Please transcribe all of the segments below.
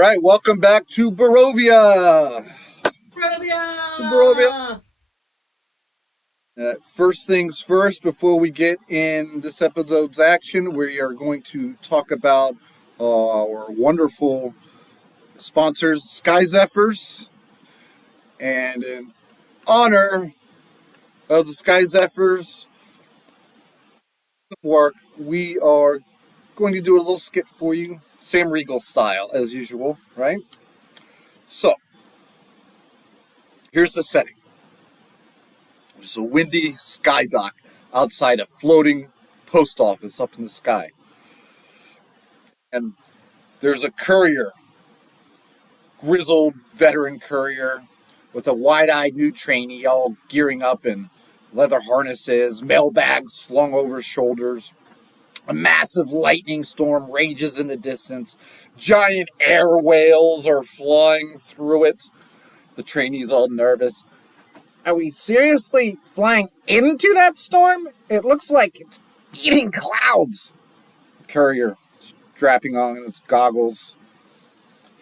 right, welcome back to Barovia. Barovia! First things first, before we get in this episode's action, we are going to talk about our wonderful sponsors, Sky Zephyrs. And in honor of the Sky Zephyrs work, we are going to do a little skit for you, Sam Riegel style, as usual, right? So, here's the setting. There's a windy sky dock outside a floating post office up in the sky. And there's a courier, grizzled veteran courier, with a wide-eyed new trainee all gearing up in leather harnesses, mailbags slung over his shoulders. A massive lightning storm rages in the distance. Giant air whales are flying through it. The trainee's all nervous. Are we seriously flying into that storm? It looks like it's eating clouds. The courier, strapping on his goggles.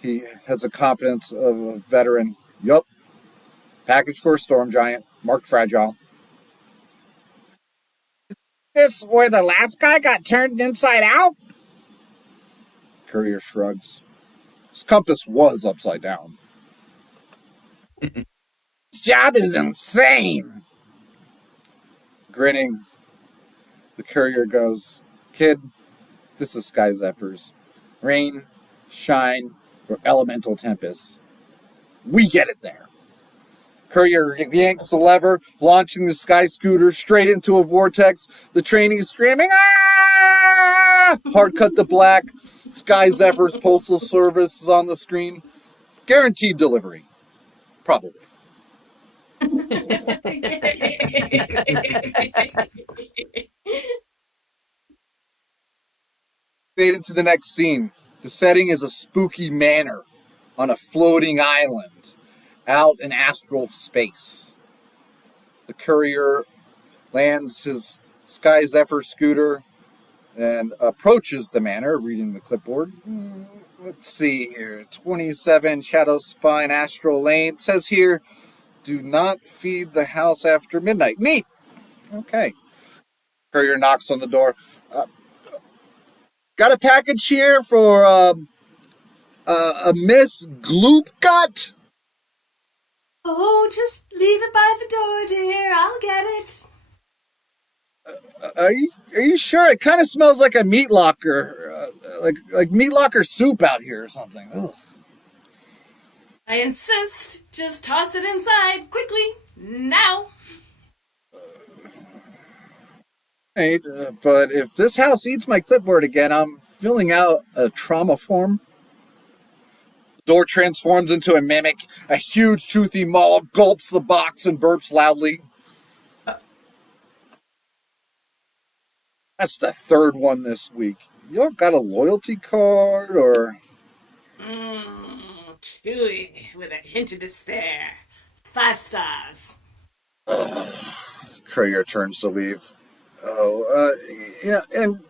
He has the confidence of a veteran. Yup. Package for a storm giant. Marked fragile. This where the last guy got turned inside out? Courier shrugs. His compass was upside down. This job is insane. Grinning, the courier goes, Kid, this is Sky Zephyrs. Rain, shine, or elemental tempest. We get it there. Courier yanks the lever, launching the sky scooter straight into a vortex. The trainee's screaming, ah! Hard cut to black. Sky Zephyrs Postal Service is on the screen. Guaranteed delivery. Probably. Fade into the next scene. The setting is a spooky manor on a floating island out in astral space. The courier lands his Sky Zephyr scooter and approaches the manor, reading the clipboard. Let's see here. 27 Shadow Spine Astral Lane. It says here, do not feed the house after midnight. Neat. Okay. Courier knocks on the door. Got a package here for a Miss Gloopgut? Oh, just leave it by the door, dear. I'll get it. Are you sure? It kind of smells like a meat locker, like meat locker soup out here or something. Ugh. I insist. Just toss it inside quickly now. Right, but if this house eats my clipboard again, I'm filling out a trauma form. The door transforms into a mimic. A huge, toothy maw gulps the box and burps loudly. That's the third one this week. Y'all got a loyalty card or? Chewy with a hint of despair. 5 stars. Courier turns to leave. And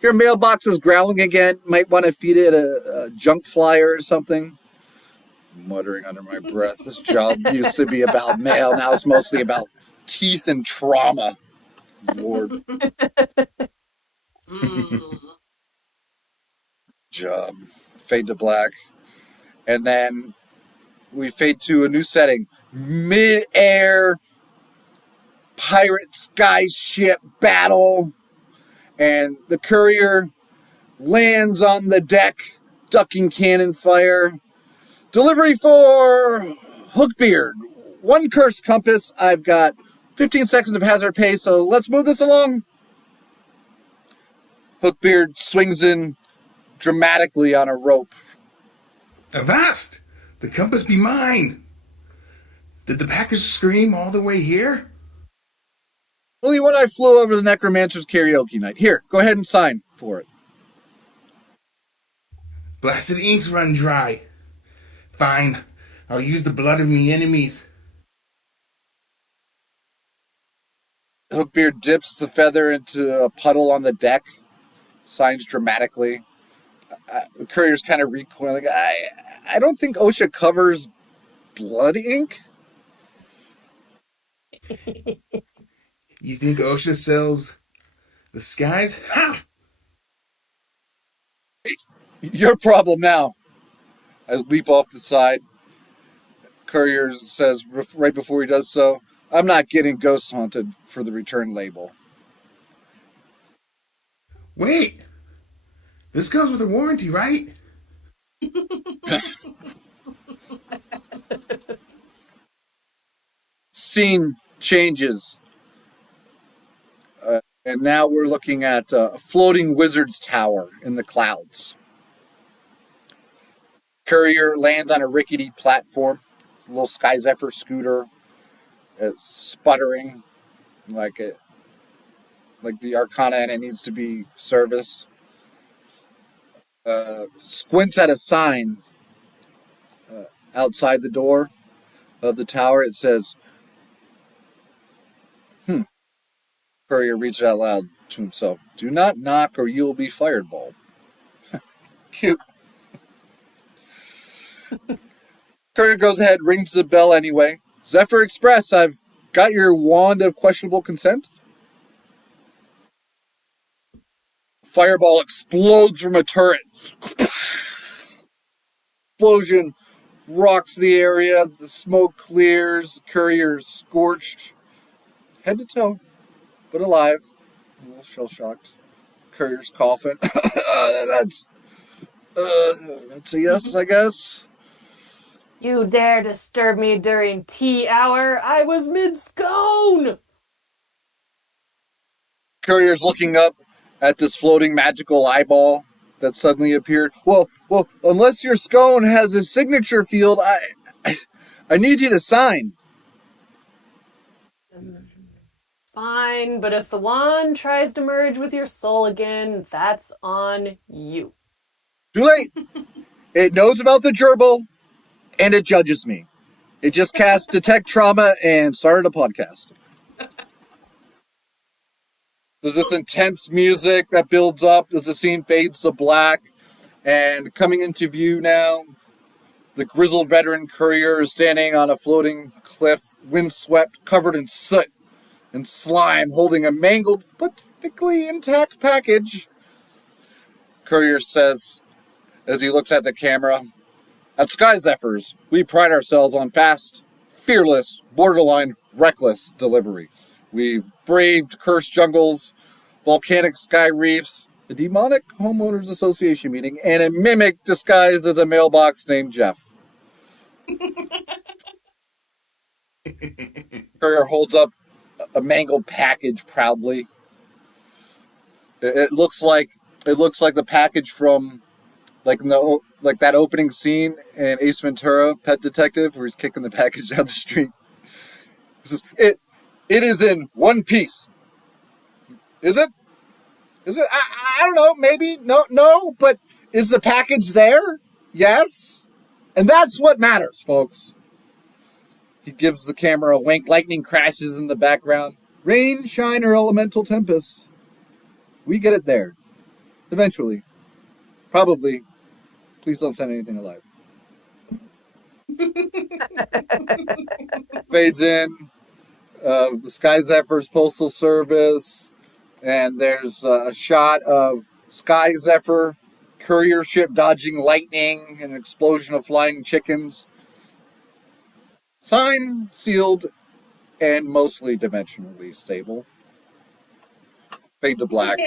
your mailbox is growling again. Might want to feed it a junk flyer or something. Muttering under my breath. This job used to be about mail. Now it's mostly about teeth and trauma. Lord. Job. Fade to black. And then we fade to a new setting. Mid-air pirate sky ship battle. And the courier lands on the deck, ducking cannon fire. Delivery for Hookbeard. 1 cursed compass. I've got 15 seconds of hazard pay, so let's move this along. Hookbeard swings in dramatically on a rope. Avast! The compass be mine! Did the packers scream all the way here? Only when I flew over the Necromancer's karaoke night. Here, go ahead and sign for it. Blasted inks run dry. Fine, I'll use the blood of me enemies. Hookbeard dips the feather into a puddle on the deck, signs dramatically. The courier's kind of recoiling. I don't think OSHA covers blood ink. You think OSHA sells the skies? Ha! Your problem now. I leap off the side. Courier says right before he does so, I'm not getting ghost haunted for the return label. Wait! This comes with a warranty, right? Scene changes. And now we're looking at a floating wizard's tower in the clouds. Courier lands on a rickety platform, a little Sky Zephyr scooter. It's sputtering like the Arcana, and it needs to be serviced. Squints at a sign outside the door of the tower. It says, Courier reads it out loud to himself. Do not knock or you will be fireballed. Cute. Courier goes ahead, rings the bell anyway. Zephyr Express, I've got your wand of questionable consent. Fireball explodes from a turret. Explosion rocks the area. The smoke clears. Courier's scorched. Head to toe, but alive. A little shell-shocked. Courier's coughing. That's a yes, I guess. You dare disturb me during tea hour? I was mid-scone! Courier's looking up at this floating magical eyeball that suddenly appeared. Well, unless your scone has a signature field, I need you to sign. Fine, but if the wand tries to merge with your soul again, that's on you. Too late. It knows about the gerbil, and it judges me. It just cast Detect Trauma and started a podcast. There's this intense music that builds up as the scene fades to black. And coming into view now, the grizzled veteran Courier is standing on a floating cliff, windswept, covered in soot and slime, holding a mangled but technically intact package. Courier says, as he looks at the camera, at Sky Zephyrs, we pride ourselves on fast, fearless, borderline reckless delivery. We've braved cursed jungles, volcanic sky reefs, a demonic homeowners association meeting, and a mimic disguised as a mailbox named Jeff. Courier holds up a mangled package proudly. It looks like the package from like that opening scene in Ace Ventura: Pet Detective, where he's kicking the package down the street. It is in one piece. Is it? I don't know. Maybe no. But is the package there? Yes, and that's what matters, folks. He gives the camera a wink. Lightning crashes in the background. Rain, shine, or elemental tempest. We get it there. Eventually. Probably. Please don't send anything alive. Fades in. The Sky Zephyr's Postal Service. And there's a shot of Sky Zephyr, courier ship dodging lightning, and an explosion of flying chickens. Signed, sealed, and mostly dimensionally stable. Fade to black.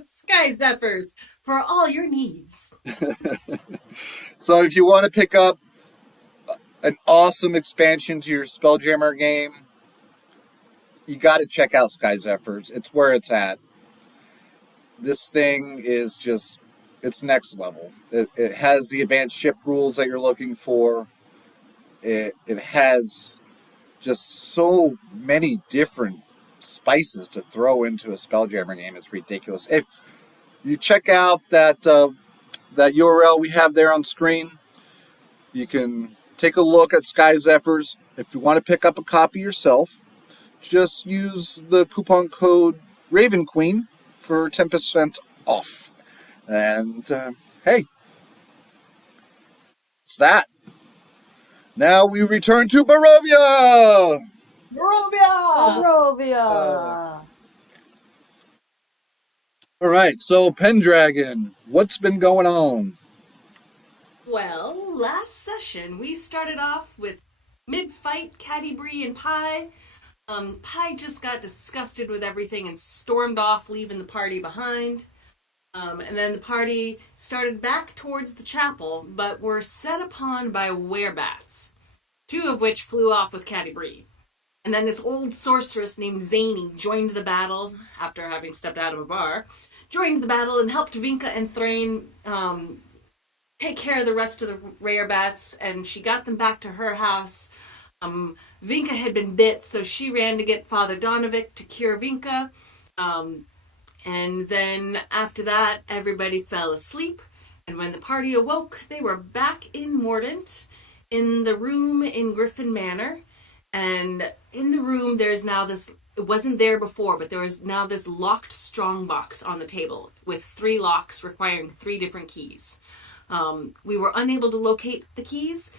Sky Zephyrs for all your needs. So if you want to pick up an awesome expansion to your Spelljammer game, you got to check out Sky Zephyrs. It's where it's at. This thing is just, it's next level. It has the advanced ship rules that you're looking for. It has just so many different spices to throw into a Spelljammer game. It's ridiculous. If you check out that URL we have there on screen, you can take a look at Sky Zephyrs. If you want to pick up a copy yourself, just use the coupon code Raven Queen for 10% off. And hey, It's that. Now we return to Barovia! Barovia! Alright, so Pendragon, what's been going on? Well, last session we started off with mid-fight Catty and Pie. Pie just got disgusted with everything and stormed off, leaving the party behind. And then the party started back towards the chapel, but were set upon by werebats, two of which flew off with Catty. And then this old sorceress named Zany joined the battle after having stepped out of a bar. Joined the battle and helped Vinka and Thrain take care of the rest of the rare bats, and she got them back to her house. Vinka had been bit, so she ran to get Father Donovic to cure Vinka. And then after that, everybody fell asleep. And when the party awoke, they were back in Mordant, in the room in Griffin Manor. And in the room, there's now this, it wasn't there before, but there is now this locked strongbox on the table with 3 locks requiring 3 different keys. We were unable to locate the keys,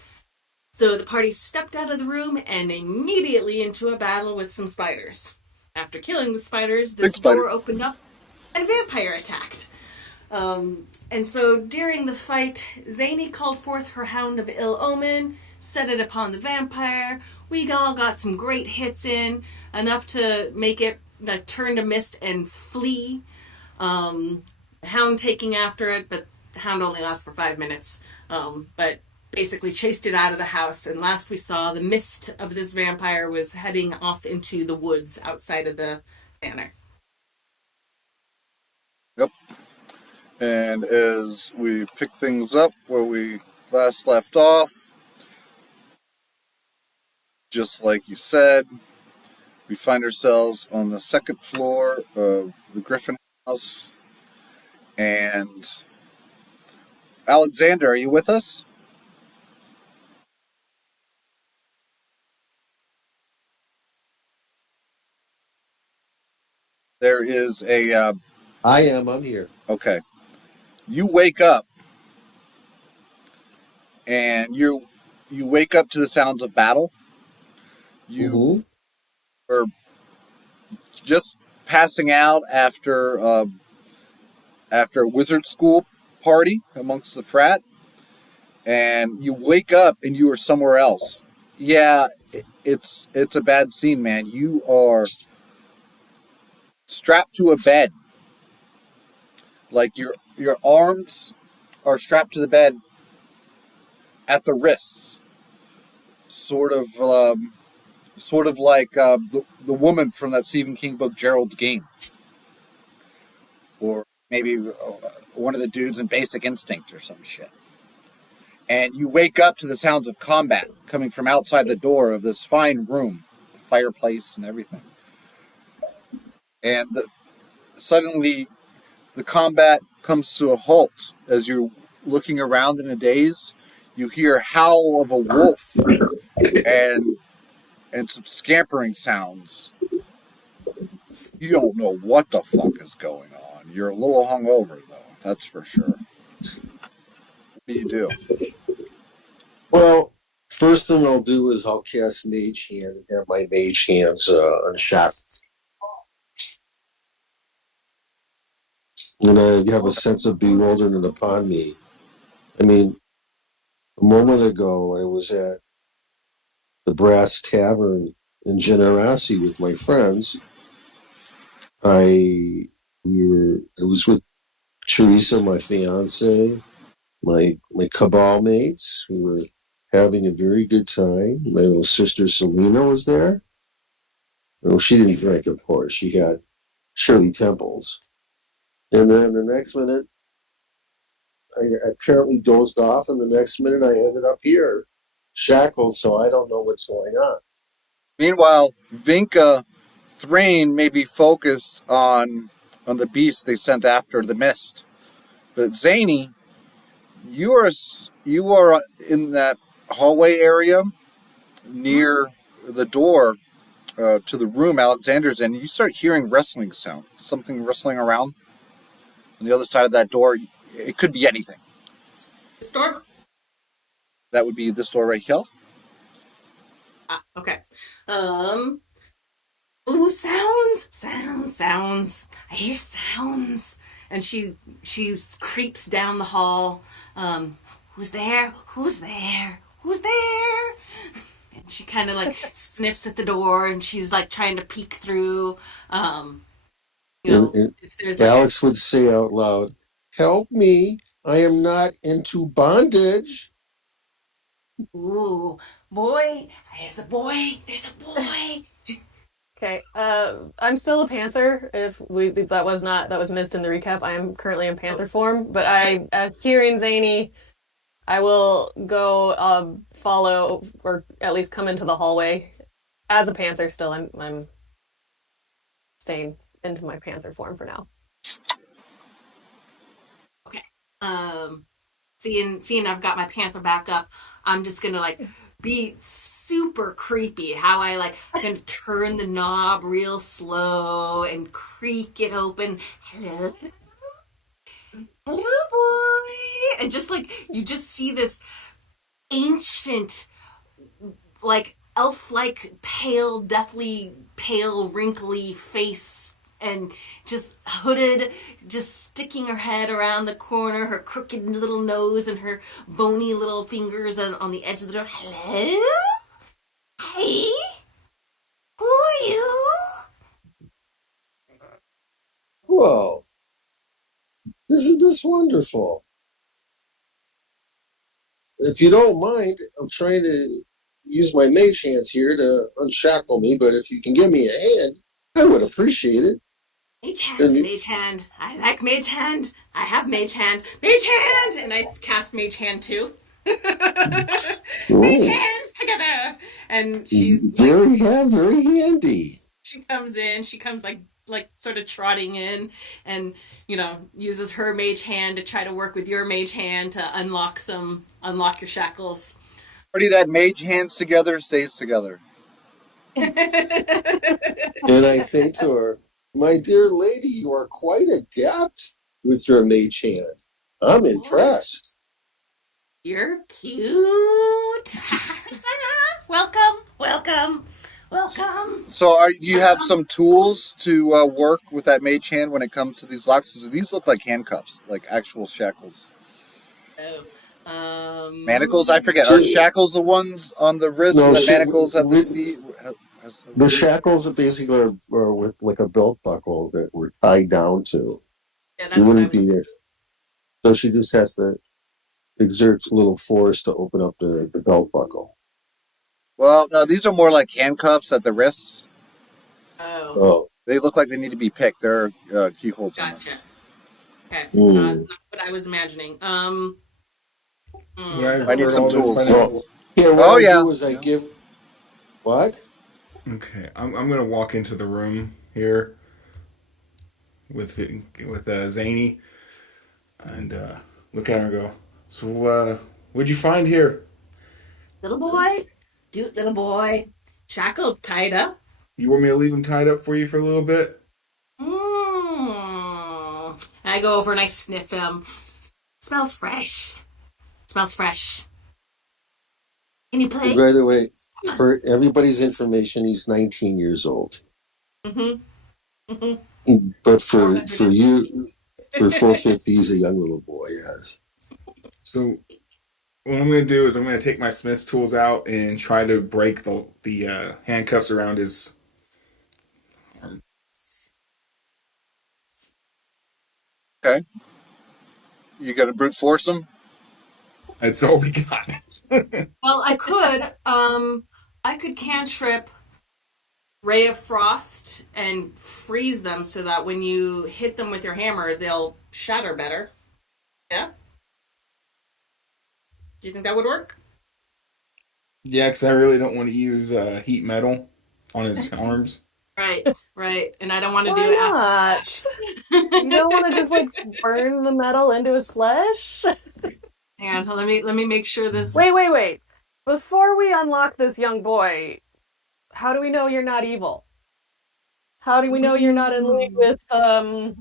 so the party stepped out of the room and immediately into a battle with some spiders. After killing the spiders, this door opened up and a vampire attacked. And so during the fight, Zany called forth her Hound of Ill Omen, set it upon the vampire. We all got some great hits in, enough to make it turn to mist and flee. The Hound taking after it, but the Hound only lasts for 5 minutes. But basically chased it out of the house, and last we saw, the mist of this vampire was heading off into the woods outside of the manor. Yep. And as we pick things up where we last left off, just like you said, we find ourselves on the 2nd floor of the Griffin house. And Alexander, are you with us? There is a... I am. I'm here. Okay. You wake up, and you wake up to the sounds of battle. You are just passing out after a wizard school party amongst the frat, and you wake up and you are somewhere else. Yeah, it's a bad scene, man. You are strapped to a bed, like your arms are strapped to the bed at the wrists, sort of like the woman from that Stephen King book, Gerald's Game, or maybe one of the dudes in Basic Instinct or some shit. And you wake up to the sounds of combat coming from outside the door of this fine room, the fireplace and everything. And suddenly the combat comes to a halt as you're looking around in a daze. You hear a howl of a wolf and some scampering sounds. You don't know what the fuck is going on. You're a little hungover, though, that's for sure. What do you do? Well, first thing I'll do is I'll cast Mage Hand and have my Mage Hands unshackled. And I have a sense of bewilderment upon me. I mean, a moment ago I was at the Brass Tavern in Generosity with my friends. I was with Teresa, my fiance, my cabal mates. We were having a very good time. My little sister Selena was there. No, she didn't drink, of course. She got Shirley Temples. And then the next minute, I apparently dozed off, and the next minute I ended up here, shackled, so I don't know what's going on. Meanwhile, Vinka, Thrain may be focused on the beast they sent after the mist. But Zany, you are in that hallway area near the door to the room Alexander's in. You start hearing wrestling sound, something wrestling around on the other side of that door. It could be anything. Storm? That would be this door right here. Okay. Um. Ooh, sounds. I hear sounds. And she creeps down the hall. Who's there? Who's there? Who's there? And she kind of like sniffs at the door, and she's like trying to peek through. Um, And if there's like Alex would say out loud, "Help me! I am not into bondage." ooh, boy, there's a boy, there's a boy. Okay, I'm still a panther. If that was missed in the recap, I am currently in panther form. But hearing Zany, I will go follow or at least come into the hallway as a panther. Still, I'm staying into my panther form for now. Okay. Um, seeing I've got my panther back up, I'm just gonna like be super creepy. How I like gonna turn the knob real slow and creak it open. Hello, hello, boy, and just like you just see this ancient, like elf-like, pale, deathly pale, wrinkly face. And just hooded, just sticking her head around the corner, her crooked little nose and her bony little fingers on the edge of the door. Hello? Hey? Who are you? Whoa, isn't this wonderful? If you don't mind, I'm trying to use my mage hands here to unshackle me, but if you can give me a hand, I would appreciate it. Mage hand, And mage hand. I like mage hand. I have mage hand. Mage hand! And I cast mage hand too. Mage oh, hands together! And she like very handy. she comes in, she comes like sort of trotting in and uses her mage hand to try to work with your mage hand to unlock your shackles. Party that mage hands together stays together. And I say to her, "My dear lady, you are quite adept with your mage hand. I'm impressed." You're cute. Welcome. So, you have some tools to work with that mage hand when it comes to these locks? These look like handcuffs, like actual shackles. Oh, Manacles? I forget. Are shackles the ones on the wrists No, and the manacles at the feet? the shackles are basically are with like a belt buckle that we're tied down to. yeah, It that's what I wouldn't was. be it. So she just has to exert a little force to open up the belt buckle. Well, no, these are more like handcuffs at the wrists. Oh, Oh. They look like they need to be picked. There are keyholes on them. gotcha. Okay, not Mm. what I was imagining. Would I I need heard some all this by tools. now? Well, here, what Oh, I yeah. do is I give... What? Okay, I'm gonna walk into the room here with Zany and look at her and go. So, what'd you find here? Little boy, cute little boy, shackled, tied up. You want me to leave him tied up for you for a little bit? And I go over and I sniff him. Smells fresh. Smells fresh. Can you play? And by the way, for everybody's information, he's 19 years old. But for you, for 450, he's a young little boy, yes. So what I'm gonna do is I'm gonna take my Smith's tools out and try to break the handcuffs around his arm. Okay. You got to brute force them? That's all we got. Well, I could cantrip Ray of Frost and freeze them so that when you hit them with your hammer, they'll shatter better. Yeah? Do you think that would work? Yeah, because I really don't want to use heat metal on his arms. Right. And I don't want to Why do acid not? splash. You don't want to just like burn the metal into his flesh? Hang on, let me make sure this. Wait. Before we unlock this young boy, how do we know you're not evil? How do we know you're not in league with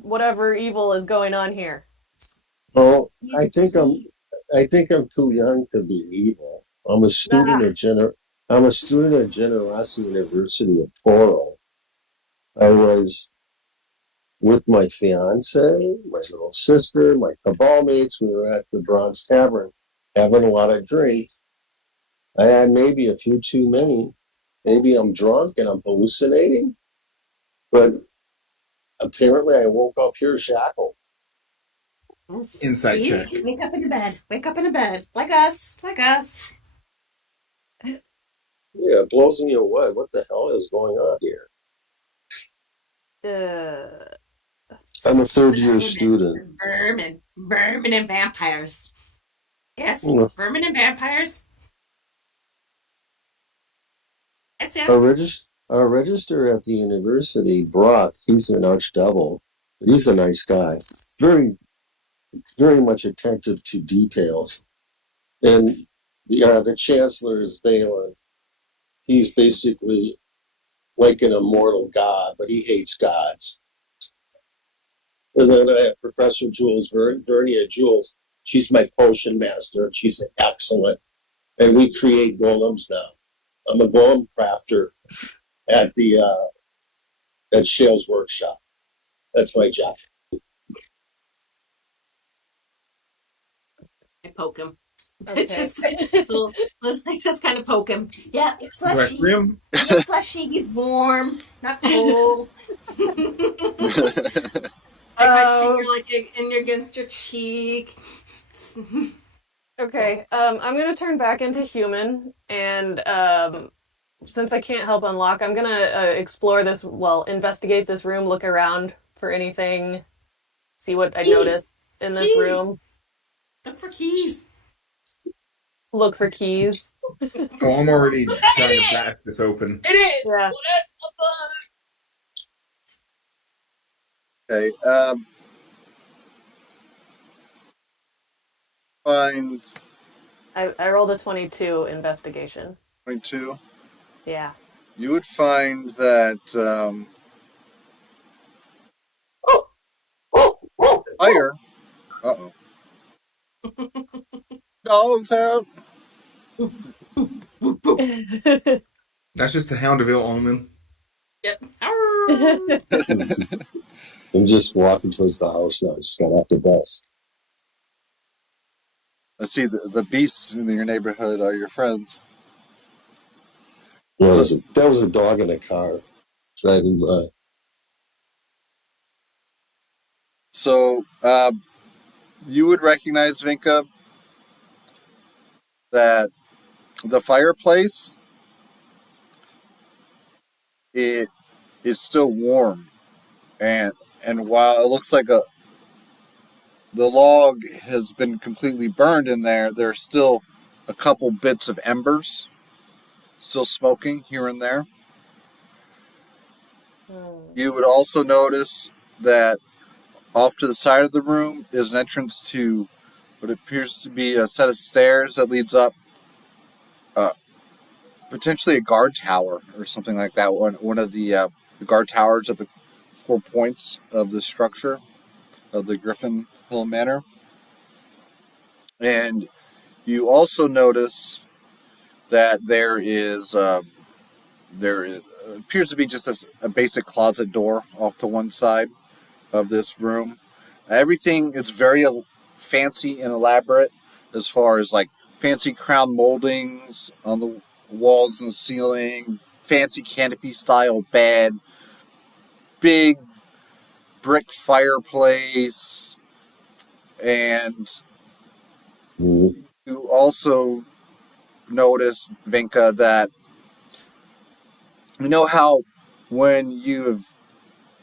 whatever evil is going on here? Oh, I think I'm I think I'm too young to be evil. I'm a student Ah, at Generosity University of Toro. I was with my fiance, my little sister, my cabal mates. We were at the Bronze Tavern having a lot of drinks. I had maybe a few too many. Maybe I'm drunk and I'm hallucinating, but apparently I woke up here shackled. Insight See? check. Wake up in a bed. Wake up in a bed. Like us. Like us. Yeah, it blows me away. What the hell is going on here? uh, I'm a third year Vermin. student. Vermin. Vermin and vampires. Yes. Mm. Vermin and vampires. Yes, Our, yes. regis- our register at the university, Brock, he's an archdevil. He's a nice guy. Very, very much attentive to details. And the chancellor is Balin. He's basically like an immortal god, but he hates gods. And then I have Professor Jules Vernia Jules. She's my potion master. She's excellent. And we create golems now. I'm a golem crafter at the at Shale's workshop. That's my job. I poke him. It's okay. just I just kind of poke him. Yeah, Do I fleshy. free him? Yeah, fleshy. He's warm, not cold. Stick my finger like in against your cheek. Okay. I'm gonna turn back into human, and since I can't help unlock, I'm gonna explore this. Well, investigate this room, look around for anything, see what I notice Keys, in this keys. room. Look for keys. Look for keys. Oh, I'm already trying to bash this open. It is. Yeah. Okay. Find I rolled a 22 investigation. 22. Yeah. You would find that fire. Uh-oh. Dogs out. That's just the Hound of Ill Omen. Yep. I'm just walking towards the house now. Just got off the bus. Let's see, the beasts in your neighborhood are your friends. No, that was a dog in a car driving by. So you would recognize, Vinka, that the fireplace, it is still warm, and while it looks like the log has been completely burned in there, there's still a couple bits of embers still smoking here and there. You would also notice that off to the side of the room is an entrance to what appears to be a set of stairs that leads up, potentially a guard tower or something like that. One of the guard towers at the 4 points of the structure of the Griffin Hill Manor. And you also notice that there appears to be just a basic closet door off to one side of this room. Everything is very fancy and elaborate, as far as like fancy crown moldings on the walls and the ceiling, fancy canopy style bed, big brick fireplace, and Mm-hmm. you also notice, Vinka, that you know how when you have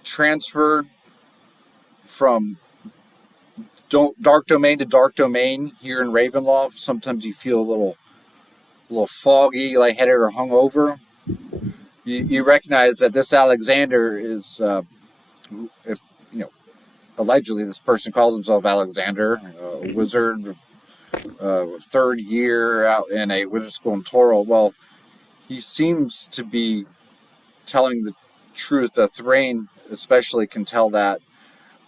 transferred from dark domain to dark domain here in Ravenloft, sometimes you feel a little foggy, lightheaded, or hungover. You recognize that this Alexander is, if you know, allegedly this person calls himself Alexander, a wizard, third year out in a wizard school in Toro. Well, he seems to be telling the truth. Thrain especially can tell that.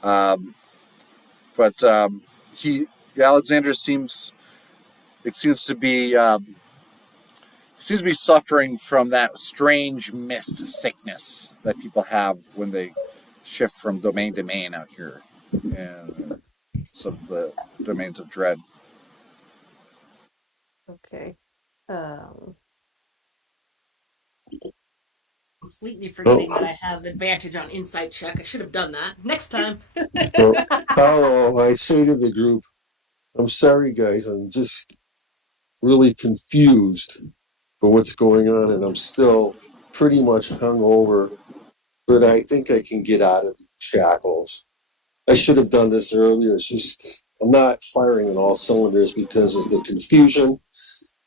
But Alexander seems it seems to be suffering from that strange mist sickness that people have when they shift from domain to domain out here, and some of the domains of dread. Okay. Um, Completely Oh, forgetting that I have advantage on insight check. I should have done that. Next time. well, Paolo, I say to the group, I'm sorry, guys. I'm just really confused for what's going on, and I'm still pretty much hungover, but I think I can get out of the shackles. I should have done this earlier. It's just I'm not firing on all cylinders because of the confusion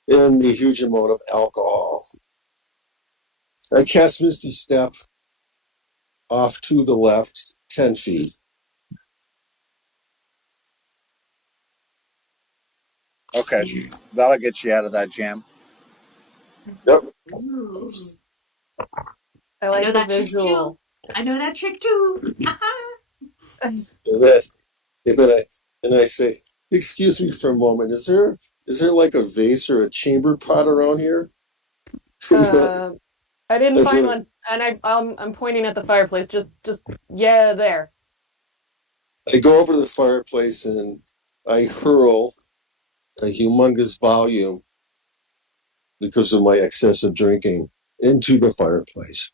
and the huge amount of alcohol. I cast Misty Step off to the left, 10 feet. Okay, that'll get you out of that jam. Yep. Ooh. I I know like the that trick too. visual. I know that trick too. And then, and then I say, excuse me for a moment. Is there like a vase or a chamber pot around here? Uh, I didn't That's find what one, and I'm pointing at the fireplace. Just yeah, there. I go over to the fireplace and I hurl a humongous volume because of my excessive drinking into the fireplace.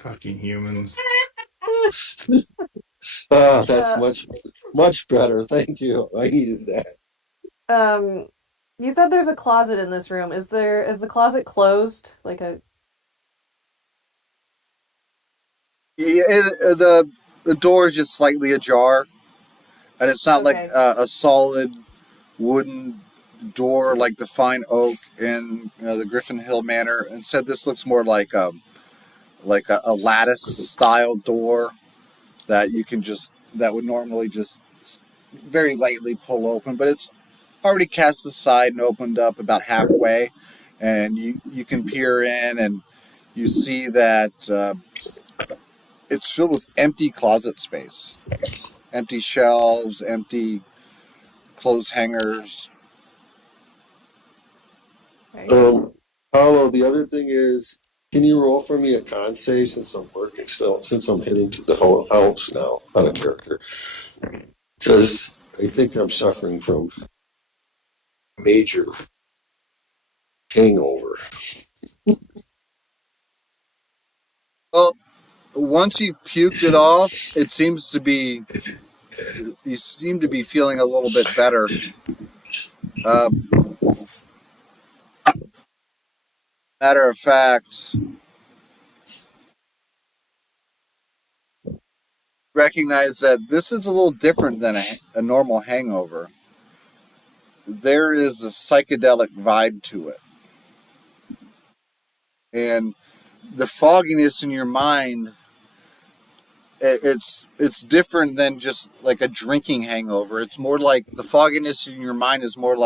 Fucking humans. That's Uh, much better. Thank you. I needed that. um, you said there's a closet in this room. Is the closet closed? Like a Yeah, the door is just slightly ajar, and it's not like okay. a solid wooden door like the fine oak in the Griffin Hill Manor. Instead, this looks more like a lattice style door that you can just that would normally just very lightly pull open, but it's already cast aside and opened up about halfway, and you can peer in and you see that it's filled with empty closet space, empty shelves, empty clothes hangers. Okay. Um, Paulo, the other thing is, can you roll for me a con save since I'm working still, since I'm heading to the whole house now on a character? Because I think I'm suffering from major hangover. Well, once you've puked it off, it seems to be you seem to be feeling a little bit better. Uh, Matter of fact, recognize that this is a little different than a normal hangover. There is a psychedelic vibe to it, and the fogginess in your mind. It's different than just like a drinking hangover. It's more like the fogginess in your mind is more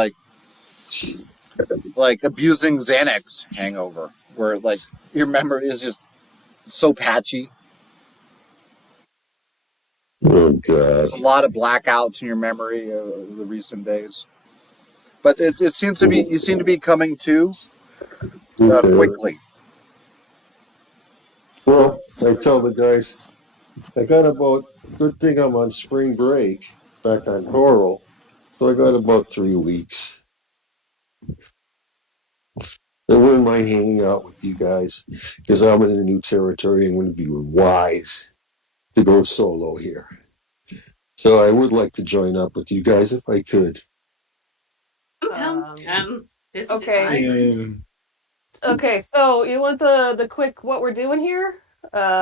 like abusing Xanax hangover, where like your memory is just so patchy. Oh, God. It's a lot of blackouts in your memory of the recent days. But it seems to be you seem to be coming to Okay. quickly. Well, I tell the guys, I got about, good thing I'm on spring break back on Coral, so I got about 3 weeks. I wouldn't mind hanging out with you guys because I'm in a new territory and would be wise to go solo here. So I would like to join up with you guys if I could. Come. This is Okay. fun. Okay, so you want the quick what we're doing here?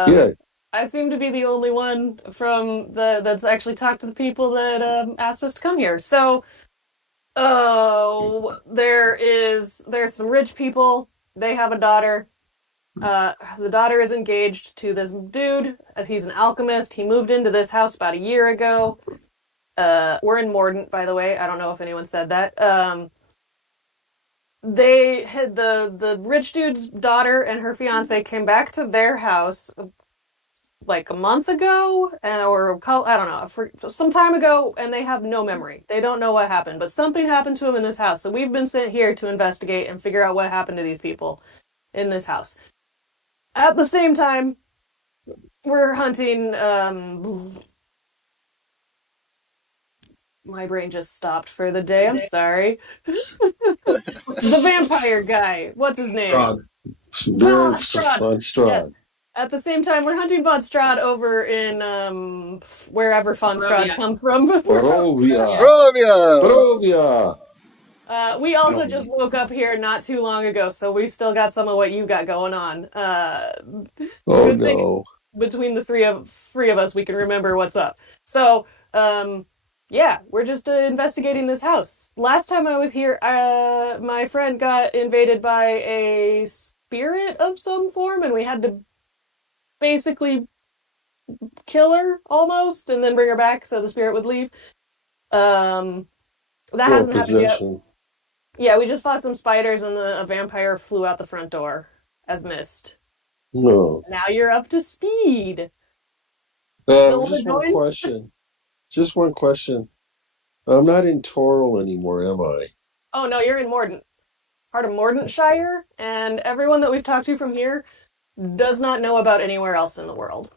Yeah, I seem to be the only one from that's actually talked to the people that asked us to come here. So, oh, there's some rich people. They have a daughter. The daughter is engaged to this dude. He's an alchemist. He moved into this house about a year ago. We're in Mordant, by the way. I don't know if anyone said that. They had the rich dude's daughter and her fiance came back to their house like a month ago, or I don't know, for some time ago, and they have no memory. They don't know what happened, but something happened to them in this house. So we've been sent here to investigate and figure out what happened to these people in this house. At the same time, we're hunting. My brain just stopped for the day. I'm sorry. The vampire guy. What's his name? Frog. Von Baron Strahd. von Yes. Strahd. At the same time, we're hunting Von Strahd over in wherever Von Strahd Barovia. comes from. Barovia. Barovia! Barovia. We also just woke up here not too long ago, so we've still got some of what you got going on. Oh Good thing no. between the three of us, we can remember what's up. So, yeah, we're just investigating this house. Last time I was here, my friend got invaded by a spirit of some form, and we had to basically kill her almost, and then bring her back so the spirit would leave. That Or hasn't happened yet. possession. Yeah, we just fought some spiders, and a vampire flew out the front door as mist. No. Now you're up to speed. Still Just one going? question. Just one question. I'm not in Toril anymore, am I? Oh no, you're in Mordant, part of Mordantshire, and everyone that we've talked to from here does not know about anywhere else in the world.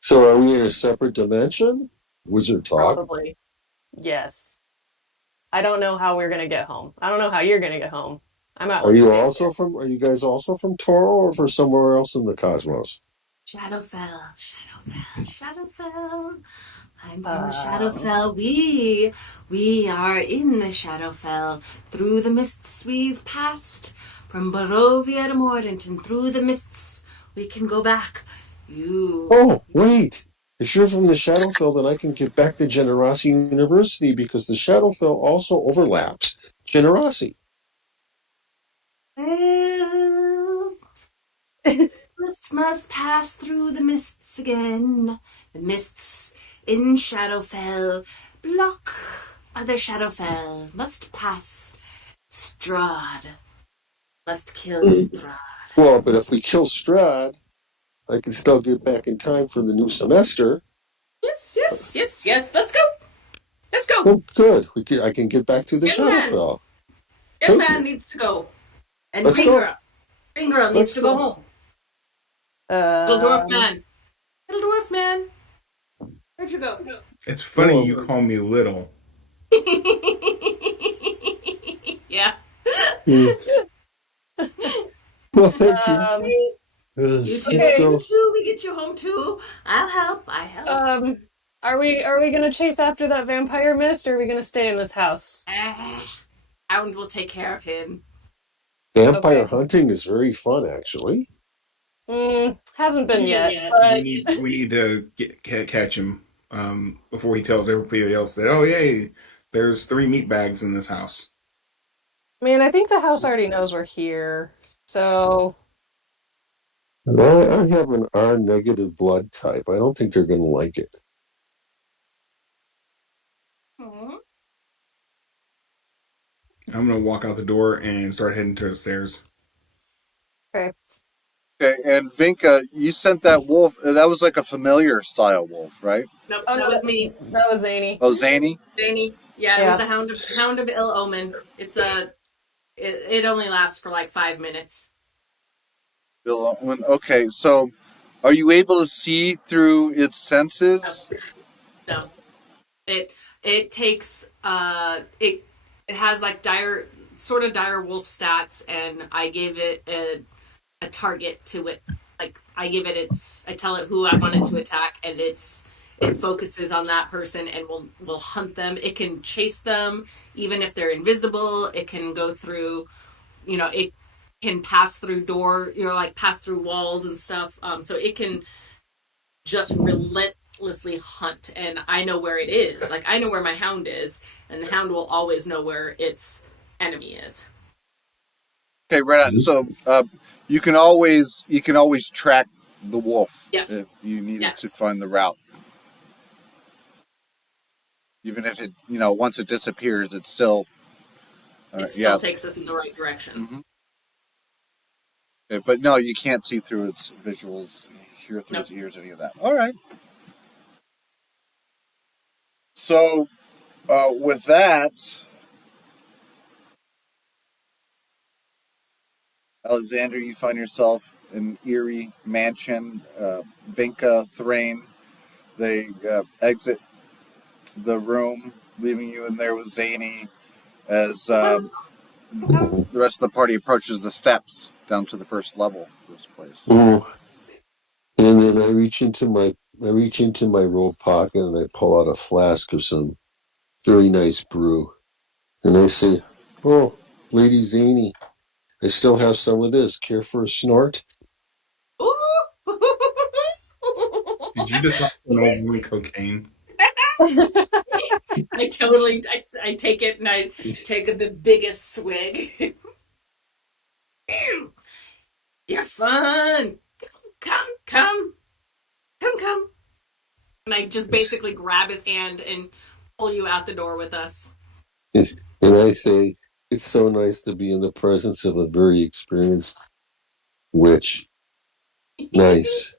So are we in a separate dimension? Wizard talk. Probably. Yes. I don't know how we're gonna get home. I don't know how you're gonna get home. I'm at Are you guys also from Toril or from somewhere else in the cosmos? Shadowfell, Shadowfell, Shadowfell. I'm from the Shadowfell. We are in the Shadowfell. Through the mists we've passed, from Barovia to Mordant, and through the mists we can go back. Oh, wait. If you're from the Shadowfell, then I can get back to Generosity University because the Shadowfell also overlaps Generosity. Well, must pass through the mists again. The mists in Shadowfell block other Shadowfell. Must pass. Strahd must kill Strahd. Well, but if we kill Strahd, I can still get back in time for the new semester. Yes. Let's go. Let's go. Oh, good. I can get back to the Young man. Shadowfell. Young man needs to go. And Let's Green go. Girl. Green Girl needs Let's to go go. home. Little dwarf man. Little dwarf man. Where'd you go? It's funny you call me little. Yeah. Well, thank you. You too. Let's go. You too. We get you home too. I'll help. Are we gonna chase after that vampire mist, or are we gonna stay in this house? Hound will take care of him. Vampire hunting is very fun, actually. Hasn't been yet. But We need to catch him before he tells everybody else that, oh, yay, there's 3 meat bags in this house. I mean, I think the house already knows we're here, so I have an R negative blood type. I don't think they're going to like it. I'm going to walk out the door and start heading to the stairs. okay. Okay, and Vinka, you sent that wolf. That was like a familiar style wolf, right? Nope, Oh, that was me. That was Zany. Oh, Zany? Zany. Yeah, it Yeah. was the hound of ill omen. It only lasts for like 5 minutes. Bill Owen. Okay, so are you able to see through its senses? No. It takes it has like dire wolf stats, and I gave it a target to it. Like I tell it who I want it to attack, and it focuses on that person and will hunt them. It can chase them even if they're invisible. It can go through, it can pass through pass through walls and stuff. So it can just relentlessly hunt, and I know where it is. Like I know where my hound is, and the hound will always know where its enemy is. Okay, right on. So you can always track the wolf if you needed to find the route. Even if it, once it disappears, it still takes us in the right direction. Okay, but no, you can't see through its visuals. hear through Nope. his ears any of that. All right. So, with that, Alexander, you find yourself in eerie mansion. Vinka, Thrain, they exit the room, leaving you in there with Zany as Come. the rest of the party approaches the steps down to the first level of this place. Oh, and then I reach into my robe pocket and I pull out a flask of some very nice brew. And I say, "Oh, Lady Zany, I still have some of this. Care for a snort?" Did you just offer an old woman cocaine? I totally, I take it and I take the biggest swig. You're fun. Come. And I just basically grab his hand and pull you out the door with us. And I say, "It's so nice to be in the presence of a very experienced witch. Nice.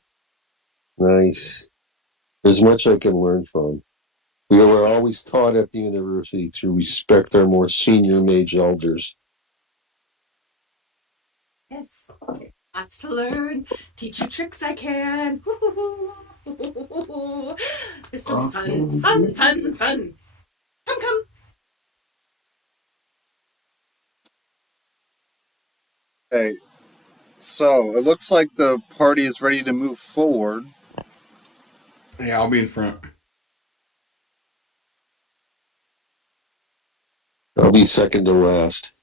Nice. There's much I can learn from. We were always taught at the university to respect our more senior mage elders." Yes. Lots to learn. Teach you tricks I can. This will be fun. Come. Okay, so it looks like the party is ready to move forward. Yeah, I'll be in front. I'll be second to last.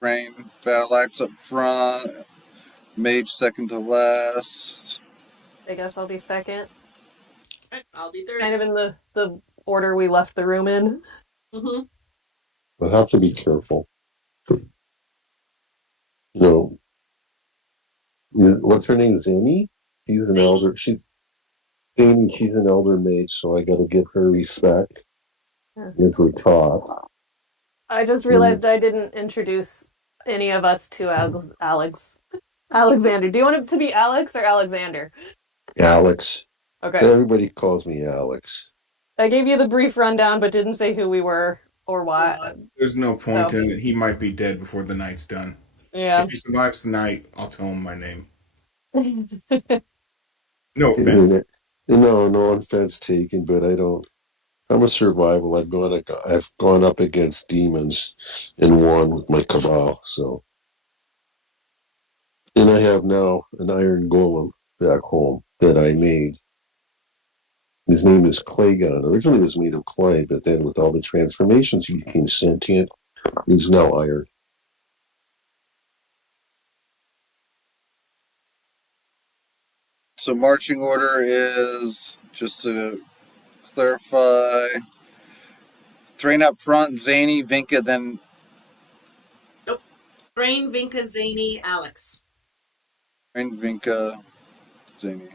Rain, Battle Axe up front, Mage second to last. I guess I'll be second. I'll be third. Kind of in the order we left the room in. Mm-hmm. But have to be careful. You know, what's her name? Zany? She's an Zany. elder. She's an elder mage, so I got to give her respect. If we're taught. I just realized I didn't introduce any of us to Alexander. Do you want it to be Alex or Alexander? Alex. Okay. Everybody calls me Alex. I gave you the brief rundown, but didn't say who we were or why. There's no point So- in it. He might be dead before the night's done. Yeah. If he survives the night, I'll tell him my name. No offense. No offense taken, but I don't. I'm a survival. I've gone up against demons and won with my cabal. So, and I have now an iron golem back home that I made. His name is Claygon. Originally, it was made of clay, but then with all the transformations, he became sentient. He's now iron. So marching order is, just to clarify, Thrain up front, Zany, Vinka, then Brain, Vinka, Zany, Alex. Thrain, Vinka, Zany,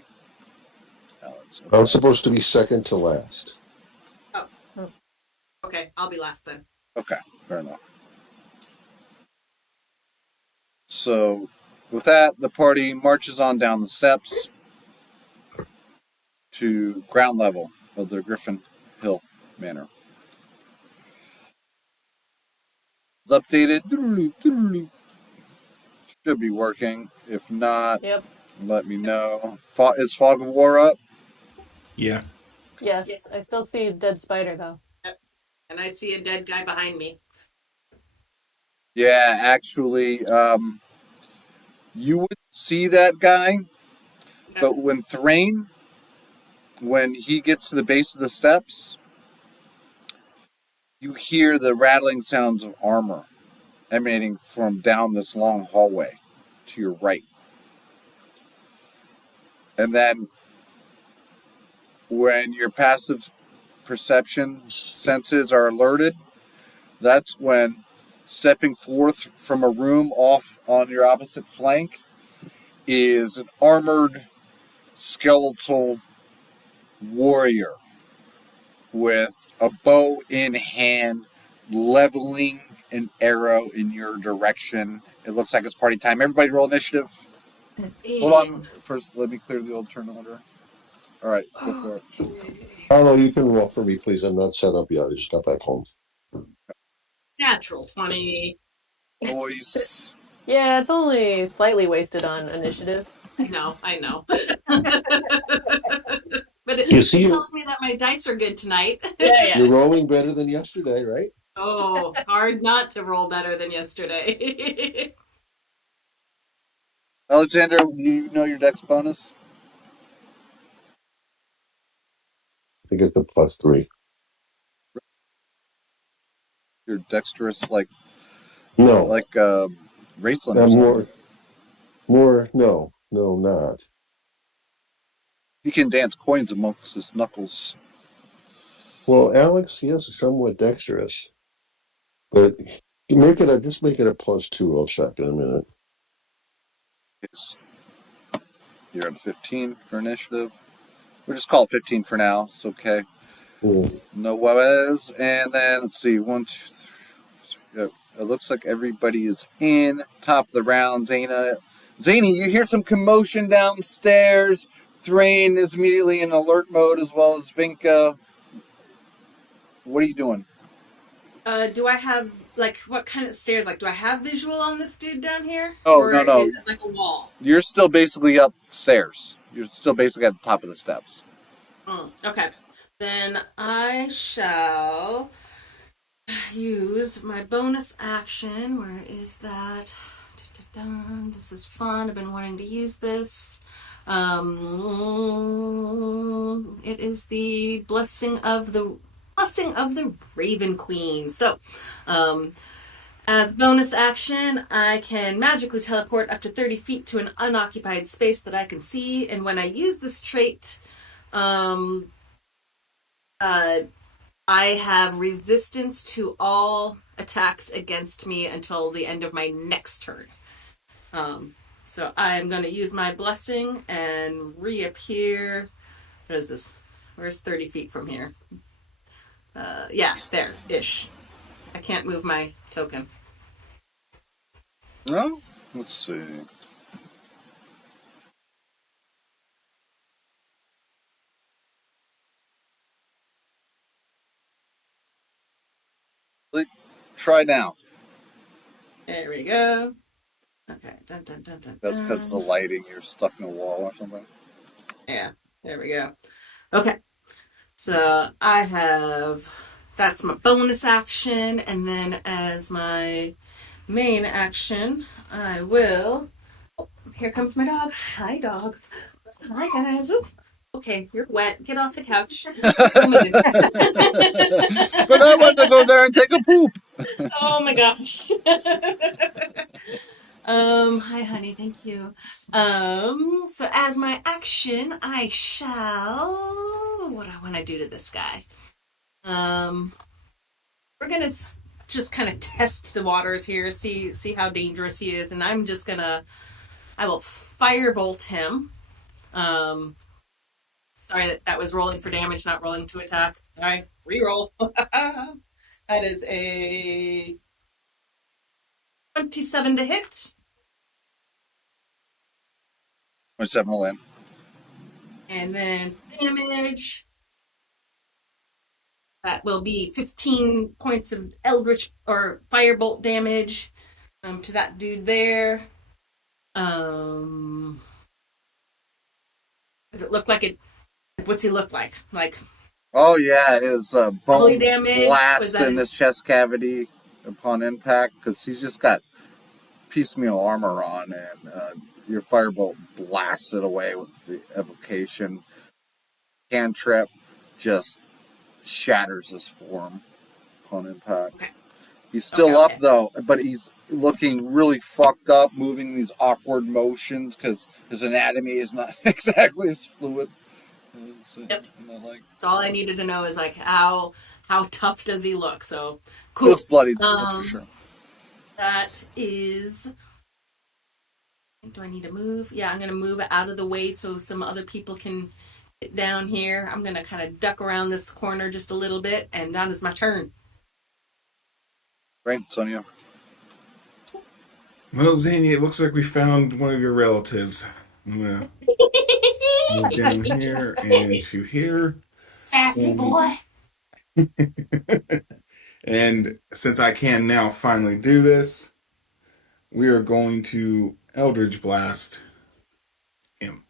Alex. I was supposed to be second to last. Okay, I'll be last then. Okay, fair enough. So, with that, the party marches on down the steps to ground level of the Griffin Hill Manor. It's updated. Should be working. If not, Yep. let me know. Is Fog of War up? Yeah. Yes. I still see dead spider though. And I see a dead guy behind me. Yeah, actually, you would see that guy, but when Thrain, when he gets to the base of the steps, you hear the rattling sounds of armor emanating from down this long hallway to your right. And then when your passive perception senses are alerted, that's when, stepping forth from a room off on your opposite flank, is an armored skeletal warrior with a bow in hand, leveling an arrow in your direction. It looks like it's party time. Everybody roll initiative. Hold on. First, let me clear the old turn order. All right, go for it. Hello, you can roll for me, please. I'm not set up yet. I just got back home. Natural 20. Boys. Yeah, it's only slightly wasted on initiative. I know. But You it see, tells me that my dice are good tonight. Yeah. you're rolling better than yesterday, right? Oh, hard not to roll better than yesterday. Alexander, you know your dex bonus? I think it's a +3. You're dexterous like No, Raceland or I'm something. no, not. He can dance coins amongst his knuckles. Well, Alex, yes, somewhat dexterous, but just make it a +2. I'll check in a minute. Yes. You're at 15 for initiative. We'll just call it 15 for now. It's okay. No weapons. And then, let's see. 1, 2, 3. Yep. It looks like everybody is in. Top of the round, Zana. Zany, you hear some commotion downstairs. Thrain is immediately in alert mode, as well as Vinka. What are you doing? Do I have, like, what kind of stairs? Like, do I have visual on this dude down here? Oh, Or no. is it like a wall? You're still basically upstairs. You're still basically at the top of the steps. Okay. Then I shall use my bonus action. Where is that? Dun-dun-dun. This is fun. I've been wanting to use this. It is the blessing of the Raven Queen. So, as bonus action, I can magically teleport up to 30 feet to an unoccupied space that I can see, and when I use this trait, um, I have resistance to all attacks against me until the end of my next turn. So I'm going to use my blessing and reappear. What is this? Where's 30 feet from here? Yeah, there-ish. I can't move my token. No? Let's see. Try now. There we go. Okay. Dun, dun, dun, dun, That's because the lighting. You're stuck in a wall or something. Yeah, there we go. Okay. So I have, that's my bonus action, and then as my main action, I will, oh, here comes my dog. Hi, dog. Hi, guys. Oop. Okay, you're wet. Get off the couch. Oh my goodness. But I want to go there and take a poop. Oh my gosh. Hi honey, thank you. So as my action, I shall, what do I want to do to this guy? We're gonna just kind of test the waters here, see how dangerous he is, and I will firebolt him. Sorry that was rolling for damage, not rolling to attack. Sorry, reroll. That is a 27 to hit. 27 will land. And then damage. That will be 15 points of Eldritch or Firebolt damage to that dude there. Does it look like it? What's he look like? Like, oh yeah, his bones damaged? blast in his chest cavity upon impact because he's just got piecemeal armor on, and your firebolt blasts it away with the evocation. Cantrip just shatters his form upon impact. Okay. He's still up though, but he's looking really fucked up, moving these awkward motions because his anatomy is not exactly as fluid. Yep. That's all I needed to know is like how tough does he look? So cool. He looks bloody, that's for sure. That is. Do I need to move? Yeah, I'm gonna move out of the way so some other people can get down here. I'm gonna kind of duck around this corner just a little bit, and that is my turn. Right, Sonia. Well, Zany, it looks like we found one of your relatives. I'm gonna move down here and to here. Sassy And, boy. and since I can now finally do this, we are going to Eldritch Blast him.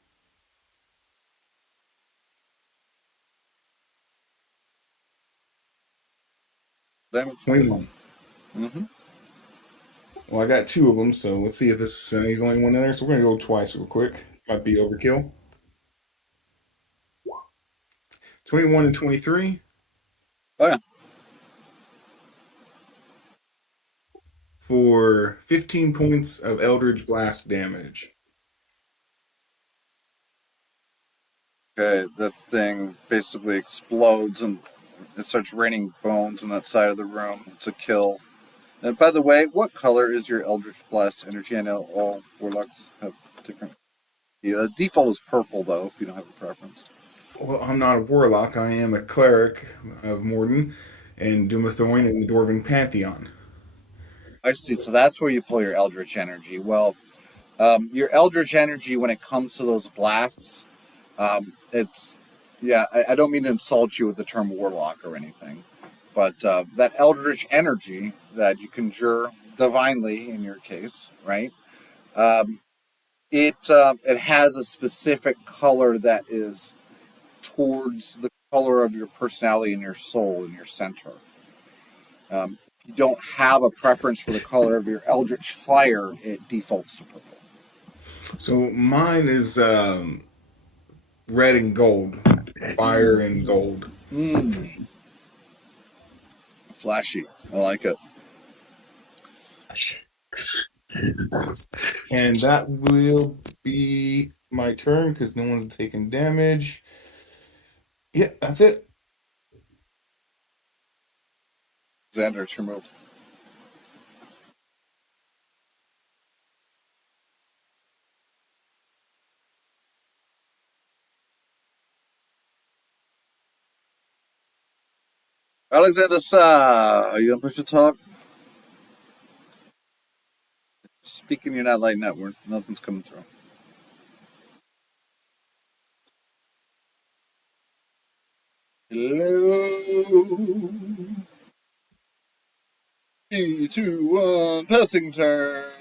Damage. 21. Mm-hmm. Well, I got two of them, so let's see if this he's the only one in there. So we're gonna go twice real quick. Might be overkill. 21 and 23 Oh yeah. for 15 points of Eldritch Blast damage. Okay, that thing basically explodes and it starts raining bones in that side of the room. It's a kill. And by the way, what color is your Eldritch Blast energy? I know all warlocks have different. Yeah, the default is purple though, if you don't have a preference. Well, I'm not a warlock. I am a cleric of Morden and Dumathoin in the Dwarven Pantheon. I see. So that's where you pull your Eldritch energy. Well, your Eldritch energy when it comes to those blasts, it's yeah. I don't mean to insult you with the term warlock or anything, but that Eldritch energy that you conjure divinely in your case, right? Um, it has a specific color that is towards the color of your personality and your soul and your center. If you don't have a preference for the color of your Eldritch fire, it defaults to purple. So mine is red and gold, fire and gold. Flashy. I like it. And that will be my turn because no one's taking damage. Yeah, that's it. Xander, it's your move. Alexander, are you gonna push to talk? Speaking, you're not lighting up. Nothing's coming through. Hello. 3, 2, 1. Passing turn.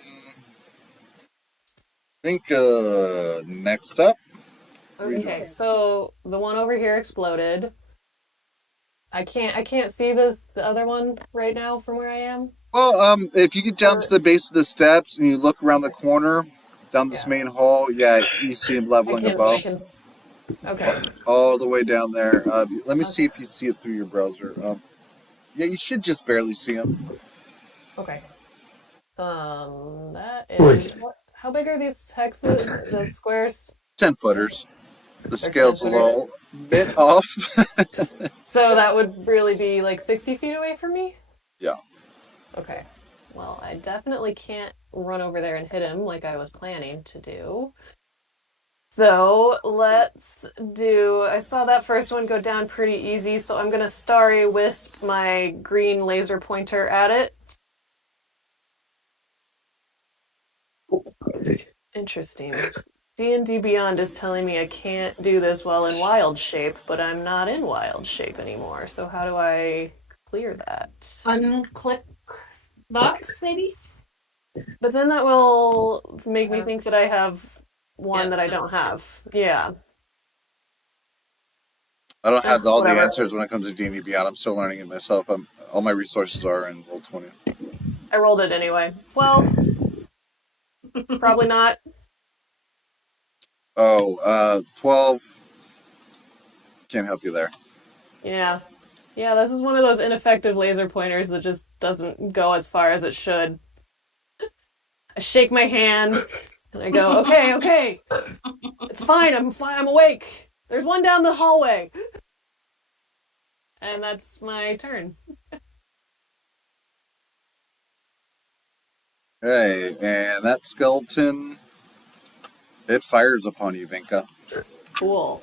Vinka, next up. Okay, so the one over here exploded. I can't see the other one right now from where I am. Well, if you get down to the base of the steps and you look around the corner, down this Yeah. main hall, yeah, you see him leveling a bow. I can. Okay. All the way down there. Let me see Okay. if you see it through your browser. Yeah, you should just barely see him. Okay. That is what? How big are these hexes? The squares? 10-footers. The They're 10 scale's a footers. little bit off. So that would really be like 60 feet away from me? Yeah. Okay. Well, I definitely can't run over there and hit him like I was planning to do. So let's do. I saw that first one go down pretty easy, so I'm gonna Starry Wisp my green laser pointer at it. Interesting. D&D Beyond is telling me I can't do this while in wild shape, but I'm not in wild shape anymore. So how do I clear that? Unclick box, maybe? But then that will make me think that I have one that I don't have. Yeah. I don't have all the Whatever. answers when it comes to D&D Beyond. I'm still learning it myself. All my resources are in Roll20. I rolled it anyway. 12. Probably not. Oh, 12. Can't help you there. Yeah. Yeah, this is one of those ineffective laser pointers that just doesn't go as far as it should. I shake my hand and I go, okay. It's fine. I'm awake. There's one down the hallway. And that's my turn. Hey, and that skeleton, it fires upon you, Vinka. Cool.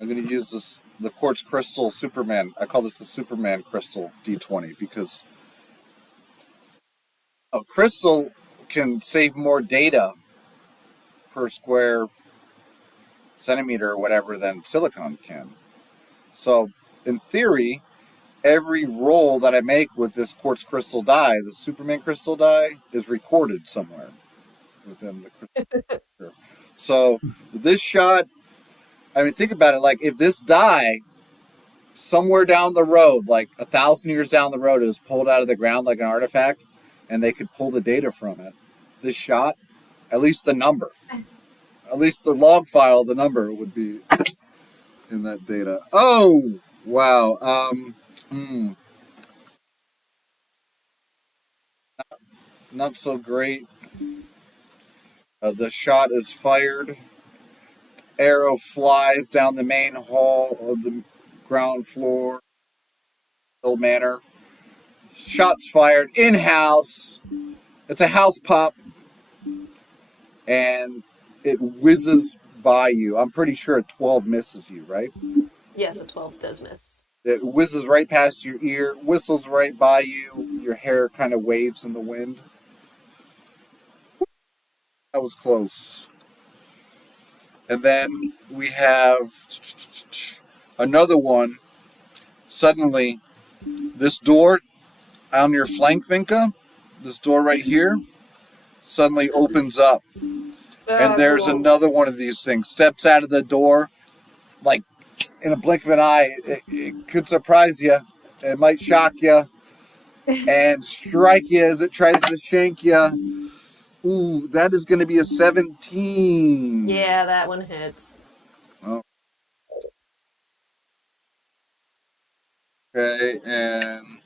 I'm going to use the quartz crystal Superman. I call this the Superman crystal D20 because Crystal can save more data per square centimeter or whatever than silicon can. So, in theory, every roll that I make with this quartz crystal die, the Superman crystal die, is recorded somewhere within the crystal. So, this shot, I mean, think about it. Like, if this die somewhere down the road, like 1,000 years down the road, is pulled out of the ground like an artifact, and they could pull the data from it, this shot, at least the number, at least the log file, the number would be in that data. Oh, wow. Not so great. The shot is fired. Arrow flies down the main hall of the ground floor. Hill Manor. Shots fired in house. It's a house pop, and it whizzes by you. I'm pretty sure a 12 misses you, right? Yes, a 12 does miss. It whizzes right past your ear, whistles right by you. Your hair kind of waves in the wind. That was close. And then we have another one. Suddenly, this door on your flank, Vinka, this door right here, suddenly opens up. And there's Cool. another one of these things. Steps out of the door, like in a blink of an eye. It could surprise you. It might shock you. And strike you as it tries to shank you. Ooh, that is going to be a 17. Yeah, that one hits. Okay, and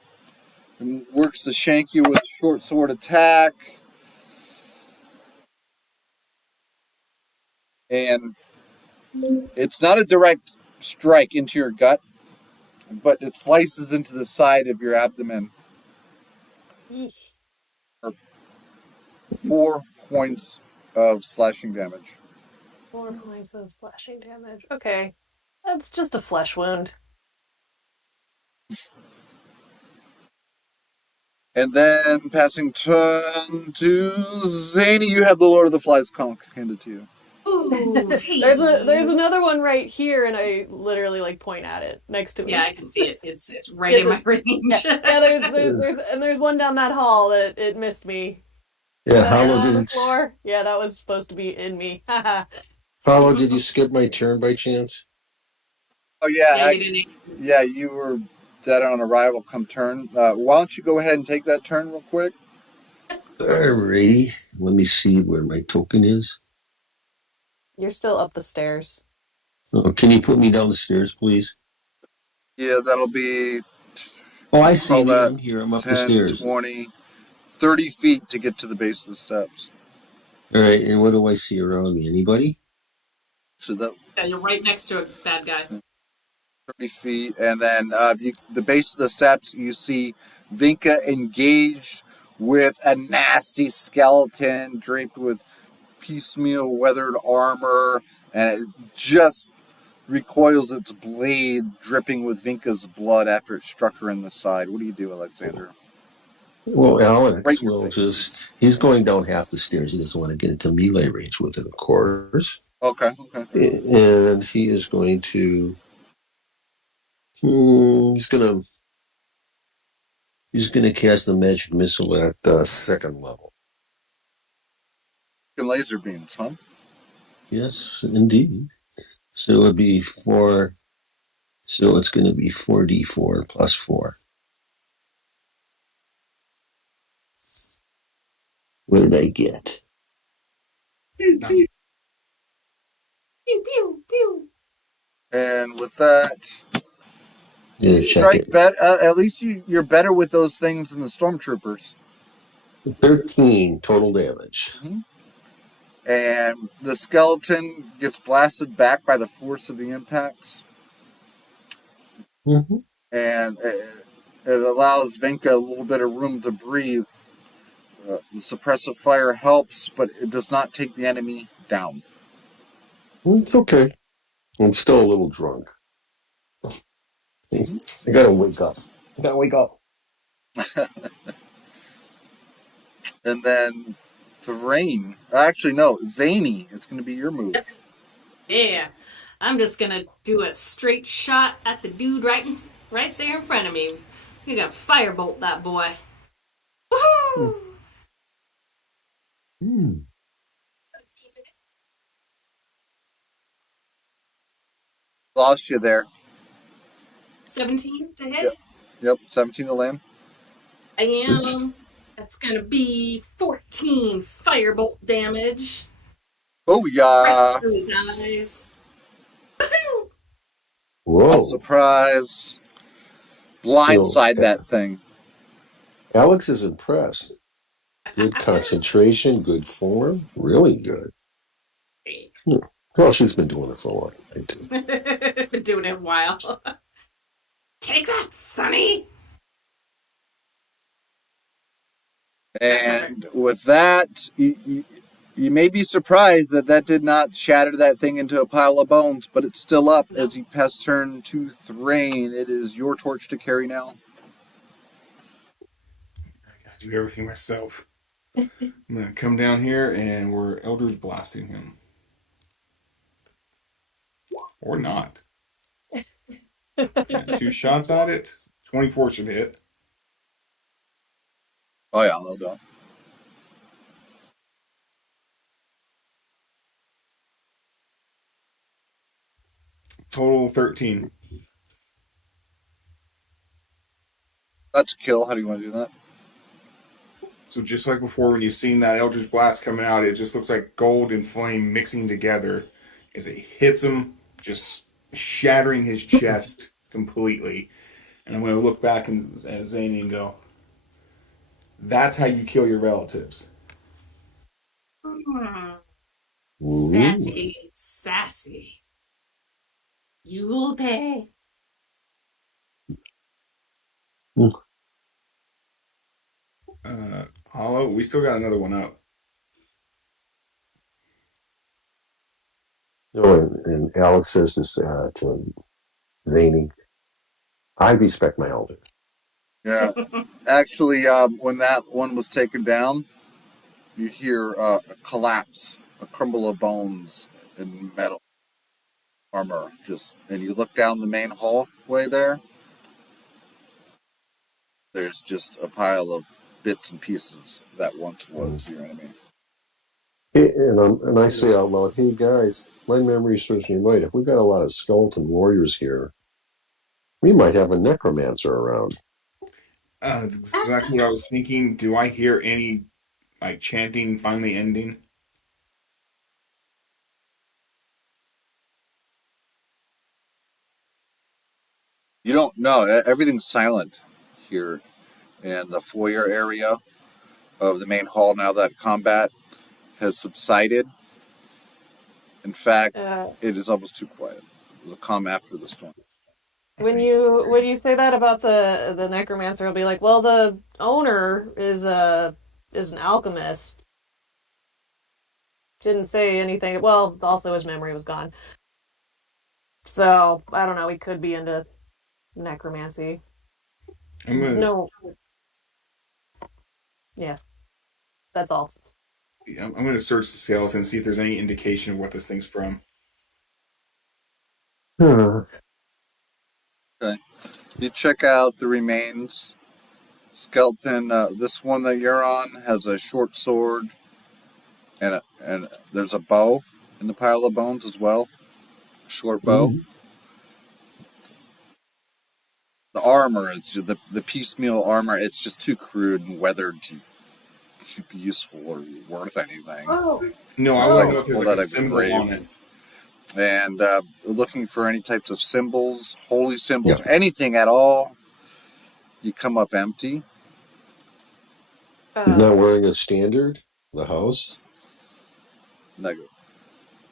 works to shank you with a short sword attack. And it's not a direct strike into your gut, but it slices into the side of your abdomen. Yeesh. 4 points of slashing damage. 4 points of slashing damage. Okay. That's just a flesh wound. And then passing turn to Zany, you have the Lord of the Flies conch handed to you. Ooh, hey. There's another one right here, and I literally like point at it next to me. Yeah, I can see it. It's right in my range. There's one down that hall that it missed me. Yeah, that Hollow arrow on the didn't. floor? Yeah, that was supposed to be in me. Haha. Hollow, did you skip my turn by chance? Oh, Yeah, yeah. you didn't. Yeah, you were dead on arrival come turn. Why don't you go ahead and take that turn real quick? Alrighty. Let me see where my token is. You're still up the stairs. Oh, can you put me down the stairs, please? Yeah, that'll be, Oh, I call see me. that I'm here. I'm up the 10, stairs. 20, 30 feet to get to the base of the steps. All right, and what do I see around me? Anybody? So that Yeah, you're right next to a bad guy. 30 feet, and then the base of the steps, you see Vinka engaged with a nasty skeleton draped with piecemeal weathered armor, and it just recoils its blade, dripping with Vinka's blood after it struck her in the side. What do you do, Alexander? Well, Right Alex in your will face. he's going down half the stairs. He doesn't want to get into melee range with it, of course. Okay. And he is going to, he's going to cast the magic missile at second level. And laser beams, huh? Yes, indeed. So it would be four. So it's going to be 4d4 plus 4. What did I get? Pew, pew, pew. And with that, Did I you check strike it? at least you're better with those things than the stormtroopers. 13 total damage. Mm-hmm. And the skeleton gets blasted back by the force of the impacts, Mm-hmm. and it allows Vinka a little bit of room to breathe. The suppressive fire helps, but it does not take the enemy down. It's okay. I'm still a little drunk. I gotta wake up. I gotta wake up. And then Thrain. Actually, no, Zany. It's going to be your move. Yeah. I'm just gonna do a straight shot at the dude right there in front of me. You gotta firebolt that boy. Woohoo! Hmm. Lost you there. 17 to Yep. hit. Yep. 17 to land. I am. That's gonna be 14 firebolt damage. Oh, Right yeah. through his eyes. Woohoo! Whoa. Surprise. You know, Blindside that thing. Alex is impressed. Good concentration, good form, really good. Hmm. Well, she's been doing it for a long time too. Been doing it a while. Take that, Sonny! That's her turn. And with that, you may be surprised that that did not shatter that thing into a pile of bones, but it's still up No. as you pass turn to Thrain. It is your torch to carry now. I gotta do everything myself. I'm gonna come down here and we're Elders blasting him. Or not. Yeah, 2 shots at it. 24 should hit. Oh, yeah, no doubt. Total 13. That's a kill. How do you want to do that? So just like before, when you've seen that Eldritch Blast coming out, it just looks like gold and flame mixing together as it hits him, just shattering his chest completely. And I'm going to look back at Zany and go, that's how you kill your relatives. Ooh. Sassy. You'll pay. Hollow, we still got another one up. And Alex says this to Zany, I respect my elders. Yeah. Actually, when that one was taken down, you hear a collapse, a crumble of bones and metal armor. And you look down the main hallway there. There's just a pile of bits and pieces that once was your enemy. And I say out loud, hey guys, my memory serves me right. If we've got a lot of skeleton warriors here, we might have a necromancer around. That's exactly what I was thinking. Do I hear any like chanting finally ending? You don't know. Everything's silent here in the foyer area of the main hall now that combat has subsided. In fact, Uh, it is almost too quiet. It'll come after the storm. when you say that about the necromancer, I'll be like, well, the owner is an alchemist. Didn't say anything. Well, also his memory was gone. So I don't know. We could be into necromancy. I'm gonna No, yeah, that's all. I'm gonna search the skeleton, see if there's any indication of what this thing's from. Huh. Okay. You check out the remains. Skeleton, this one that you're on has a short sword and there's a bow in the pile of bones as well. Short bow. Mm. The armor is the piecemeal armor. It's just too crude and weathered to be useful or worth anything. Oh, No, I Looks want like to know it's if there's pulled like a out of a symbol on grave. it. And looking for any types of symbols, holy Yeah. symbols, anything at all. You come up empty. He's not uh, wearing a standard, the house. Negative.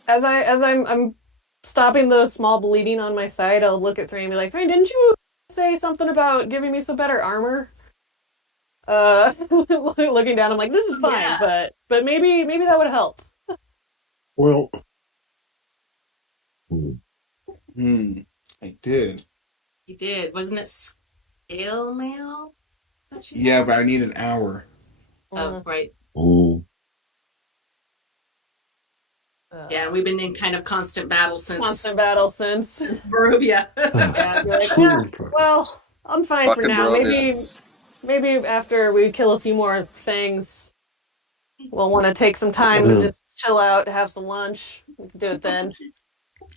as I'm stopping the small bleeding on my side, I'll look at Thrain and be like, Thrain, didn't you say something about giving me some better armor? Looking down, I'm like, this is fine, Yeah, but maybe that would help. Well, Hmm. I did. you did. Wasn't it scale mail that you Yeah, had? but I need an hour. Mhm. Right. Ooh. Yeah, we've been in kind of constant battle since Constant battle since. Barovia. Yeah, I'd be like, True yeah, impression. well, I'm fine for Fucking now. Barovia. Maybe after we kill a few more things, we'll want to take some time to just chill out, have some lunch. We can do it then.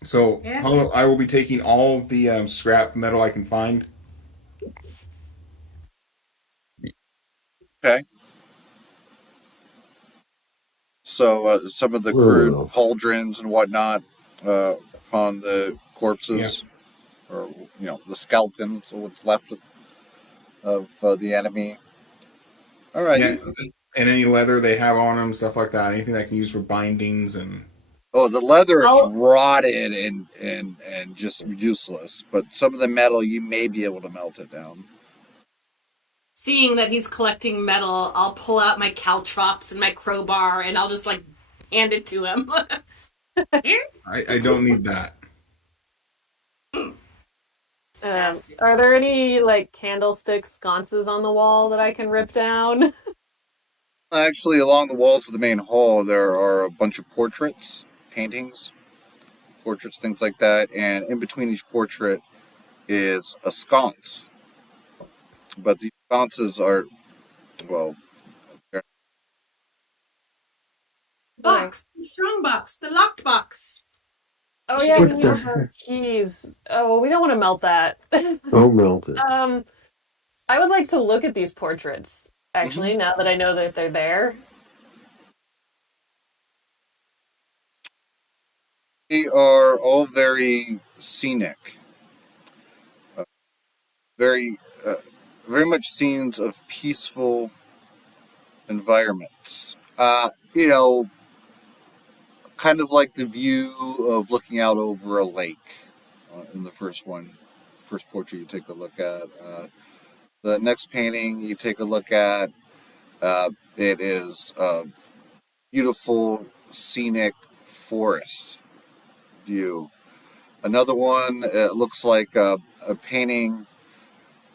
So Yeah. I will be taking all the scrap metal I can find. Okay. So some of the crude Well, pauldrons and whatnot upon the Yeah. corpses, or the skeletons, or what's left of the enemy. All right. Yeah. And any leather they have on them, stuff like that. Anything that I can use for bindings and Oh, the leather is I'll rotted and just useless, but some of the metal you may be able to melt it down. seeing that he's collecting metal, I'll pull out my caltrops and my crowbar and I'll just like hand it to him. I don't need that. Sassy. Are there any like candlestick sconces on the wall that I can rip down? Actually, along the walls of the main hall, there are a bunch of portraits, paintings, portraits, things like that, and in between each portrait is a sconce. But the sconces are, well, they're- Okay. Box, the strong box, the locked box. Oh You should yeah, give what it we to the have him. those heck? keys. Oh, well, we don't want to melt that. Don't melt it. Um, I would like to look at these portraits, Mhm. actually, now that I know that they're there. They are all very scenic, uh, very, uh, very much scenes of peaceful environments. Kind of like the view of looking out over a lake in the first one, first portrait you take a look at. The next painting you take a look at, it is a beautiful scenic forest view. Another one, it looks like a painting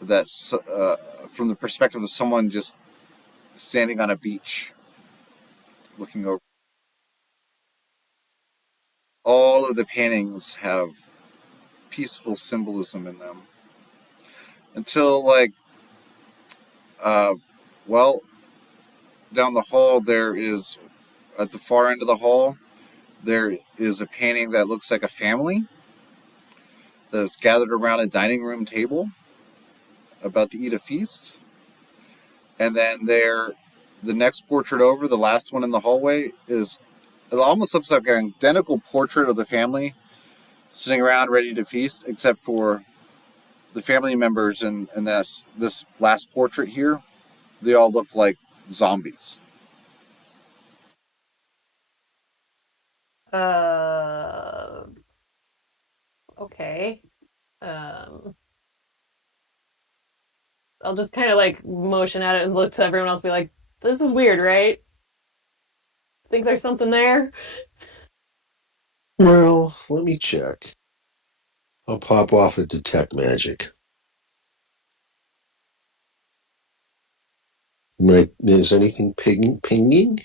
that's from the perspective of someone just standing on a beach looking over. All of the paintings have peaceful symbolism in them until, like, uh, well, down the hall, there is, at the far end of the hall, there is a painting that looks like a family that's gathered around a dining room table about to eat a feast. And then the next portrait over, the last one in the hallway, it almost looks like an identical portrait of the family sitting around ready to feast, except for the family members in this last portrait here. They all look like zombies. Uh, okay. Um, I'll just kind of like motion at it and look to everyone else, and be like, "This is weird, right? Think there's something there?" Well, let me check. I'll pop off a detect magic. Is anything pinging? Pinging?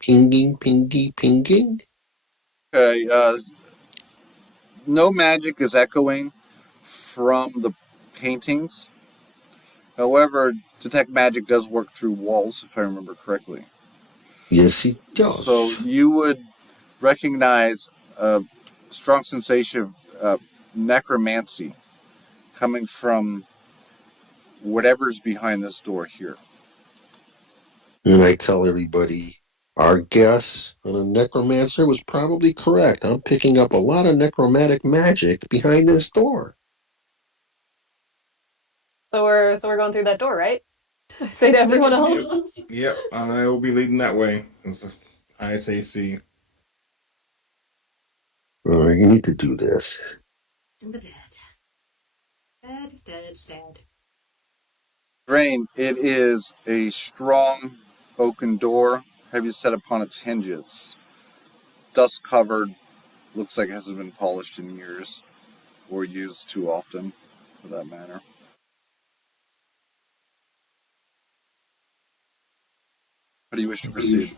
Pinging, pingy, pinging? Okay, no magic is echoing from the paintings. However, detect magic does work through walls, if I remember correctly. Yes, he So does. you would recognize a strong sensation of necromancy coming from whatever's behind this door here. And I tell everybody, our guess on a necromancer was probably correct. I'm picking up a lot of necromantic magic behind this door. So we're going through that door, right? I say to everyone else. Yep, I will be leading that way. I say see. You need to do this. In the dead. Dead, dead, dead. Drain, it is a strong oaken door, heavy set upon its hinges. Dust covered, looks like it hasn't been polished in years, or used too often, for that matter. do you wish to proceed?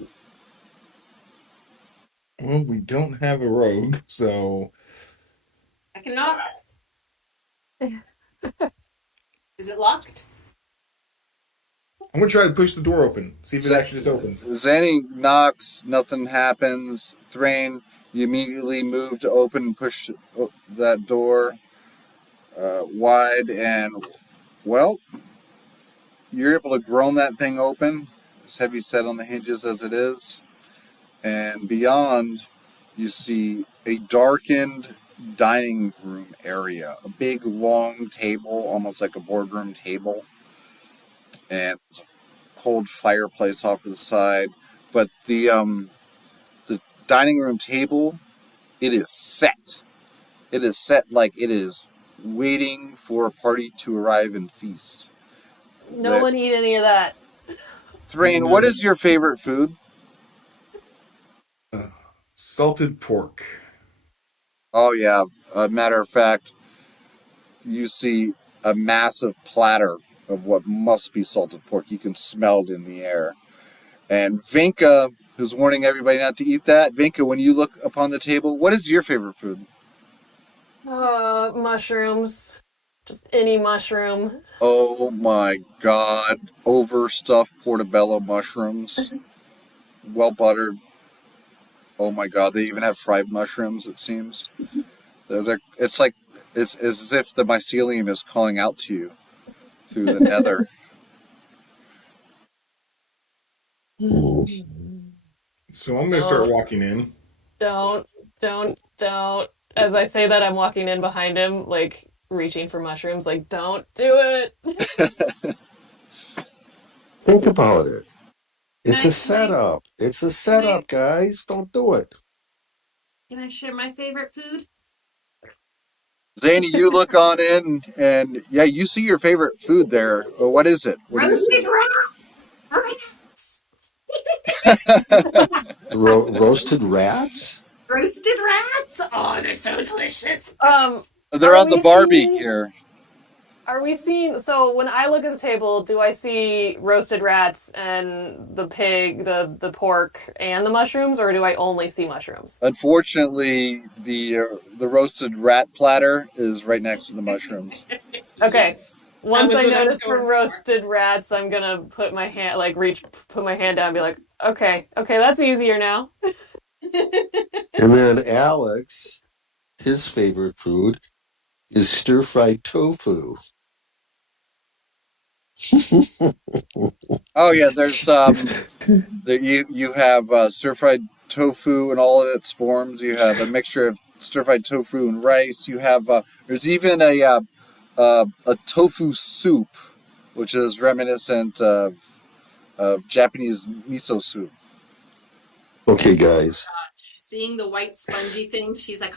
Well, we don't have a rogue, so I can knock. Is it locked? I'm gonna try to push the door open. See if it actually just opens. Zanny knocks, nothing happens. Thrain, you immediately move to open and push that door wide, and, well, you're able to groan that thing open, as heavy set on the hinges as it is. And beyond, you see a darkened dining room area. A big, long table, almost like a boardroom table. And there's a cold fireplace off to the side. But the dining room table, it is set. It is set like it is waiting for a party to arrive and feast. No one eat any of that. Thrain, what is your favorite food? Salted pork. Oh, yeah. Matter of fact, you see a massive platter of what must be salted pork. You can smell it in the air. And Vinka, who's warning everybody not to eat that, Vinka, when you look upon the table, what is your favorite food? Mushrooms. Just any mushroom. Oh my God. Overstuffed portobello mushrooms. Well buttered. Oh my God. They even have fried mushrooms, it seems. It's like, it's as if the mycelium is calling out to you through the nether. So I'm gonna start walking in. Don't. As I say that, I'm walking in behind him, like reaching for mushrooms. Like, don't do it. Think about it. It's a Can setup. It's a setup, guys. Don't do it. Can I share my favorite food? Zany, you look on in, and yeah, you see your favorite food there. Well, what is it? What do you see? Rats. Roasted rats? Roasted rats. Oh, they're so delicious. They're Are on the we Barbie seeing- here. Are we seeing? So when I look at the table, do I see roasted rats and the pig, the pork, and the mushrooms, or do I only see mushrooms? Unfortunately, the roasted rat platter is right next to the mushrooms. Okay. Yes. Once That was I what I was notice the going for. roasted rats, I'm gonna put my hand, like put my hand down, and be like, okay, that's easier now. And then Alex, his favorite food is stir-fried tofu. Oh yeah, there's you have stir-fried tofu in all of its forms. You have a mixture of stir-fried tofu and rice. You have there's even a tofu soup, which is reminiscent of Japanese miso soup. Okay, guys. Seeing the white spongy thing, she's like,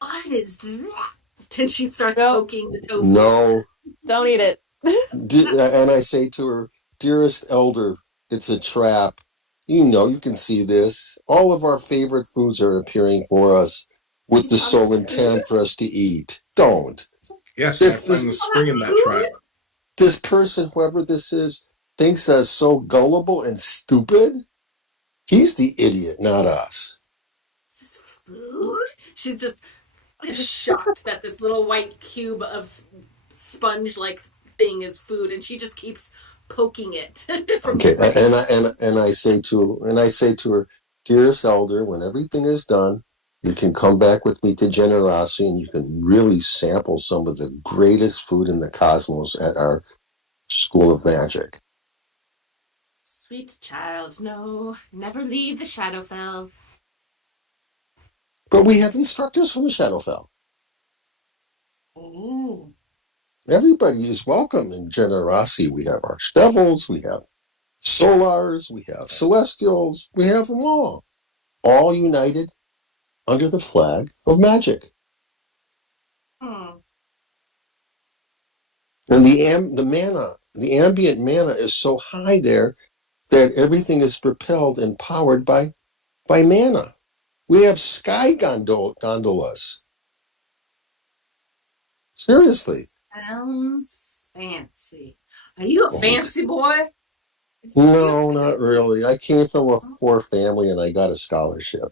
"What is that?" And she starts Nope. poking the tofu. No. Don't eat it. And I say to her, dearest elder, it's a trap. You know, you can see this. All of our favorite foods are appearing for us with the sole intent for us to eat. Don't. Yes, It's I'm this, springing that trap. this person, whoever this is, thinks us so gullible and stupid. He's the idiot, not us. This is food? She's just shocked that this little white cube of sponge-like thing is food, and she just keeps poking it. From Okay, different and I say to her, dearest elder, when everything is done, you can come back with me to Generosity, and you can really sample some of the greatest food in the cosmos at our School of Magic. Sweet child, no, never leave the Shadowfell. But we have instructors from the Shadowfell. Ooh. Everybody is welcome in Generosity. We have Archdevils, we have Solars, we have Celestials, we have them all united under the flag of magic. Hmm. And the ambient mana is so high there that everything is propelled and powered by mana. We have sky gondolas. Seriously. Sounds fancy. Are you a fancy boy? No, not really. I came from a poor family and I got a scholarship.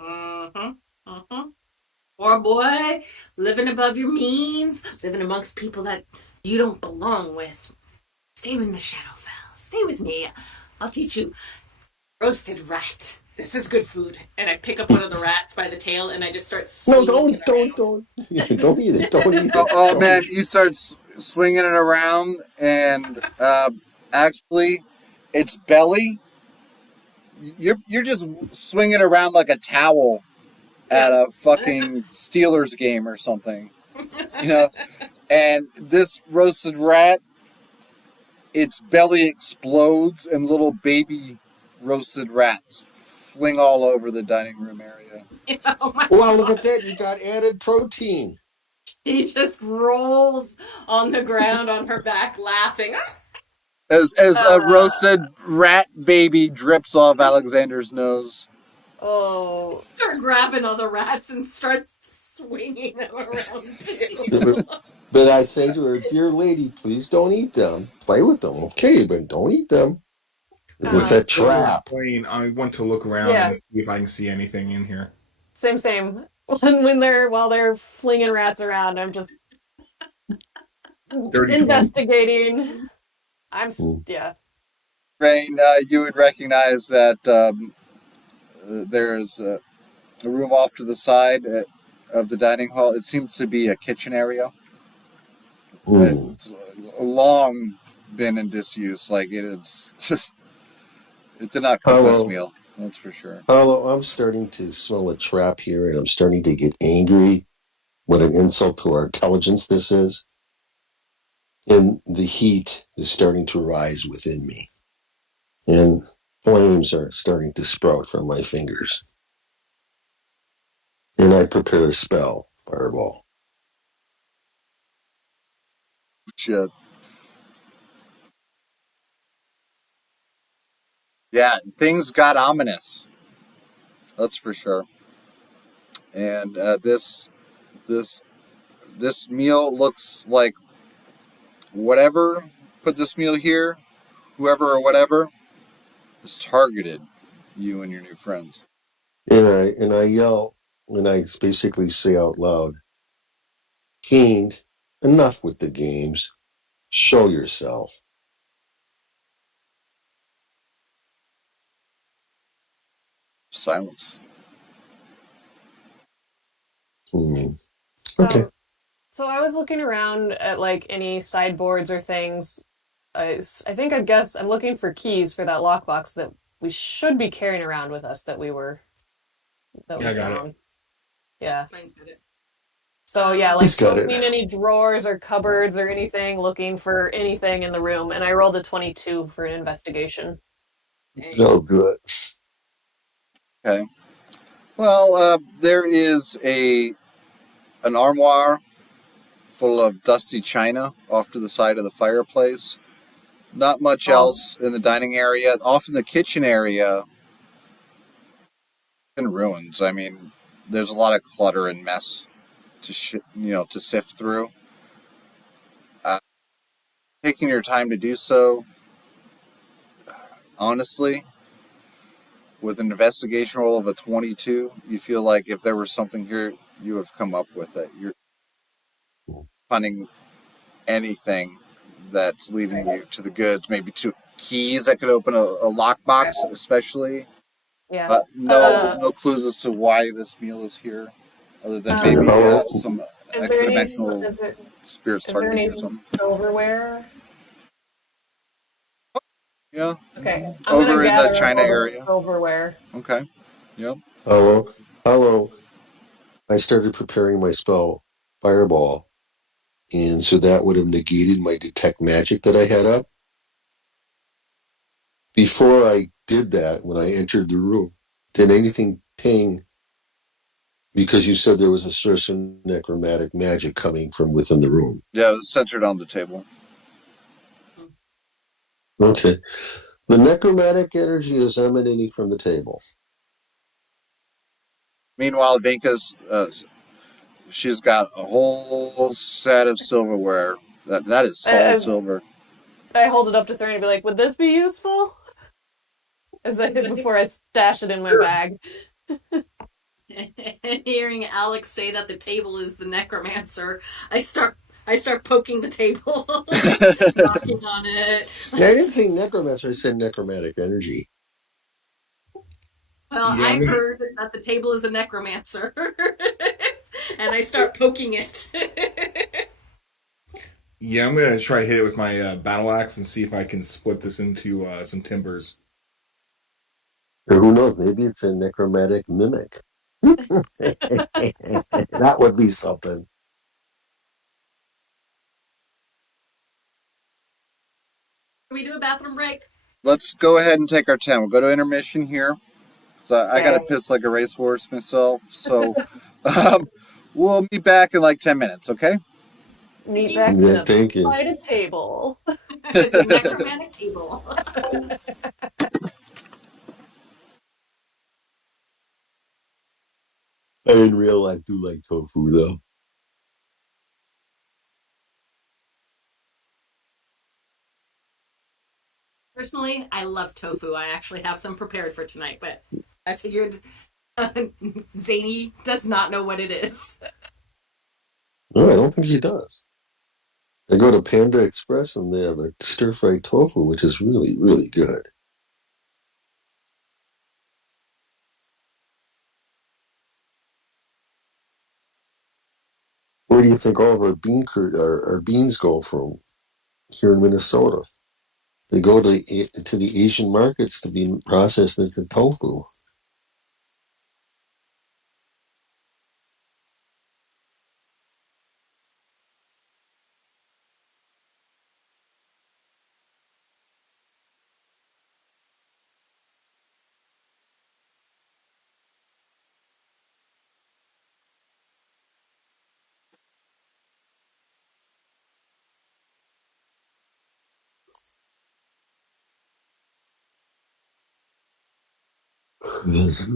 Mm-hmm. Mm-hmm. Poor boy, living above your means, living amongst people that you don't belong with. Stay in the Shadowfell. Stay with me. I'll teach you roasted rat. This is good food. And I pick up one of the rats by the tail and I just start No, swinging it don't, don't, around. don't. Don't eat it. Don't eat Oh, it. oh Don't man, eat you start swinging it around, and actually, its belly. You're just swinging around like a towel at Yep. a fucking Steelers game or something, you know. And this roasted rat, its belly explodes, and little baby roasted rats fling all over the dining room area. Oh my it. Wow, look god. at that. You got added protein. He just rolls on the ground on her back laughing. As a Uh, roasted rat baby drips off Alexander's nose. oh, Start grabbing other rats and start swinging them around too. But I say to her, dear lady, please don't eat them. Play with them, okay, but don't eat them. It's While a while you're trap. playing, I want to look around yeah, and see if I can see anything in here. same. When they're while they're flinging rats around, I'm just Dirty 20. investigating. Mm. Yeah. Rain, you would recognize that there's a room off to the side of the dining hall. It seems to be a kitchen area. Mm. It's long been in disuse. Like it is, it did not cook this Hello. meal. That's for sure. Hello, I'm starting to smell a trap here and I'm starting to get angry. What an insult to our intelligence this is. And the heat is starting to rise within me. And flames are starting to sprout from my fingers. And I prepare a spell, fireball. Shit. Yeah, things got ominous. That's for sure. And this this meal looks like whatever put this meal here, whoever or whatever, has targeted you and your new friends. And I yell, and I basically say out loud, Fiend, enough with the games. Show yourself. Silence. Hmm. Okay. Um, so I was looking around at like any sideboards or things. I think I guess I'm looking for keys for that lockbox that we should be carrying around with us that Yeah, we I got it. found. Yeah. Mine's got it. So yeah, He's like got it. opening any drawers or cupboards or anything, looking for anything in the room, and I rolled a 22 for an investigation. Dang. Oh, good. Okay. Well, there is a an armoire full of dusty china off to the side of the fireplace. Not much Oh, else in the dining area. Off in the kitchen area, in ruins. I mean, there's a lot of clutter and mess to sift through. Uh, Taking your time to do so, honestly, with an investigation roll of a 22, you feel like if there was something here, you have come up with it. You're finding anything that's leading you to the goods, maybe to keys that could open a lockbox, especially. yeah. But no clues as to why this meal is here, other than Yeah, maybe Um, hello. some is there extra any dimensional spirits is there targeting any you or something. silverware? Yeah, Okay, I'm gonna over in the gather up China all the area. silverware. Okay. Yep. Hello. Hello. I started preparing my spell, fireball. And so that would have negated my detect magic that I had up. Before I did that, when I entered the room, did anything ping? Because you said there was a source of necromantic magic coming from within the room. Yeah, it's centered on the table. Okay. The necromantic energy is emanating from the table. Meanwhile, Vinka's she's got a whole set of silverware. That is solid As silver. I hold it up to Thorny and be like, "Would this be useful?" As I before I stash it in my bag. Hearing Alex say that the table is the necromancer, I start poking the table, knocking on it. Yeah, I didn't say necromancer. I said necromantic energy. Well, Yeah, I heard that the table is a necromancer, and I start poking it. yeah, I'm gonna try to hit it with my battle axe and see if I can split this into some timbers. Or who knows? Maybe it's a necromantic mimic. That would be something. Can we do a bathroom break? Let's go ahead and take our time. We'll go to intermission here. So I got to Okay. piss like a racehorse myself. So um, we'll be back in like 10 minutes, okay? Thank Meet you. back to Yeah, the thank you. lighted table. The necromantic table. I in real life do like tofu though. Personally, I love tofu. I actually have some prepared for tonight, but I figured Zany does not know what it is. No, I don't think he does. I go to Panda Express and they have a stir fried tofu, which is really, really good. Where do you think all of our our beans go from here in Minnesota? They go to the Asian markets to be processed into tofu. Yes.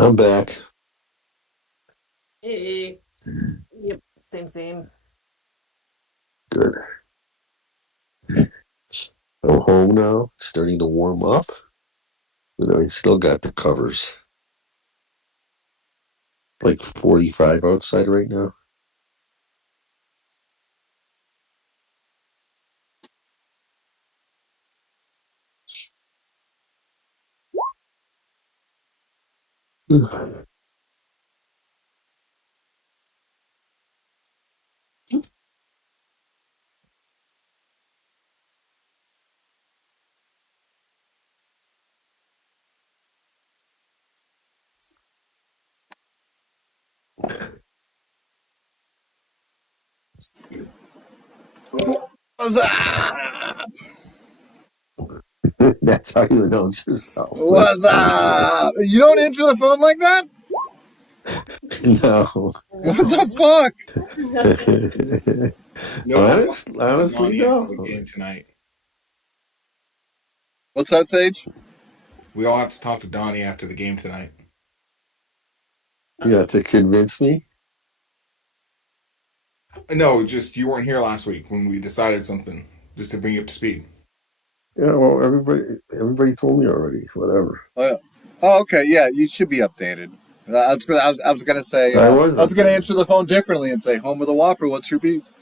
I'm back. Hey. Yep, same. Good. I'm home now. It's starting to warm up, but I still got the covers. Like 45 outside right now. What's up? That's how you announce yourself. What's up? You don't answer the phone like that? No. What the fuck? No, we all have to talk to Honestly, Donnie after the no. game tonight. What's that, Sage? We all have to talk to Donnie after the game tonight. You have to convince me. No, just you weren't here last week when we decided something, just to bring you up to speed. Yeah, well, everybody told me already. Whatever. Oh, yeah. Oh, okay. Yeah, you should be updated. I was gonna say. I was I was gonna updated. answer the phone differently and say, "Home of the Whopper. What's your beef?"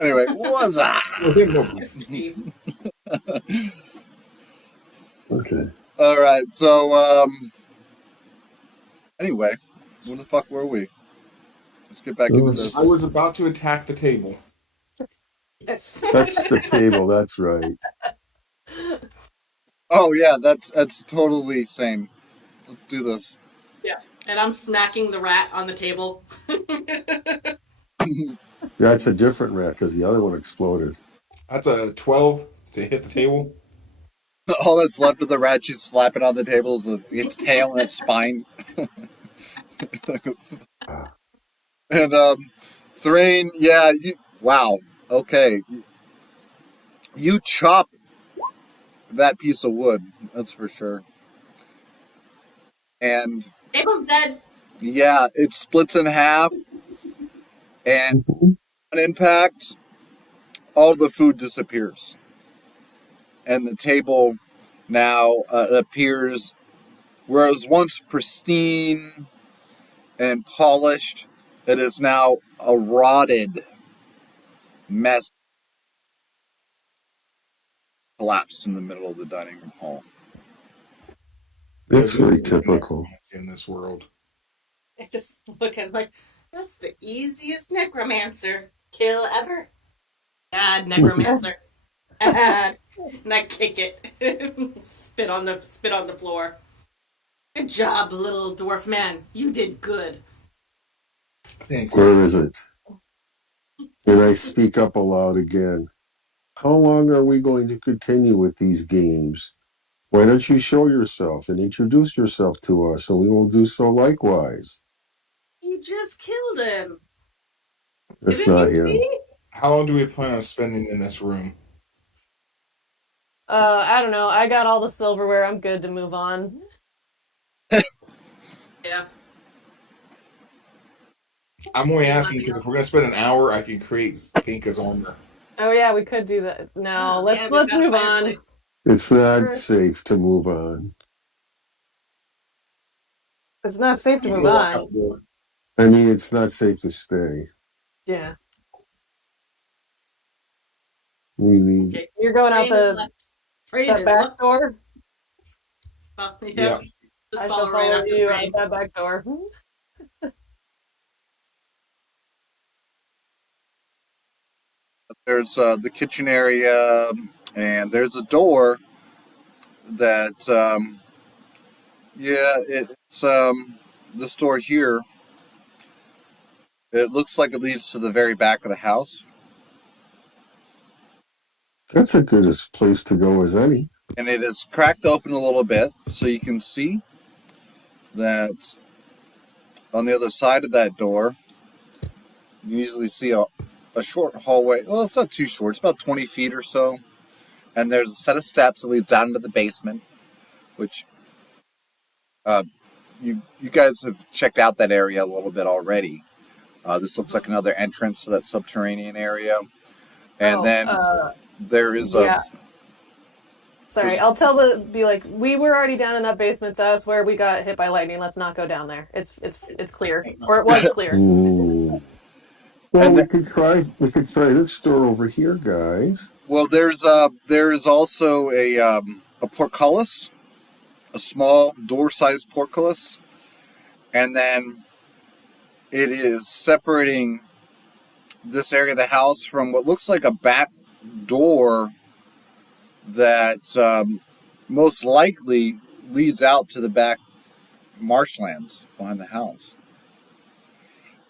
Anyway, what's up? Well, we have no beef. Okay. All right. So, anyway, where the fuck were we? Let's get back into I this. was about to attack the table. Yes. That's the table. That's right. Oh yeah, that's totally sane. Let's do this. Yeah. And I'm smacking the rat on the table. That's a different rat because the other one exploded. That's a 12 to hit the table. All that's left of the rat she's slapping on the table is its tail and its spine. And Thrain, yeah, wow, okay, you chop that piece of wood, that's for sure. And Abram's dead. yeah, it splits in half, and Mhm. on impact, all the food disappears, and the table now appears, whereas once pristine and polished, it is now a rotted mess collapsed in the middle of the dining room hall. It's There's very no typical. necromancy in this world. I just look at him like, that's the easiest necromancer kill ever. God, necromancer. God. And I kick it. spit on the floor. Good job, little dwarf man. You did good. Thanks. Where is it? And I speak up aloud again. How long are we going to continue with these games? Why don't you show yourself and introduce yourself to us, and we will do so likewise. You just killed him. It's Didn't not you him. see? How long do we plan on spending in this room? I don't know. I got all the silverware. I'm good to move on. Yeah. I'm only asking because if we're going to spend an hour, I can create Pinka's armor. Oh yeah, we could do that. No, let's Yeah, we've let's got a move on. fireplace. It's not Sure. safe to move on. It's not safe to I'm move going to walk out on. the door. I mean, it's not safe to stay. Yeah, We need. Okay. you're going out Rain is the left. Rain that is back left. door. Well, yeah. Yeah. Just I follow shall right follow after you out Rain. that back door. There's the kitchen area, and there's a door that, yeah, it's this door here. It looks like it leads to the very back of the house, That's a good as place to go as any. and it is cracked open a little bit, so you can see that on the other side of that door, you can easily see a short hallway. Well, it's not too short; it's about 20 feet or so. And there's a set of steps that leads down into the basement, which You guys have checked out that area a little bit already. This looks like another entrance to that subterranean area, and then there is a. Yeah. Sorry, I'll be like, we were already down in that basement. That's where we got hit by lightning. Let's not go down there. It's clear, or it was clear. Ooh. Well, And we could try this door over here, guys. Well, there is also a portcullis, a small door-sized portcullis, and then it is separating this area of the house from what looks like a back door that most likely leads out to the back marshlands behind the house.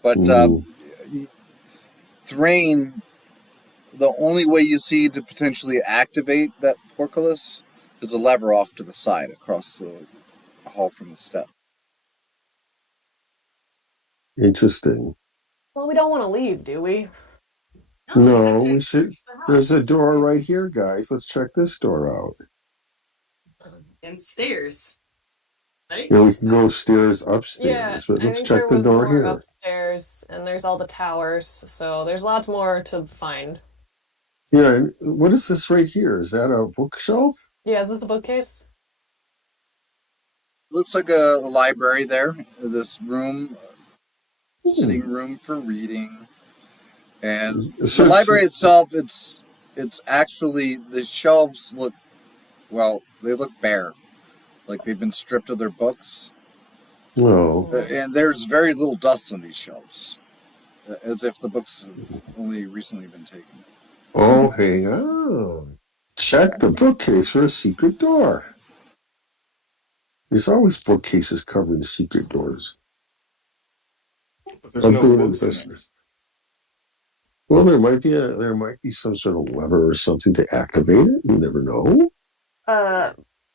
But Thrain, the only way you see to potentially activate that portcullis is a lever off to the side across the hall from the step. Interesting. Well, we don't want to leave, do we? No, we should. The There's a house. door right here, guys. Let's check this door out. And stairs. Right? And we can go stairs Yeah, upstairs, but I let's think check there the was door more here. upstairs, and there's all the towers, so there's lots more to find. Yeah, and what is this right here? Is that a bookshelf? Yeah, is this a bookcase? Looks like a library there. This room, sitting room for reading, and the library itself. It's actually the shelves look they look bare, like they've been stripped of their books. Oh. And there's very little dust on these shelves, as if the books have only recently been taken. Oh, hang on. Check the bookcase for a secret door. There's always bookcases covering secret doors. But there's no books in there. Well, there might be some sort of lever or something to activate it. You never know.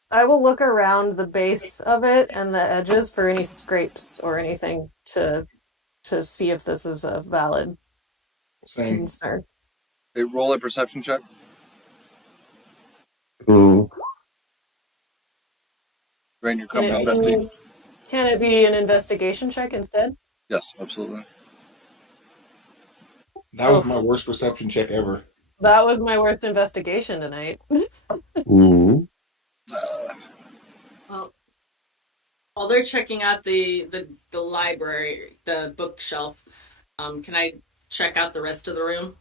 I will look around the base of it and the edges for any scrapes or anything to see if this is a valid Same. concern. Hey, roll a perception check. Oh, Rain, you're coming up empty. Can it be an investigation check instead? Yes, absolutely. That was my worst perception check ever. That was my worst investigation tonight. ooh. Well, while they're checking out the library, the bookshelf, can I check out the rest of the room?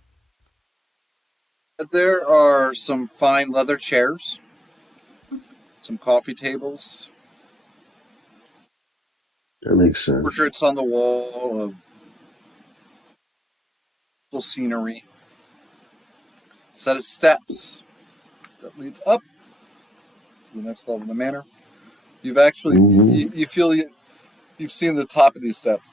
There are some fine leather chairs, some coffee tables, That makes sense. portraits on the wall of little scenery, set of steps that leads up to the next level of the manor. You've actually you feel you've seen the top of these steps.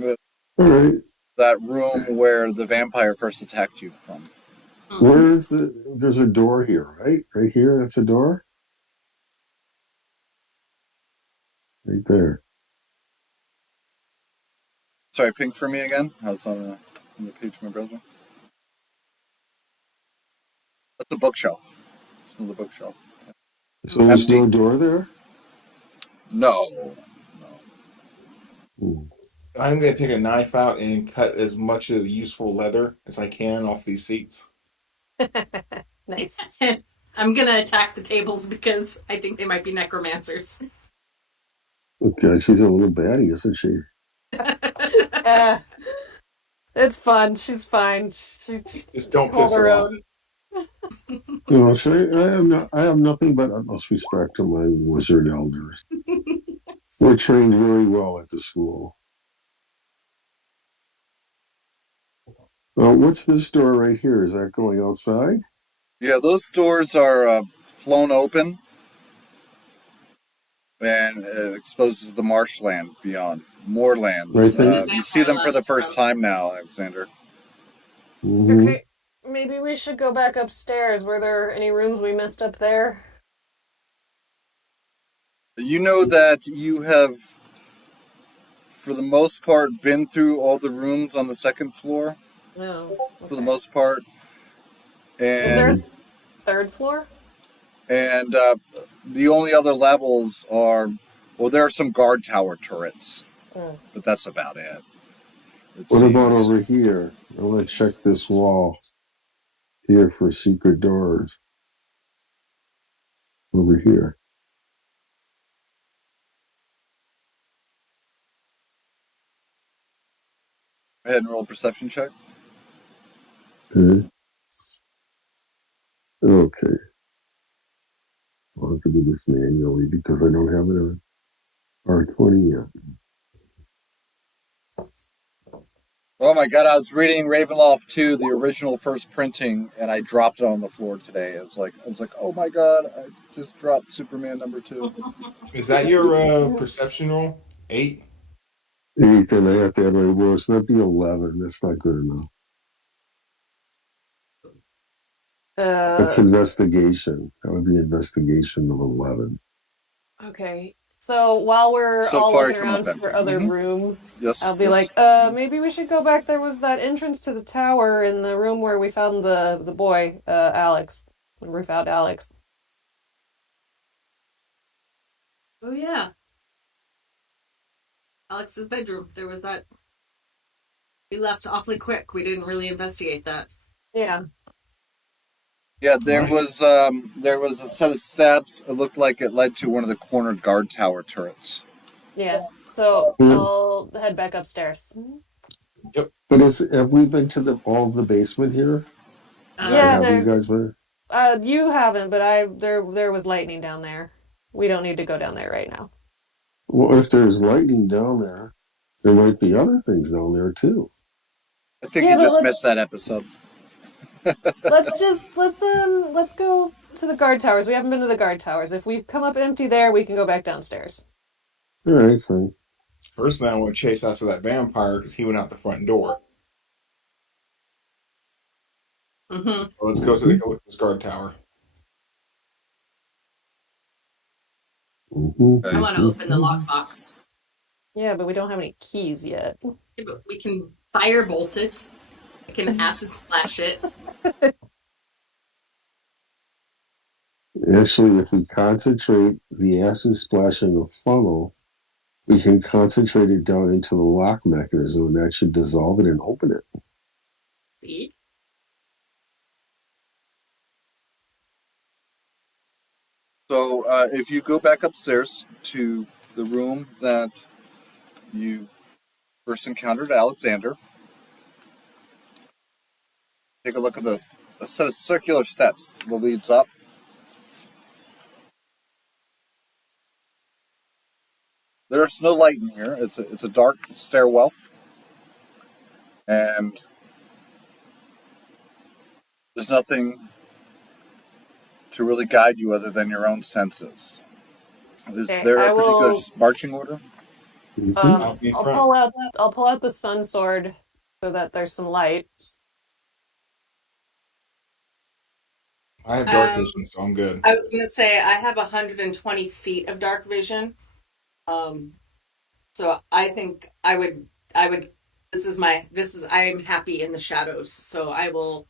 All right. That room where the vampire first attacked you from. Where's there's a door here, right? Right here, that's a door? Right there. Sorry, ping for me again. I was on the page of my browser. That's the bookshelf. It's another bookshelf. So there's Empty. no door there? No. I'm going to take a knife out and cut as much of useful leather as I can off these seats. Nice. I'm gonna attack the tables because I think they might be necromancers. Okay, she's a little baddie, isn't she? It's fun. She's fine. Just don't hold piss her her off. own. No, I have nothing but utmost respect to my wizard elders. We're trained very well at the school. What's this door right here? Is that going outside? Yeah, those doors are flown open, and it exposes the marshland beyond. Moorlands. You see them for the first time now, Alexander. Mm-hmm. Okay, maybe we should go back upstairs. Were there any rooms we missed up there? You know that you have, for the most part, been through all the rooms on the second floor. No. For the most part. Is there And a third floor? And the only other levels are, well, there are some guard tower turrets, but that's about it. What about over here? I want to check this wall here for secret doors. Over here. Go ahead and roll a perception check. Okay. Okay. I'll have to do this manually because I don't have it on R20 yet. Oh my god, I was reading Ravenloft 2, the original first printing, and I dropped it on the floor today. I was like, oh my god, I just dropped Superman #2. Is that your perception roll? 8? 8, and I have to add my worst. That'd be 11. That's not good enough. That's investigation. That would be investigation of 11. Okay. So while we're So all far, looking come up around for empty. other Mhm. rooms, Yes, I'll be yes. like, maybe we should go back. There was that entrance to the tower in the room where we found the boy, Alex. When we found Alex. Oh yeah. Alex's bedroom. There was that. We left awfully quick. We didn't really investigate that. Yeah. Yeah, there was a set of steps. It looked like it led to one of the cornered guard tower turrets. Yeah. So I'll head back upstairs. Yep. But have we been to all of the basement here? Yeah, have you there's. guys been? You haven't, but there was lightning down there. We don't need to go down there right now. Well, if there's lightning down there, there might be other things down there too. I think Yeah, you but just missed that episode. let's go to the guard towers. We haven't been to the guard towers. If we come up empty there, we can go back downstairs. All right, fine. First, I want to chase after that vampire because he went out the front door. Mm-hmm. So let's go to the this guard tower. I want to open the lockbox. Yeah, but we don't have any keys yet. Yeah, but we can firebolt it. I can acid splash it. Actually, if we concentrate the acid splash in the funnel, we can concentrate it down into the lock mechanism, and that should dissolve it and open it. See? So if you go back upstairs to the room that you first encountered Alexander, take a look at a set of circular steps that leads up. There's no light in here. It's a dark stairwell, and there's nothing to really guide you other than your own senses. Is there a particular marching order? I'll pull out the sun sword so that there's some light. I have dark vision, so I'm good. I was gonna say I have 120 feet of dark vision. So I think I would I'm happy in the shadows, so I'll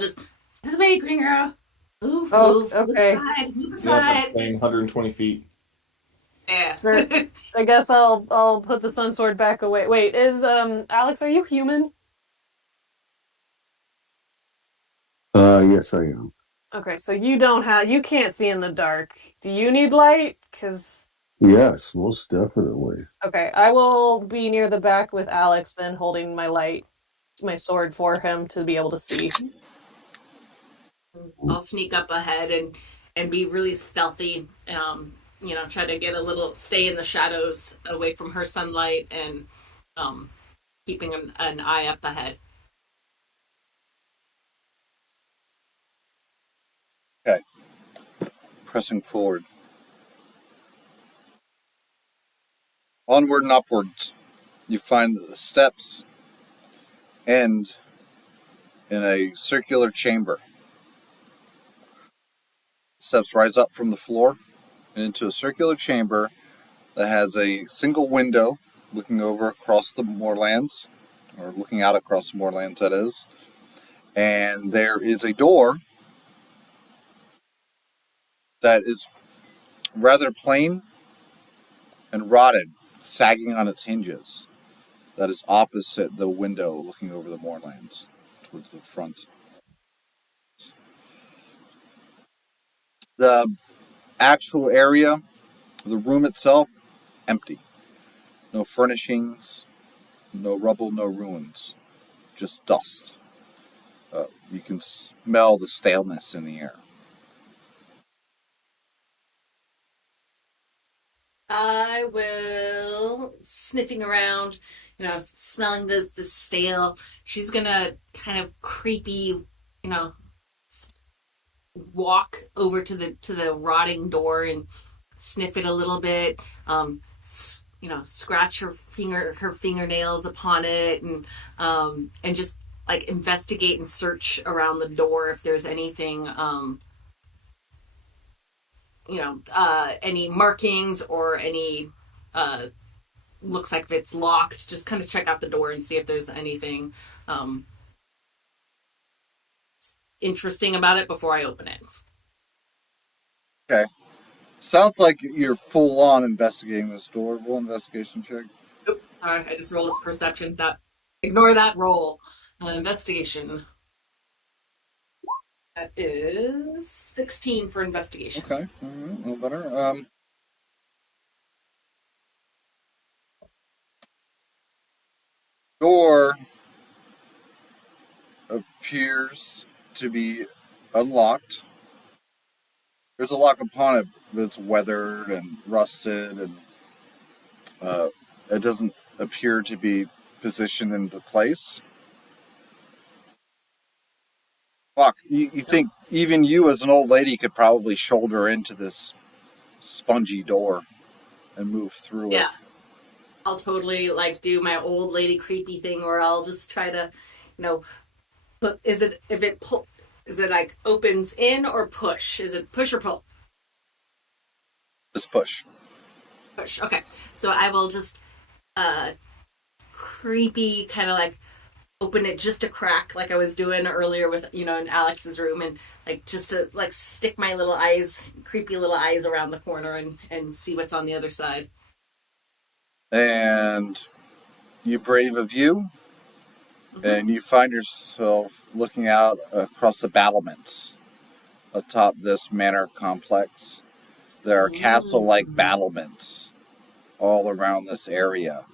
just move away, green girl. Move okay. Move aside. Yeah, 120 feet. Yeah. Sure. I guess I'll put the sun sword back away. Wait, is Alex, are you human? Yes, I am. Okay, so you can't see in the dark. Do you need light? Yes, most definitely. Okay, I will be near the back with Alex, then holding my sword for him to be able to see. I'll sneak up ahead and be really stealthy. Try to stay in the shadows away from her sunlight and keeping an eye up ahead. Okay. Pressing forward. Onward and upwards. You find that the steps end in a circular chamber. Steps rise up from the floor and into a circular chamber that has a single window looking over across the moorlands, or looking out across the moorlands, that is. And there is a door that is rather plain and rotted, sagging on its hinges. That is opposite the window looking over the moorlands towards the front. The actual area, the room itself, empty. No furnishings, no rubble, no ruins, just dust. You can smell the staleness in the air. I will sniffing around, smelling the stale. She's gonna kind of creepy, walk over to the rotting door and sniff it a little bit. Scratch her fingernails upon it, and just like investigate and search around the door if there's anything, any markings or any looks like if it's locked. Just kind of check out the door and see if there's anything interesting about it before I open it. Okay. Sounds like you're full on investigating this door. Roll investigation check. Oops, sorry, I just rolled a perception. Ignore that roll. Investigation. That is 16 for investigation. Okay, all right, a little better. Door appears to be unlocked. There's a lock upon it, but it's weathered and rusted, and it doesn't appear to be positioned into place. Fuck, you think even you as an old lady could probably shoulder into this spongy door and move through it. Yeah. I'll totally do my old lady creepy thing where I'll just try to, but is it like opens in or push? Is it push or pull? Just push. Push. Okay. So I will just creepy kind of open it just a crack like I was doing earlier with in Alex's room, and just to stick my little eyes, creepy little eyes around the corner and see what's on the other side. And you brave a view, and you find yourself looking out across the battlements atop this manor complex. There are castle-like battlements all around this area,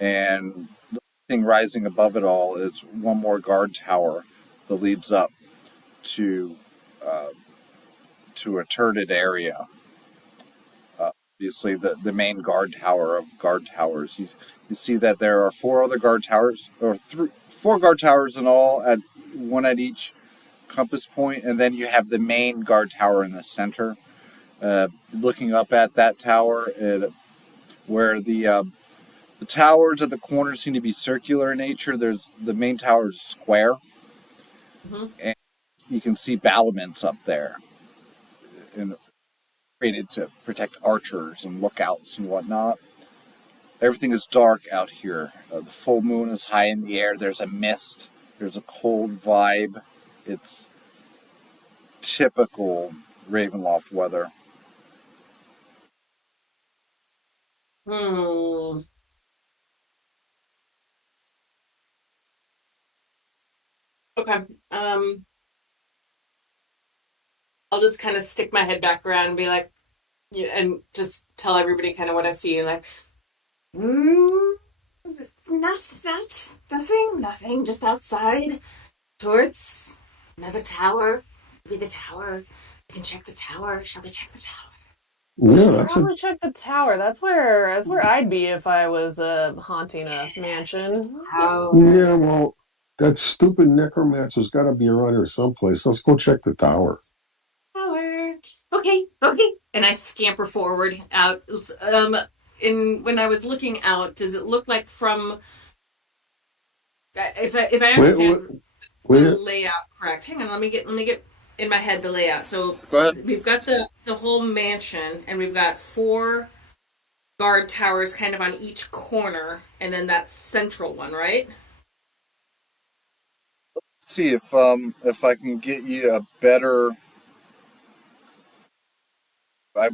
and the thing rising above it all is one more guard tower that leads up to a turreted area. Obviously, the main guard tower of guard towers. You see that there are four other guard towers, or four guard towers in all, at one at each compass point, and then you have the main guard tower in the center. Looking up at that tower, where the towers at the corners seem to be circular in nature. There's the main tower is square, and you can see battlements up there, and created to protect archers and lookouts and whatnot. Everything is dark out here. The full moon is high in the air. There's a mist. There's a cold vibe. It's typical Ravenloft weather. Okay. I'll just kind of stick my head back around and be like, and just tell everybody kind of what I see, and nothing, just outside, towards another tower. Maybe the tower. We can check the tower. Shall we check the tower? We should probably check the tower. That's where I'd be if I was haunting a mansion. Yeah, well, that stupid necromancer's got to be around here someplace. Let's go check the tower. Tower. Okay. And I scamper forward out. When I was looking out, does it look like from? If I understand the layout correct, hang on. Let me get in my head the layout. So we've got the whole mansion, and we've got four guard towers kind of on each corner, and then that central one, right? Let's see if I can get you a better I,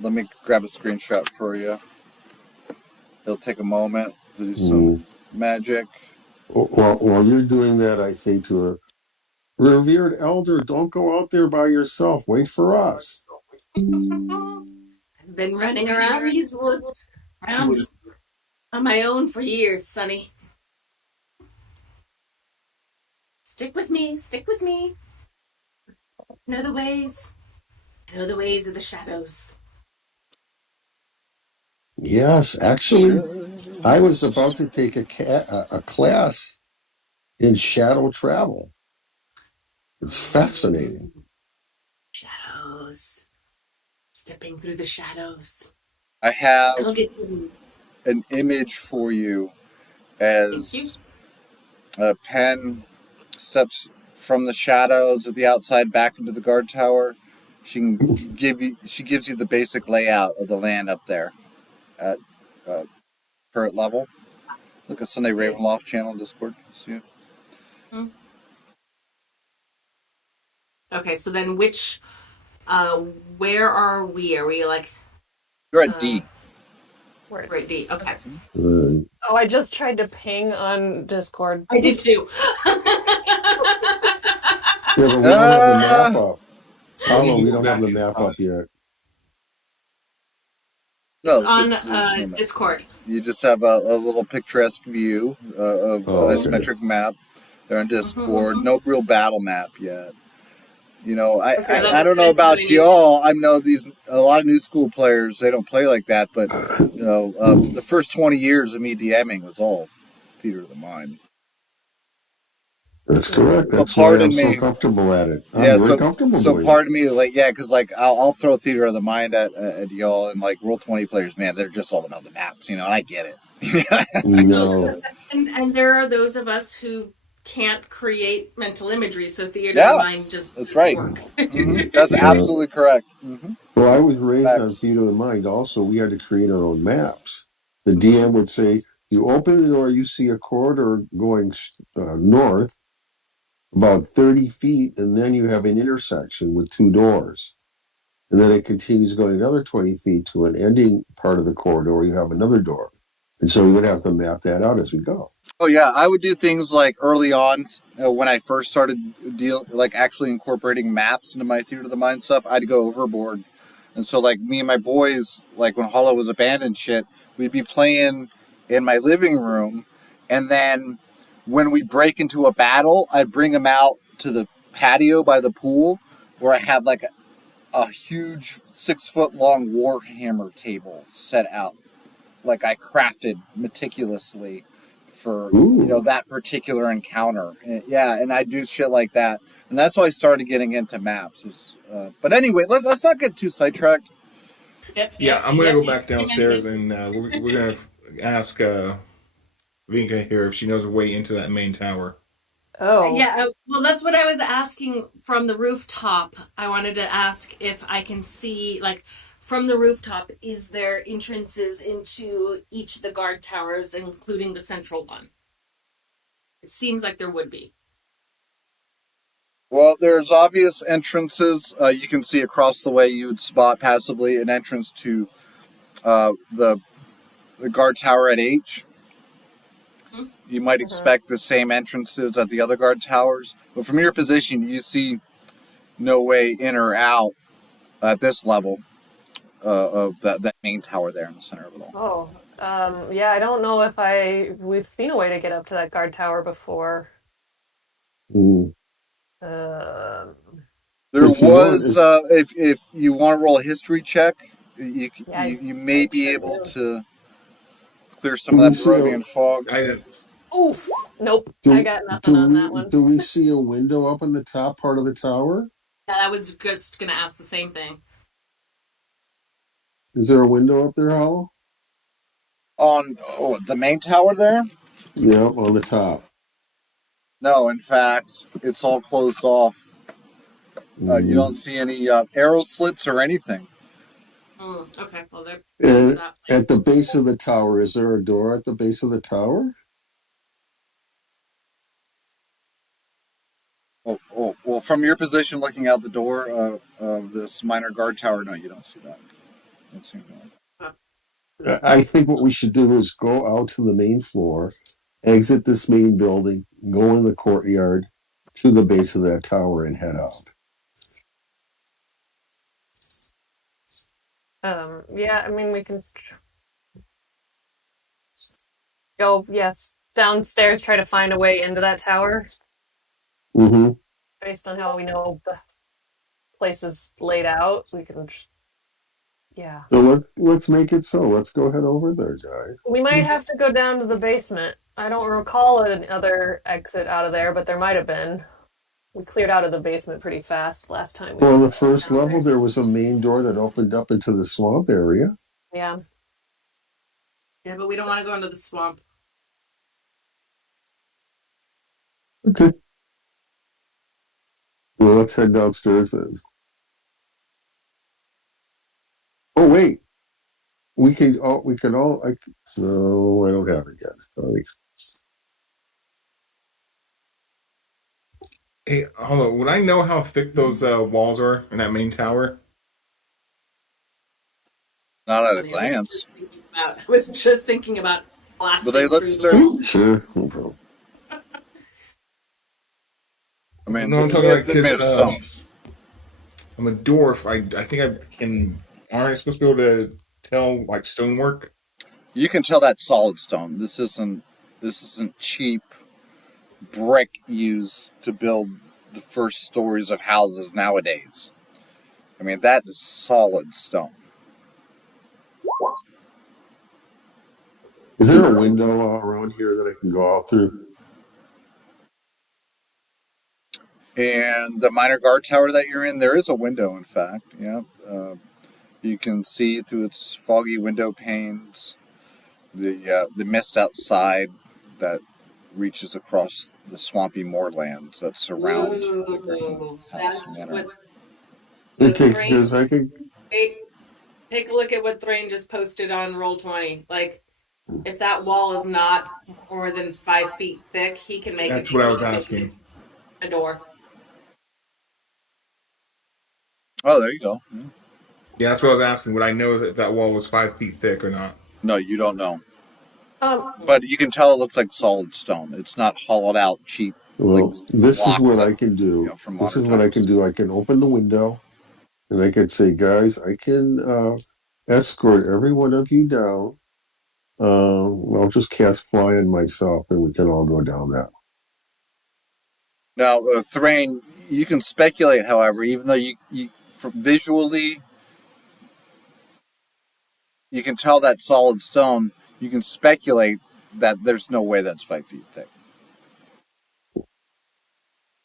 let me grab a screenshot for you. It'll take a moment to do some magic. While you're doing that, I say to her, revered elder, don't go out there by yourself. Wait for us. I've been running around these woods around on my own for years, Sonny. Stick with me, stick with me. I know the ways. I know the ways of the shadows. Yes, actually, I was about to take a class in shadow travel. It's fascinating. Shadows. Stepping through the shadows. I have I'll get you. an image for you Thank you. as Pen steps from the shadows of the outside back into the guard tower. She gives you the basic layout of the land up there at current level. Look at Sunday See it. Ravenloft channel in Discord. See it? Okay, so then where are we? Are we like You're at D. we're at D? Okay. Oh, I just tried to ping on Discord. I did too. Yeah, but we don't have the map Uh, up. Hollow, we don't have the map up yet. It's no, on there's no map. Discord. You just have a little picturesque view of okay. isometric map. They're on Discord. No real battle map yet. You know, I don't know about y'all. I know a lot of new school players. They don't play like that, but you know, the first 20 years of me DMing was all theater of the mind. That's correct. But That's why pardon I'm so me. comfortable at it. I'm Yeah, very comfortable so doing it. pardon me, like because like I'll throw theater of the mind at y'all, and like Roll20 players, man, they're just all about the maps, you know, and I get it. No. And there are those of us who can't create mental imagery, so theater of the mind just that's right. work. That's absolutely correct. Well, I was raised on Facts. theater of the mind. Also, we had to create our own maps. The DM would say, you open the door, you see a corridor going north about 30 feet, and then you have an intersection with two doors. And then it continues going another 20 feet to an ending part of the corridor where you have another door. And so we would have to map that out as we go. Oh yeah, I would do things like early on when I first started actually incorporating maps into my theater of the mind stuff. I'd go overboard, and so like me and my boys, like when Hollow was abandoned, shit, we'd be playing in my living room, and then when we break into a battle, I'd bring them out to the patio by the pool, where I have like a huge 6 foot long warhammer table set out, like I crafted meticulously for that particular encounter. And I do shit like that, and that's why I started getting into maps. But anyway, let's not get too sidetracked. Yeah, I'm gonna go back downstairs and we're gonna ask Vinka here if she knows her way into that main tower. Oh. Yeah, well, that's what I was asking from the rooftop. I wanted to ask if I can see, like, from the rooftop, is there entrances into each of the guard towers, including the central one? It seems like there would be. Well, there's obvious entrances. You can see across the way. You would spot passively an entrance to the guard tower at H. You might expect the same entrances at the other guard towers, but from your position, you see no way in or out at this level of that main tower there in the center of it all. Yeah, I don't know if we've seen a way to get up to that guard tower before. Mm. There was, if you want to roll a history check, you may be able to clear some of that Barovian fog. Oof. Nope. I got nothing on that one. Do we see a window up in the top part of the tower? Yeah, I was just going to ask the same thing. Is there a window up there, Hollow? On the main tower there? Yeah, on the top. No, in fact, it's all closed off. You don't see any arrow slits or anything. Okay, well, there's that. At the base of the tower, is there a door at the base of the tower? Well, Well, from your position looking out the door of this minor guard tower, no, you don't see that. You don't see that. I think what we should do is go out to the main floor, exit this main building, go in the courtyard to the base of that tower, and head out. Yeah, I mean, we can go, yes, downstairs, try to find a way into that tower Mm-hmm. based on how we know the place is laid out. We can, yeah. So let's make it so. Let's go head over there, guys. We might have to go down to the basement. I don't recall another exit out of there, but there might have been. We cleared out of the basement pretty fast last time we Well, on the went first down level, there. there was a main door that opened up into the swamp area. Yeah. Yeah, but we don't want to go into the swamp. Okay. Well, let's head downstairs then. Oh, wait. We can all. We can all. No, I don't have it yet. Sorry. Hey, hold on. Would I know how thick those walls are in that main tower? Not at a I glance, was just thinking about but they blasting look through the sturdy. wall. Sure. No problem. I mean, No, I'm talking like they're made of stone. I'm a dwarf. I think I can. Aren't I supposed to be able to tell like stonework? You can tell that's solid stone. This isn't cheap brick used to build the first stories of houses nowadays. I mean, that is solid stone. Is there a window around here that I can go out through? And the minor guard tower that you're in, there is a window, in fact. Yeah. You can see through its foggy window panes the mist outside that reaches across the swampy moorlands that surround the Griffin Whoa, House that's Manor. what. So Okay, Thrain, because I can. wait, take a look at what Thrain just posted on Roll20. Like, if that wall is not more than 5 feet thick, he can make That's it. what I was He can make asking. it a door. Oh, there you go. Yeah. Yeah, that's what I was asking. Would I know that that wall was 5 feet thick or not? No, you don't know. Um, But you can tell it looks like solid stone. It's not hollowed out cheap like Well, this is blocks what that I can do. from This modern is what I can times. do. I can open the window, and I can say, guys, I can escort every one of you down. I'll just cast fly in myself, and we can all go down that. Now, Thrain, you can speculate, however, even though visually you can tell that solid stone, you can speculate that there's no way that's 5 feet thick.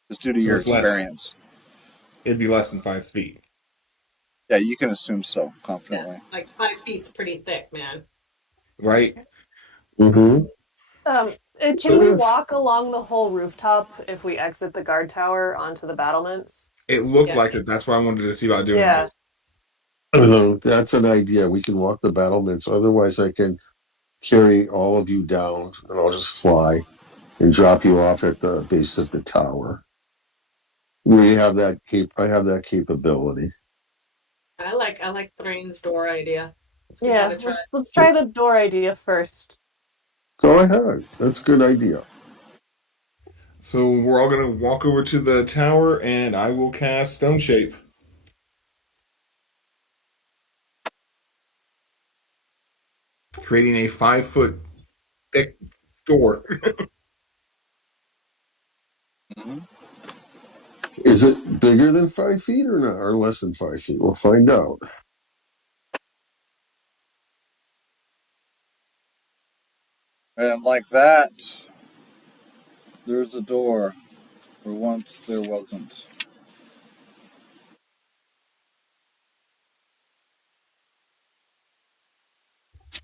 Just due to So your it's less. experience. It'd be less than 5 feet, Yeah, you can assume so Yeah, confidently. like 5 feet's pretty thick, man. right? Mm-hmm. can So we Yes. walk along the whole rooftop if we exit the guard tower onto the battlements? it looked Yeah. like it. That's why I wanted to see about doing Yeah. this. That's an idea. We can walk the battlements. Otherwise, I can carry all of you down, and I'll just fly and drop you off at the base of the tower. We have that I have that capability. I like Thrain's door idea. Let's give Yeah, that a try. let's try the door idea first. Go ahead. That's a good idea. So we're all gonna walk over to the tower, and I will cast Stone Shape, creating a 5 foot thick door. Mm-hmm. Is it bigger than 5 feet or not, or less than 5 feet? We'll find out. And like that, there's a door where once there wasn't.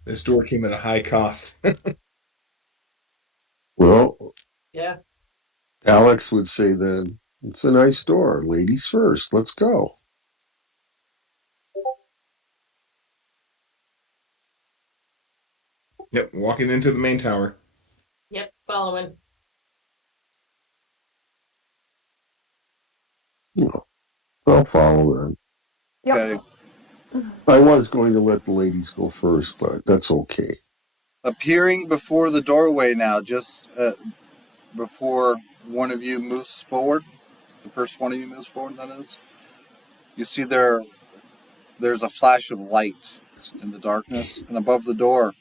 This door came at a high cost. Well, Yeah. Alex would say then, it's a nice door. Ladies first. Let's go. Yep, walking into the main tower. Yep. Following. I'll follow them. Okay. I was going to let the ladies go first, but that's okay. Appearing before the doorway now, just before one of you moves forward, the first one of you moves forward, that is, you see there's a flash of light in the darkness, and above the door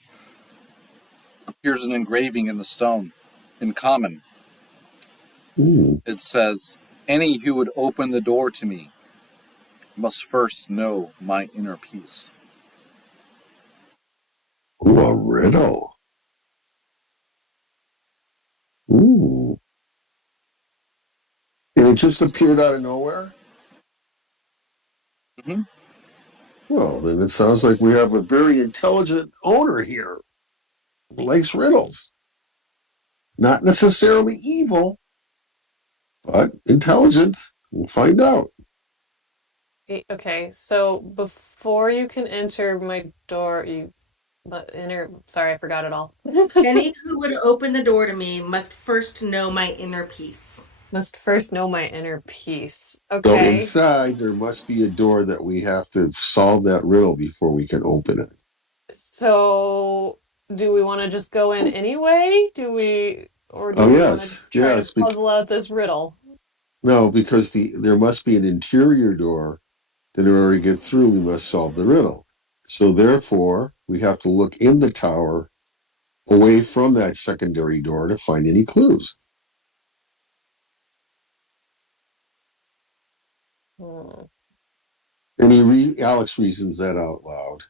appears an engraving in the stone, in common. Ooh, It says, "Any who would open the door to me must first know my inner peace." ooh, a riddle. Ooh. And it just appeared out of nowhere? Mm-hmm. Well, then it sounds like we have a very intelligent owner here who likes riddles. Not necessarily evil, but intelligent. We'll find out. Okay, so before you can enter my door, sorry, I forgot it all. Any who would open the door to me must first know my inner peace. Must first know my inner peace. So Okay. inside, there must be a door that we have to solve that riddle before we can open it. So do we want to just go in anyway? Or do Oh, we want to yes. try to Yes. puzzle out this riddle? No, because there must be an interior door that in order to get through, we must solve the riddle. So therefore, we have to look in the tower away from that secondary door to find any clues. Hmm. And Alex reasons that out loud.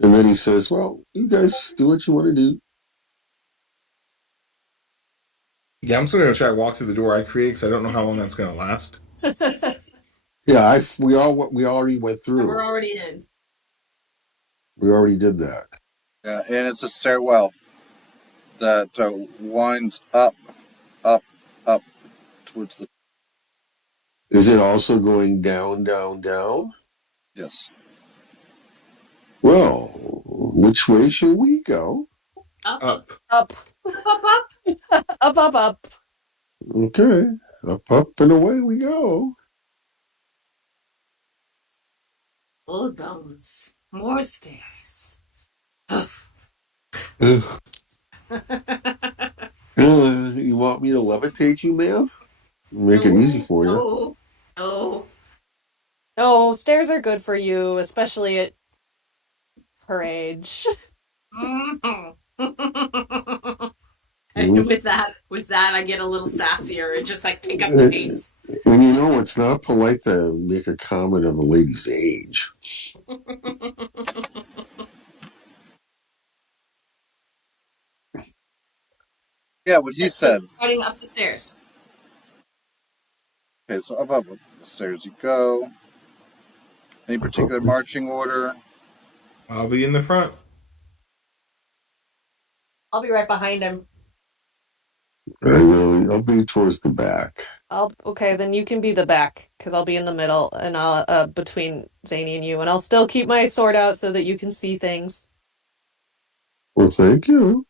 And then he says, well, you guys do what you want to do. Yeah, I'm still gonna try to walk through the door I create because I don't know how long that's gonna last. Yeah, we already went And we're through. already in. We already did that. Yeah, and it's a stairwell that winds up, up towards the. Is it also going down, down, down? Yes. Well, which way should we go? Up, up, Up. Up, up, up. up, up, up. Okay, up, and away we go. Old bones. More stairs. Huff. Ugh. You want me to levitate you, ma'am? Make it easy No, for you. no, no. No, stairs are good for you, especially at her age. Mhm. And Mm. with that, I get a little sassier and just like pick up the And pace. it's not polite to make a comment of a lady's age. Yeah, what he So said. running up the stairs. Okay, so up the stairs you go. Any particular marching order? I'll be in the front. I'll be right behind him. I'll be towards the back. Okay, then you can be the back, because I'll be in the middle and I'll between Zany and you, and I'll still keep my sword out so that you can see things. Well, thank you.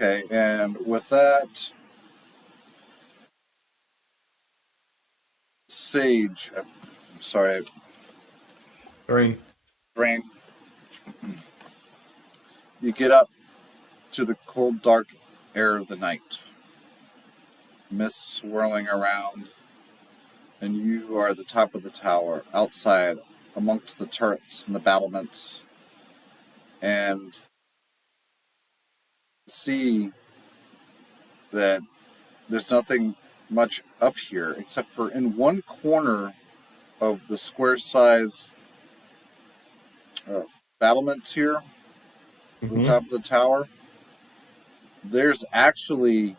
Okay, and with that, Sage. I'm sorry, Rain. brain. You get up to the cold, dark air of the night. Mist swirling around, and you are at the top of the tower, outside, amongst the turrets and the battlements, and see that there's nothing much up here except for in one corner of the square size uh, battlements here, at the Mm-hmm. top of the tower, there's actually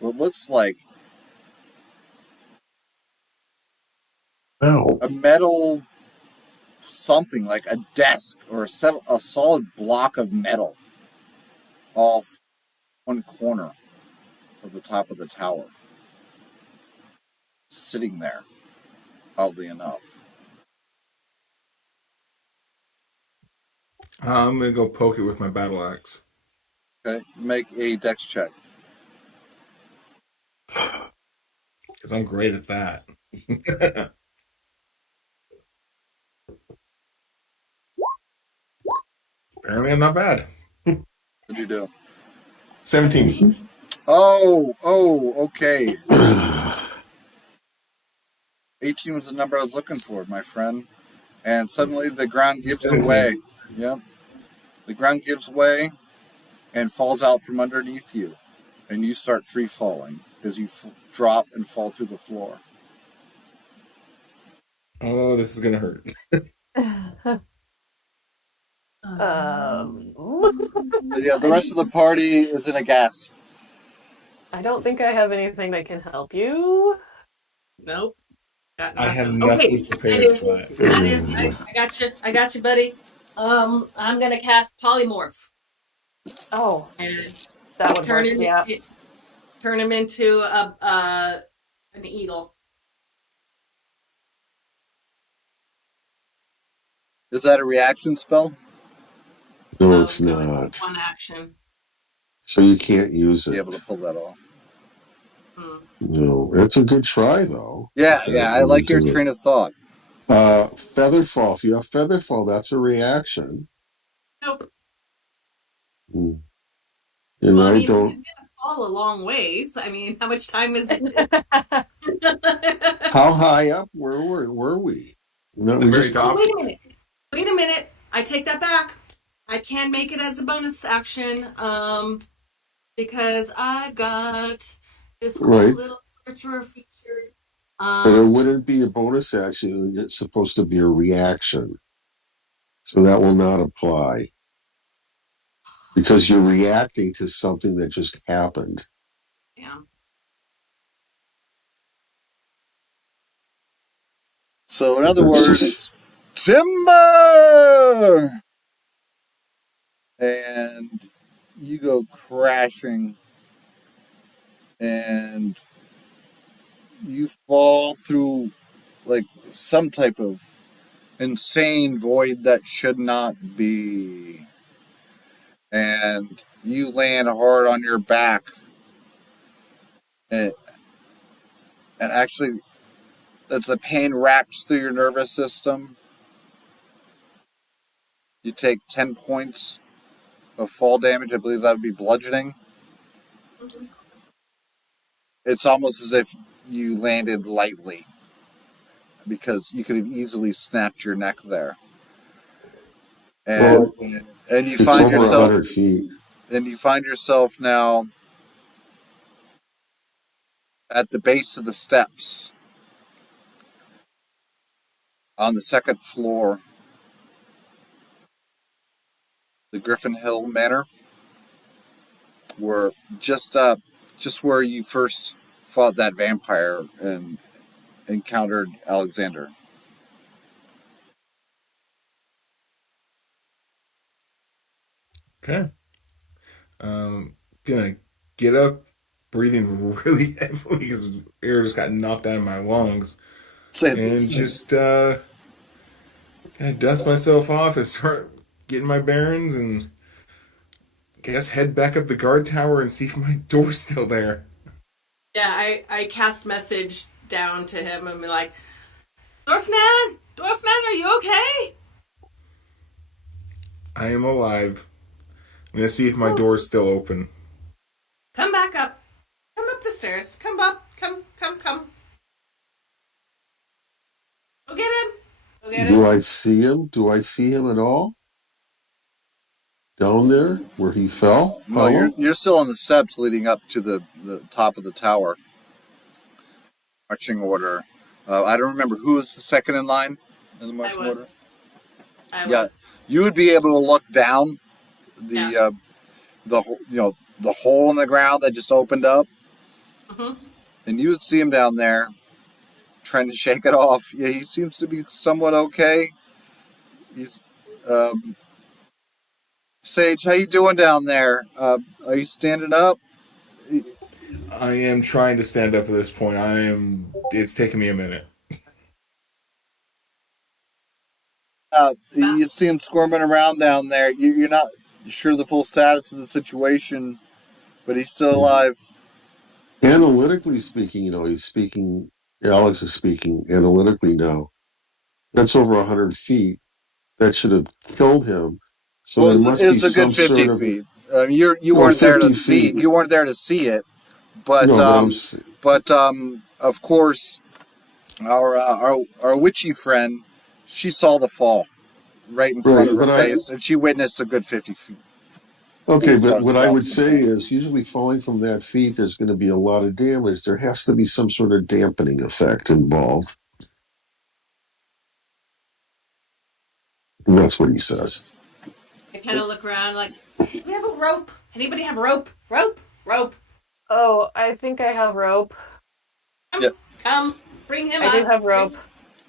what looks like Ow. a metal something like a desk or a solid block of metal off one corner of the top of the tower, sitting there, oddly enough. I'm gonna go poke it with my battle axe. Okay, make a dex check. Because I'm great at that. Apparently, I'm not bad. What'd you do? 17. Okay. 18 was the number I was looking for, my friend. And suddenly the ground gives 17. away. Yep. The ground gives way and falls out from underneath you. And you start free falling as you drop and fall through the floor. Oh, this is gonna hurt. Um, But yeah, the rest of the party is in a gasp. I don't think I have anything that can help you. Nope. Got I have nothing. nothing Okay, prepared for that. I got you. I got you, buddy. I'm gonna cast polymorph Oh, and that would turn work. him Yeah. turn him into an eagle. Is that a reaction spell? No, Oh it's no, it's not. one action. So you can't use Be able it. to pull that off. Hmm. No, it's a good try though. Yeah, If that I will like your do it. train of thought. Featherfall. If you have Featherfall, that's a reaction. Nope. Mm. And Well, I I mean, he's don't. gonna fall a long ways. I mean, how much time is it? How high up were we? No, The we very just. Oh, top. wait a minute. Wait a minute. I take that back. I can make it as a bonus action, because I've got this cool Right. little sorcerer feature. But it Um, wouldn't be a bonus action. It's supposed to be a reaction. So that will not apply because you're reacting to something that just happened. yeah. So, in other That's just. words, timber! And you go crashing and you fall through like some type of insane void that should not be. And you land hard on your back. And, and actually, as the pain racks through your nervous system, you take 10 points of fall damage. I believe that would be bludgeoning. Mhm. It's almost as if you landed lightly because you could have easily snapped your neck there. And Well, and you it's find over yourself 100 feet. now at the base of the steps on the second floor, the Griffin Hill Manor, where just where you first fought that vampire and encountered Alexander. Okay. Gonna get up, breathing really heavily because air just got knocked out of my lungs, Say and this. just kind of dust myself off and start getting my bearings, and guess head back up the guard tower and see if my door's still there. Yeah, I cast message down to him and be like, Dwarfman, are you okay? I am alive. I'm gonna see if my Whew. door's still open. Come back up. Come up the stairs. Come up. Come. Go get him. Go get Do him. I see him? Do I see him at all? Down there where he fell? No, Hollow? you're still on the steps leading up to the top of the tower. Marching order. I don't remember who was the second in line in the I marching order. was. I Yeah, was. you would be able to look down Yeah. the the hole in the ground that just opened up, Hmm. and you would see him down there trying to shake it off. Yeah, he seems to be somewhat okay. He's um, Sage, how you doing down there? Are you standing up? I am trying to stand up at this point. I am. It's taken me a minute. You see him squirming around down there. You're not sure the full status of the situation, but he's still alive. Analytically speaking, he's speaking. Alex is speaking analytically now. That's over 100 feet. That should have killed him. So Well, there must be it's a good some 50 sort of feet. You well, weren't there to 50 see. feet. You weren't there to see it, but No, but of course, our witchy friend, she saw the fall right in front right. of her face, and she witnessed a good 50 feet Okay, as far but as the what I drops would say concerned. is usually falling from that feet, there's going to be a lot of damage. There has to be some sort of dampening effect involved. And that's what he says. I kind of look around like, do we have a rope? Anybody have rope? Rope. Oh, I think I have rope. Yeah, Come, bring him I do up. have rope.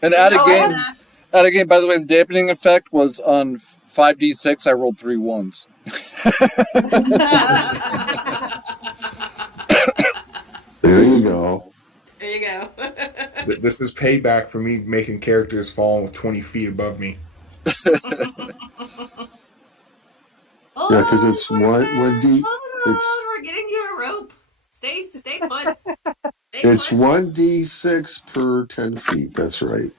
and Bring at him a Oh, I to have. game, at a game. By the way, the dampening effect was on 5d6. I rolled 3 ones. There you go. There you go. This is payback for me making characters fall 20 feet above me. Hold Yeah, because on, it's one quarterback. d. Hold on. It's We're getting you a rope. Stay put. Stay it's put. 1d6 per 10 feet. That's right.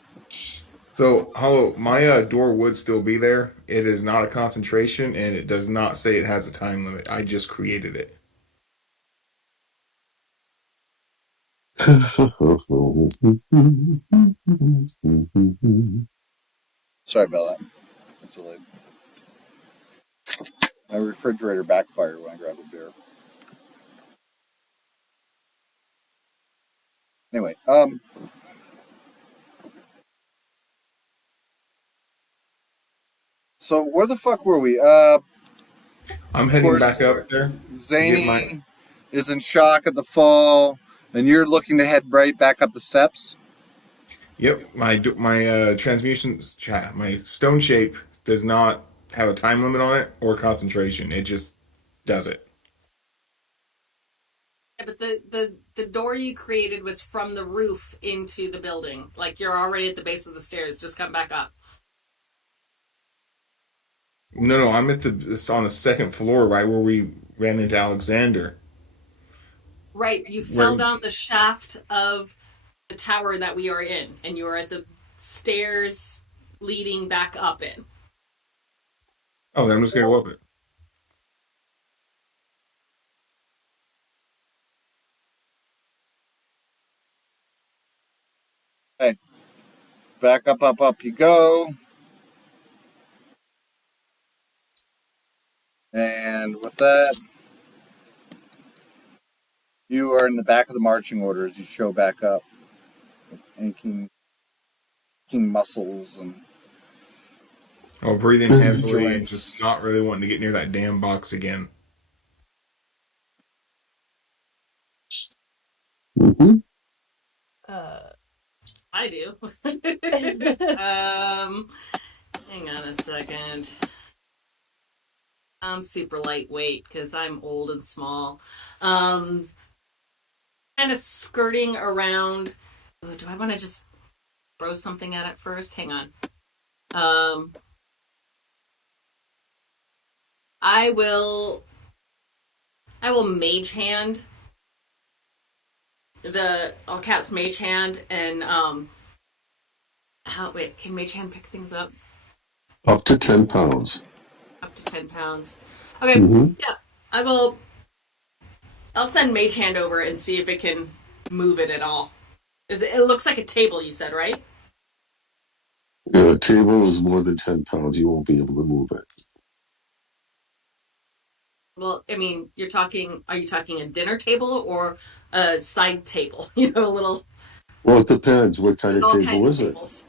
So, Hollow, my door would still be there. It is not a concentration, and it does not say it has a time limit. I just created it. Sorry about that. That's really, my refrigerator backfired when I grabbed a beer. Anyway, so where the fuck were we? I'm Of heading back course, up there to get my. Zany is in shock at the fall, and you're looking to head right back up the steps. Yep, my transmutation, my stone shape does not have a time limit on it or concentration. It just does it. Yeah, but the door you created was from the roof into the building. Like you're already at the base of the stairs. Just come back up. No, I'm at it's on the second floor, right where we ran into Alexander. Right. You fell Where? down the shaft of the tower that we are in, and you are at the stairs leading back up in. Oh, then I'm just gonna go up it. Hey, back up you go. And with that, you are in the back of the marching order as you show back up, with aching muscles and Oh, breathing loosened heavily and just joints. not really wanting to get near that damn box again. Mhm. Uh, I do. Hang on a second. I'm super lightweight because I'm old and small. Um, Kind of skirting around. Oh, do I want to just throw something at it first? Hang on. Um, I will. I will mage hand I'll cast mage hand and how wait, can mage hand pick things up? Up to 10 pounds. Up to 10 pounds. Okay, Hmm. yeah. I will I'll send mage hand over and see if it can move it at all. It looks like a table, you said, right? Yeah, a table is more than 10 pounds. You won't be able to move it. Well, I mean, are you talking a dinner table or a side table? You know, a little, Well, it depends. What kind there's of all kinds table of is it? tables.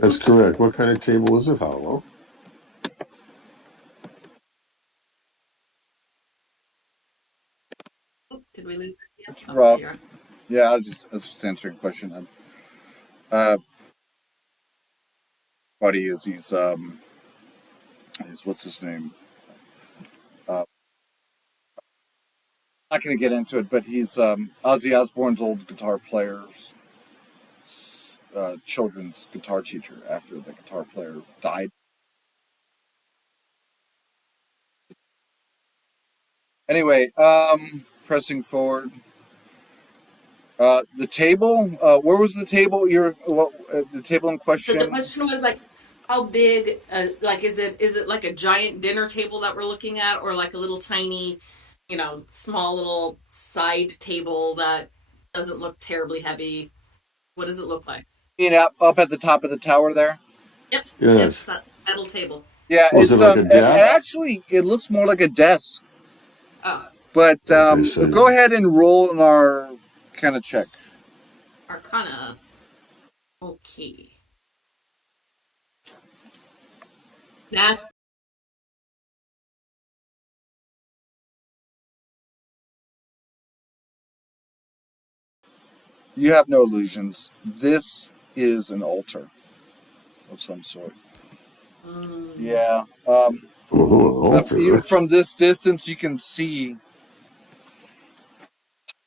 That's correct. What kind of table is it, Hollow? Did we lose her yet? It's Oh, there you rough. are. Yeah, I was just answering a question. Buddy is he's what's his name? Uh, Not going to get into it, but he's Ozzy Osbourne's old guitar player's children's guitar teacher after the guitar player died. Anyway, pressing forward. The table. Where was the table? The table in So the question? question was like, how big? Like, is it like a giant dinner table that we're looking at, or like a little tiny, small little side table that doesn't look terribly heavy? What does it look like? You know, up at the top of the tower there. Yep, yep, Yes. that metal table. Yeah, Was it like a desk? actually it looks more like a desk. Oh, But Like I said. go ahead and roll in our kind of check. Arcana. Okay. That You have no illusions. This is an altar of some sort. Yeah. Altar. Even from this distance, you can see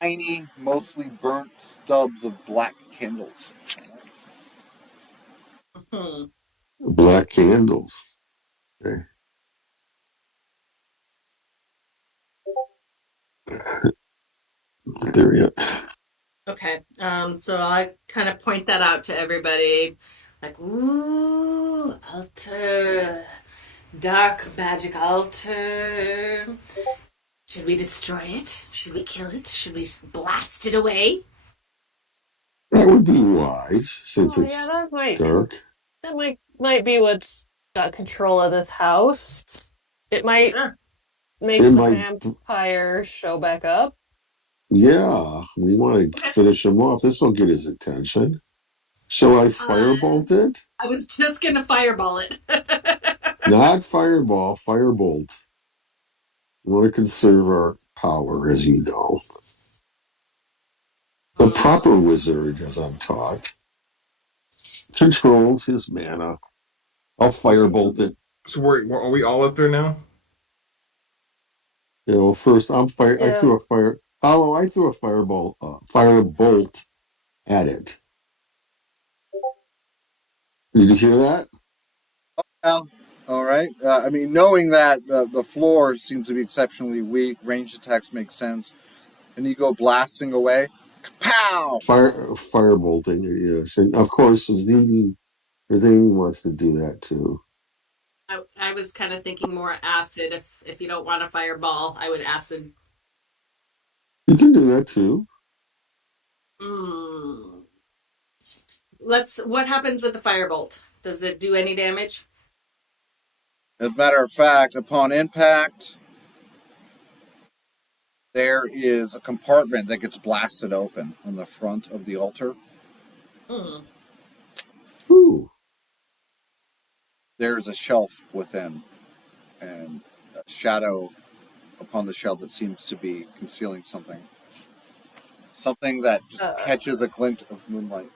tiny, mostly burnt stubs of black candles. hmm. Black candles. Okay. There you go. Okay. So I kind of point that out to everybody. Like, ooh, altar. Dark magic altar. Should we destroy it? Should we kill it? Should we blast it away? That would be wise since Oh yeah, it's dark. that might be what's got control of this house. It might Sure. make It the might, vampire show back up. yeah, we want to Okay. finish him off. This will get his attention. Shall I Uh, firebolt it? I was just gonna fireball it. Not fireball, firebolt. We want to conserve our power, as you know. The proper wizard, as I'm taught, controls his mana. I'll firebolt it. So are we all up there now? You know, first I Yeah. threw a fire. Hollow, I threw a firebolt at it. Did you hear that? Well, all right. I mean, knowing that the floor seems to be exceptionally weak, ranged attacks make sense, and you go blasting away. Pow! Firebolting, yes. And of course, Zany wants to do that too. I was kind of thinking more acid. If you don't want a fireball, I would acid. You can do that too. Mm. What happens with the firebolt? Does it do any damage? As a matter of fact, upon impact, there is a compartment that gets blasted open on the front of the altar. Mm. Ooh. There's a shelf within, and a shadow upon the shelf that seems to be concealing something. Something that just catches a glint of moonlight.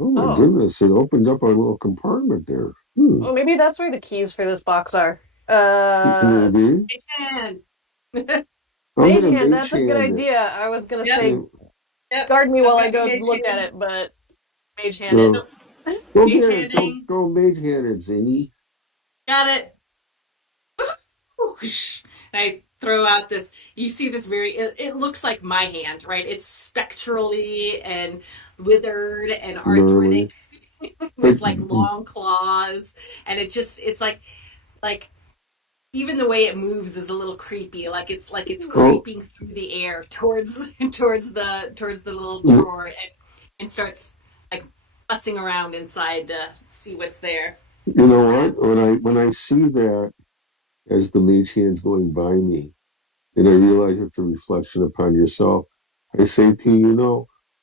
Oh my Oh. goodness! It opened up a little compartment there. Well, maybe that's where the keys for this box are. Maybe. And I'm Mage gonna Hand, mage that's a good hand it. idea. I was gonna yep, say yep. guard me while I've I got go mage look at hand. it, but Mage Hand it. No. Go Mage get it. handing. Go mage hand it, Zany. Got it. Whoosh. And I throw out this. You see this it looks like my hand, right? It's spectrally and withered and Gnarly. arthritic with like long claws, and it's like even the way it moves is a little creepy. Like it's Oh, creeping through the air towards towards the little drawer and starts like fussing around inside to see what's there. you know what? When I see that as the mage hand's going by me, and I realize it's a reflection upon yourself, I say to you,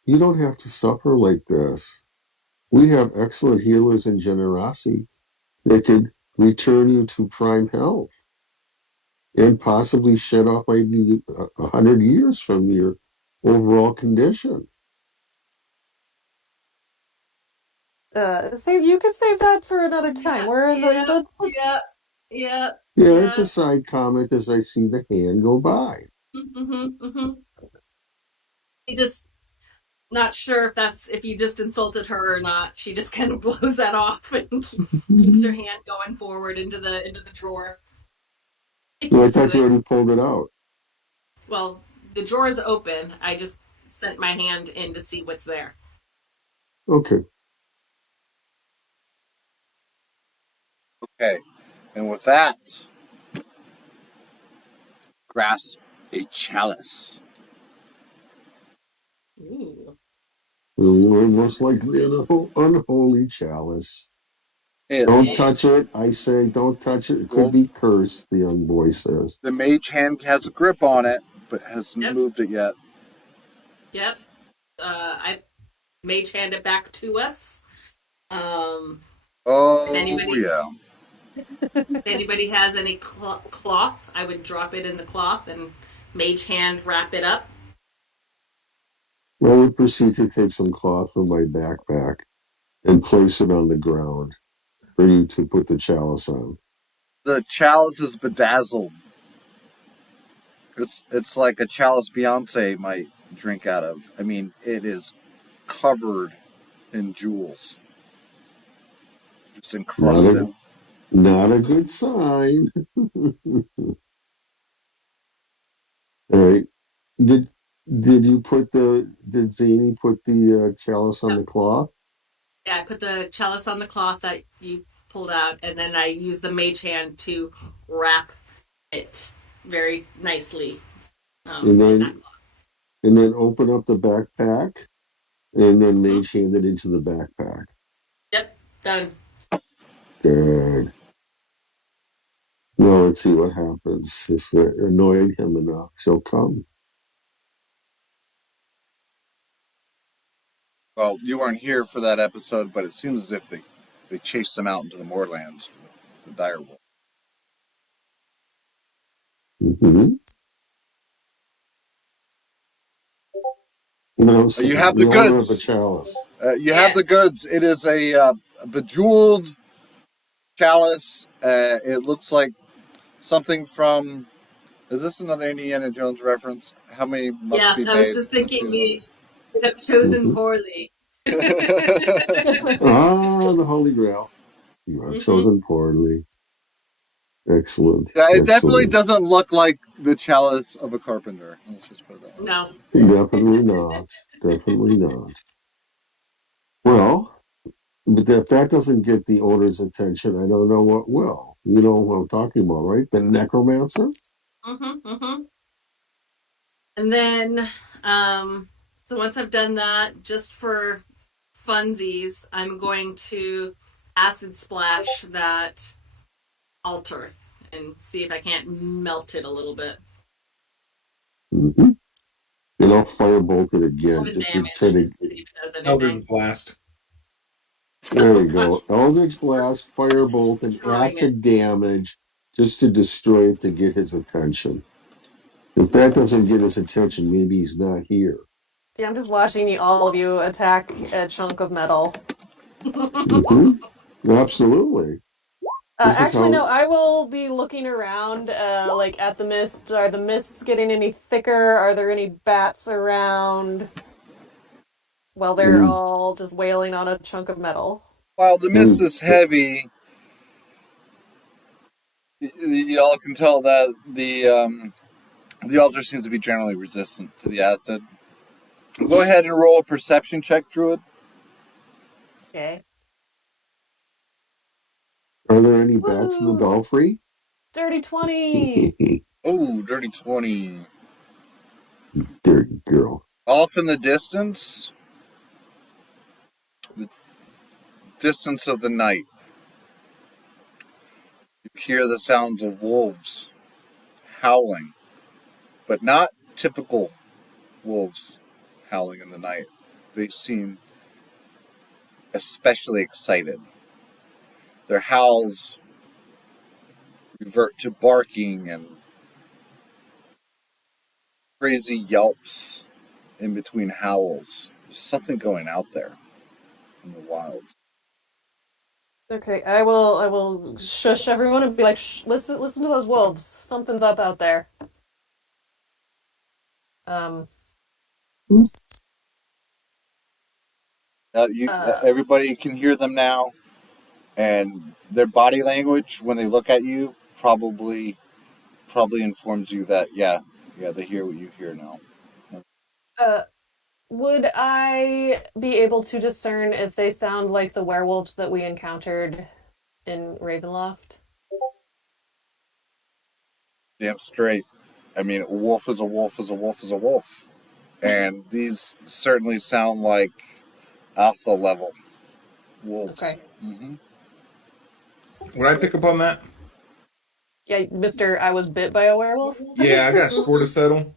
you don't have to suffer like this. We have excellent healers and generosity that could return you to prime health and possibly shed off maybe 100 years from your overall condition. You could save that for another time. Where are Yeah, the yeah, yeah, Yeah, it's yeah. a side comment as I see the hand go by. Mm-hmm, mm-hmm. He just Not sure if you just insulted her or not. She just kind of blows that off and keeps her hand going forward into the drawer. Thank No, you I for thought you the already pulled it out. well, the drawer is open. I just sent my hand in to see what's there. Okay. Okay. And with that, grasp a chalice. Ooh. Most likely an unholy chalice. It, Don't Okay. touch it. I say don't touch it. It could well, be cursed, the young boy says. the mage hand has a grip on it, but hasn't Yep. moved it yet. Yep. I mage hand it back to us. Um, if Oh, anybody yeah. if anybody has any cloth, I would drop it in the cloth and mage hand wrap it up. I would proceed to take some cloth from my backpack and place it on the ground for you to put the chalice on. The chalice is bedazzled. It's like a chalice Beyonce might drink out of. I mean, it is covered in jewels, just Not encrusted. a not a good sign. All right. Did did Zany put the chalice on Yep. the cloth? Yeah, I put the chalice on the cloth that you pulled out, and then I use the mage hand to wrap it very nicely And in that then cloth. open up the backpack and then Mhm. mage hand it into the backpack. Yep, done. Good. Now let's see what happens. If we're annoying him enough, he'll come. Well, you weren't here for that episode, but it seems as if they chased them out into the moorlands, the dire wolf. Mm-hmm. No, You sir. have the The owner of the goods. chalice. You have the Yes. goods. It is a bejeweled chalice. It looks like something from. Is this another Indiana Jones reference? How many must Yeah, be I was made just in thinking season? we have chosen Mm-hmm. poorly. Ah, the Holy Grail. You have Hmm. chosen poorly. Excellent. Yeah, it definitely Excellent. doesn't look like the chalice of a carpenter. Let's just put it that way. No. Definitely not. Definitely not. Well, but if that doesn't get the owner's attention, I don't know what will. You know what I'm talking about, right? The necromancer? Hmm. And then, um, so once I've done that, just for funsies, I'm going to acid splash that altar and see if I can't melt it a little bit. Mm-hmm. And I'll firebolt it again 11 just to try damage, to. just to see if it does anything. Eldritch Blast. There Oh we god, go. Eldritch we're Blast, Firebolt, and destroying it. acid damage just to destroy it to get his attention. If that doesn't get his attention, maybe he's not here. Yeah, I'm just watching all of you attack a chunk of metal. Mm-hmm. Absolutely. This is Actually, no, how. I will be looking around, like at the mist. Are the mists getting any thicker? Are there any bats around? While they're Any, all just wailing on a chunk of metal. While the mist any, is heavy, y'all can tell that the altar seems to be generally resistant to the acid. Go ahead and roll a perception check, Druid. Okay. are there any bats in the Woo! belfry? Dirty 20! Oh, dirty 20. Dirty girl. Off in the distance, the distance of the night, you hear the sounds of wolves howling, but not typical wolves howling in the night. They seem especially excited. Their howls revert to barking and crazy yelps in between howls. There's something going out there in the wilds. Okay, I will shush everyone and be like, Shh, listen to those wolves. Something's up out there. Um, Uh, Everybody can hear them now, and their body language when they look at you probably informs you that they hear what you hear now. uh, would I be able to discern if they sound like the werewolves that we encountered in Ravenloft? Damn straight. I mean, a wolf is a wolf is a wolf is a wolf, and these certainly sound like alpha level wolves. Okay. Mm-hmm. Would I pick up on that? Yeah, Mister, I was bit by a werewolf. Yeah, I got a score to settle.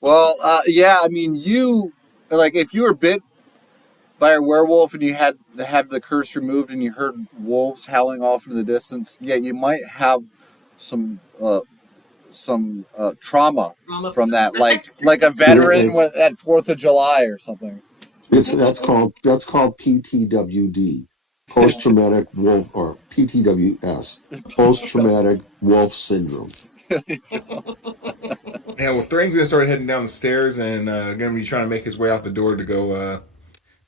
Well, yeah. I mean, you like if you were bit by a werewolf and you had to have the curse removed and you heard wolves howling off in the distance. Yeah, you might have some trauma Drama from that, flashback. like a Yeah, veteran at 4th of July or something. it's that's called PTWD, post traumatic wolf, or PTWS, post traumatic wolf syndrome. Yeah, well, Thrain's gonna start heading down the stairs and gonna be trying to make his way out the door to go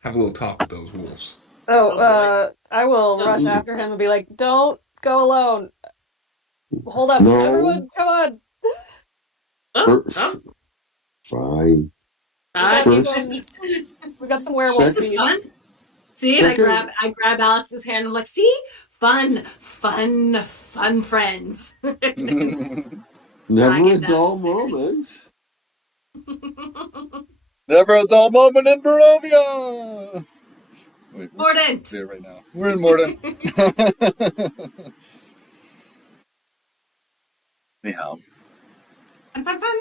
have a little talk with those wolves. Oh, Oh boy. I will Oh, rush after him and be like, "Don't go alone. Hold up, No, everyone, come on. oh, oh. first, fine. We got First, some, we got some werewolf This second, is speed." fun. See, and second. I grab Alex's hand. And I'm like, see, fun friends. Never a Dragging down the dull stairs. moment. Never a dull moment in Barovia. Wait, we're Mordant. there right now. We're in Morden. Anyhow, Fun.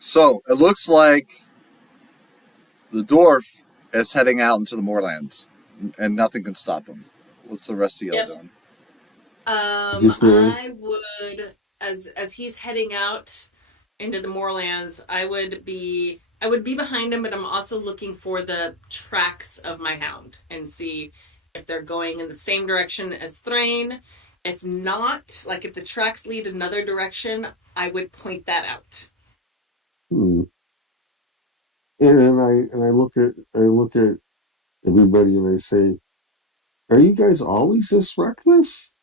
so it looks like the dwarf is heading out into the moorlands, and nothing can stop him. What's the rest of y'all Yep. doing? He's going. I would, as he's heading out into the moorlands, I would be behind him, but I'm also looking for the tracks of my hound and see if they're going in the same direction as Thrain. If not, like if the tracks lead another direction, I would point that out. Hmm. And I look at everybody and I say, "Are you guys always this reckless?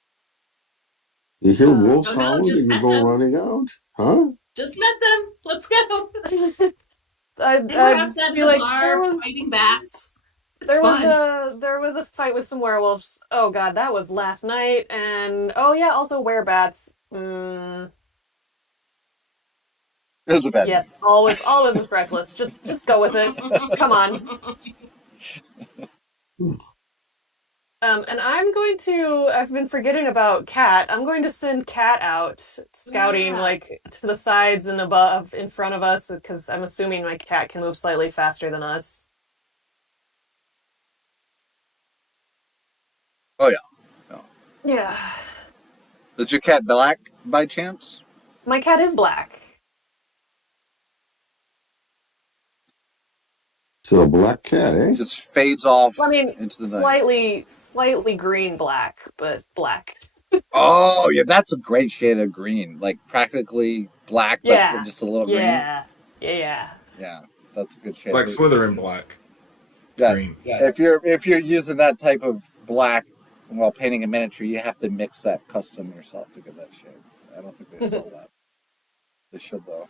You hear wolves Oh no, howling just and you met go them. running out? Huh?" Just met them. Let's go. They were I'd outside of be the like, bar fighting bats. It's there was fun. a fight with some werewolves. Oh God, that was last night. And oh yeah, also werebats. It was a bad Yes, night. always with reckless. Just go with it. Just come on. And I'm going to. I've been forgetting about Cat. I'm going to send Cat out scouting, Yeah. like to the sides and above, in front of us, because I'm assuming my cat can move slightly faster than us. Oh yeah. No. Yeah, Is your cat black by chance? my cat is black. So a black cat, eh? Just fades Well, I off mean, into the night. slightly green black, but black. Oh yeah, that's a great shade of green. Like practically black, but Yeah, just a little green. yeah, yeah. Yeah, that's a good shade. Like Slytherin black, Yeah, green. if you're using that type of black while painting a miniature, you have to mix that custom yourself to get that shade. I don't think they Yeah. sell that. They should though.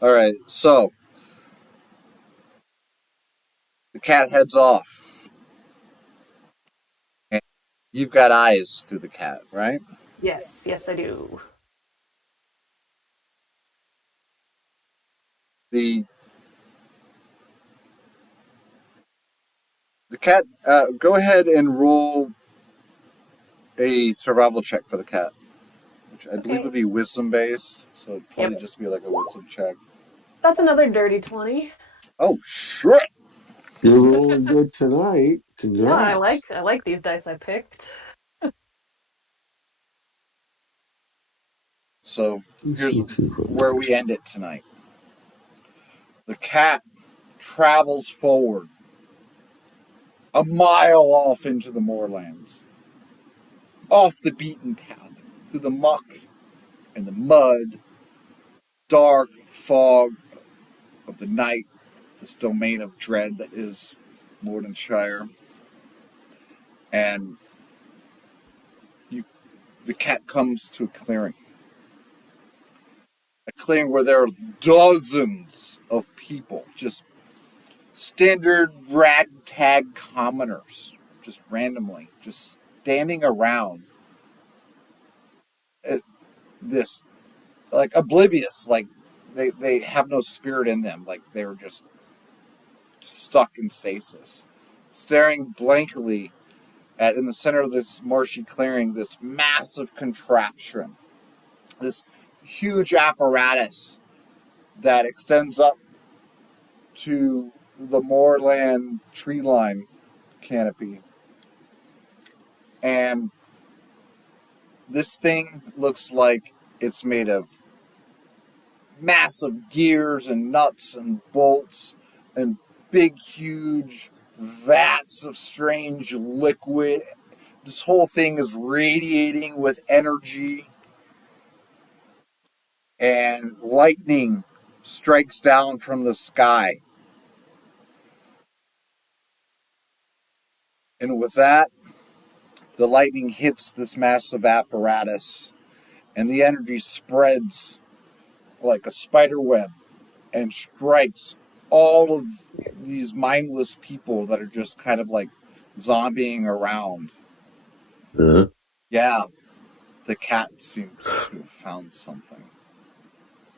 All right, so the cat heads off, and you've got eyes through the cat, right? Yes, I do. The the cat. Go ahead and roll a survival check for the cat, which I believe Okay. would be wisdom based. So it'd probably Yep. just be like a wisdom check. That's another dirty 20. Oh shit! You're rolling good tonight. Yeah, Congrats. I like these dice I picked. So here's where we end it tonight. The cat travels forward a mile off into the moorlands, off the beaten path, through the muck and the mud, dark fog, of the night, this domain of dread that is Mordenshire. And the cat comes to a clearing. A clearing where there are dozens of people, just standard ragtag commoners, just randomly, just standing around this, like oblivious, like they have no spirit in them, like they were just stuck in stasis, staring blankly at, in the center of this marshy clearing, this massive contraption, this huge apparatus that extends up to the moorland tree line canopy. And this thing looks like it's made of massive gears and nuts and bolts and big, huge vats of strange liquid. This whole thing is radiating with energy, and lightning strikes down from the sky. And with that, the lightning hits this massive apparatus, and the energy spreads like a spider web and strikes all of these mindless people that are just kind of like zombieing around. Yeah, the cat seems to have found something.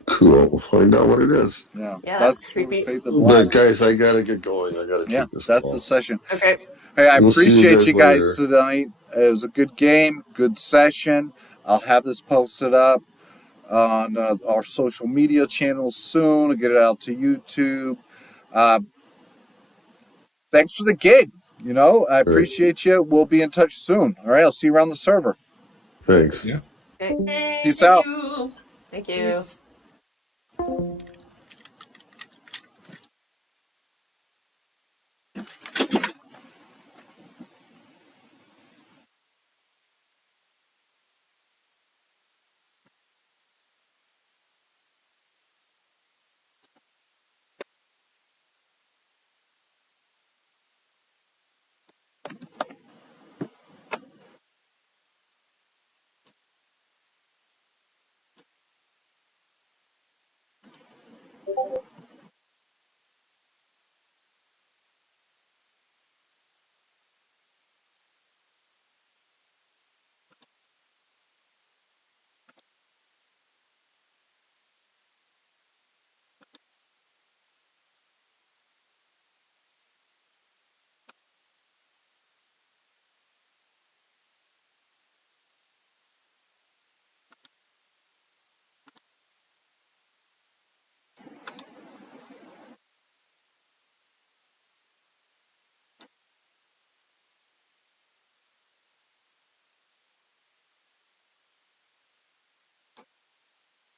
Cool. We'll find out what it is. Yeah, that's creepy. But guys, I gotta get going. I gotta take this that's call. the session. Okay. Hey, I We'll see appreciate you guys later. tonight. It was a good game, good session. I'll have this posted up on our social media channels soon. I'll get it out to YouTube. Thanks for the gig. I appreciate you. We'll be in touch soon. All right, I'll see you around the server. Thanks. Yeah. Okay. Peace out. You. Thank you. Peace.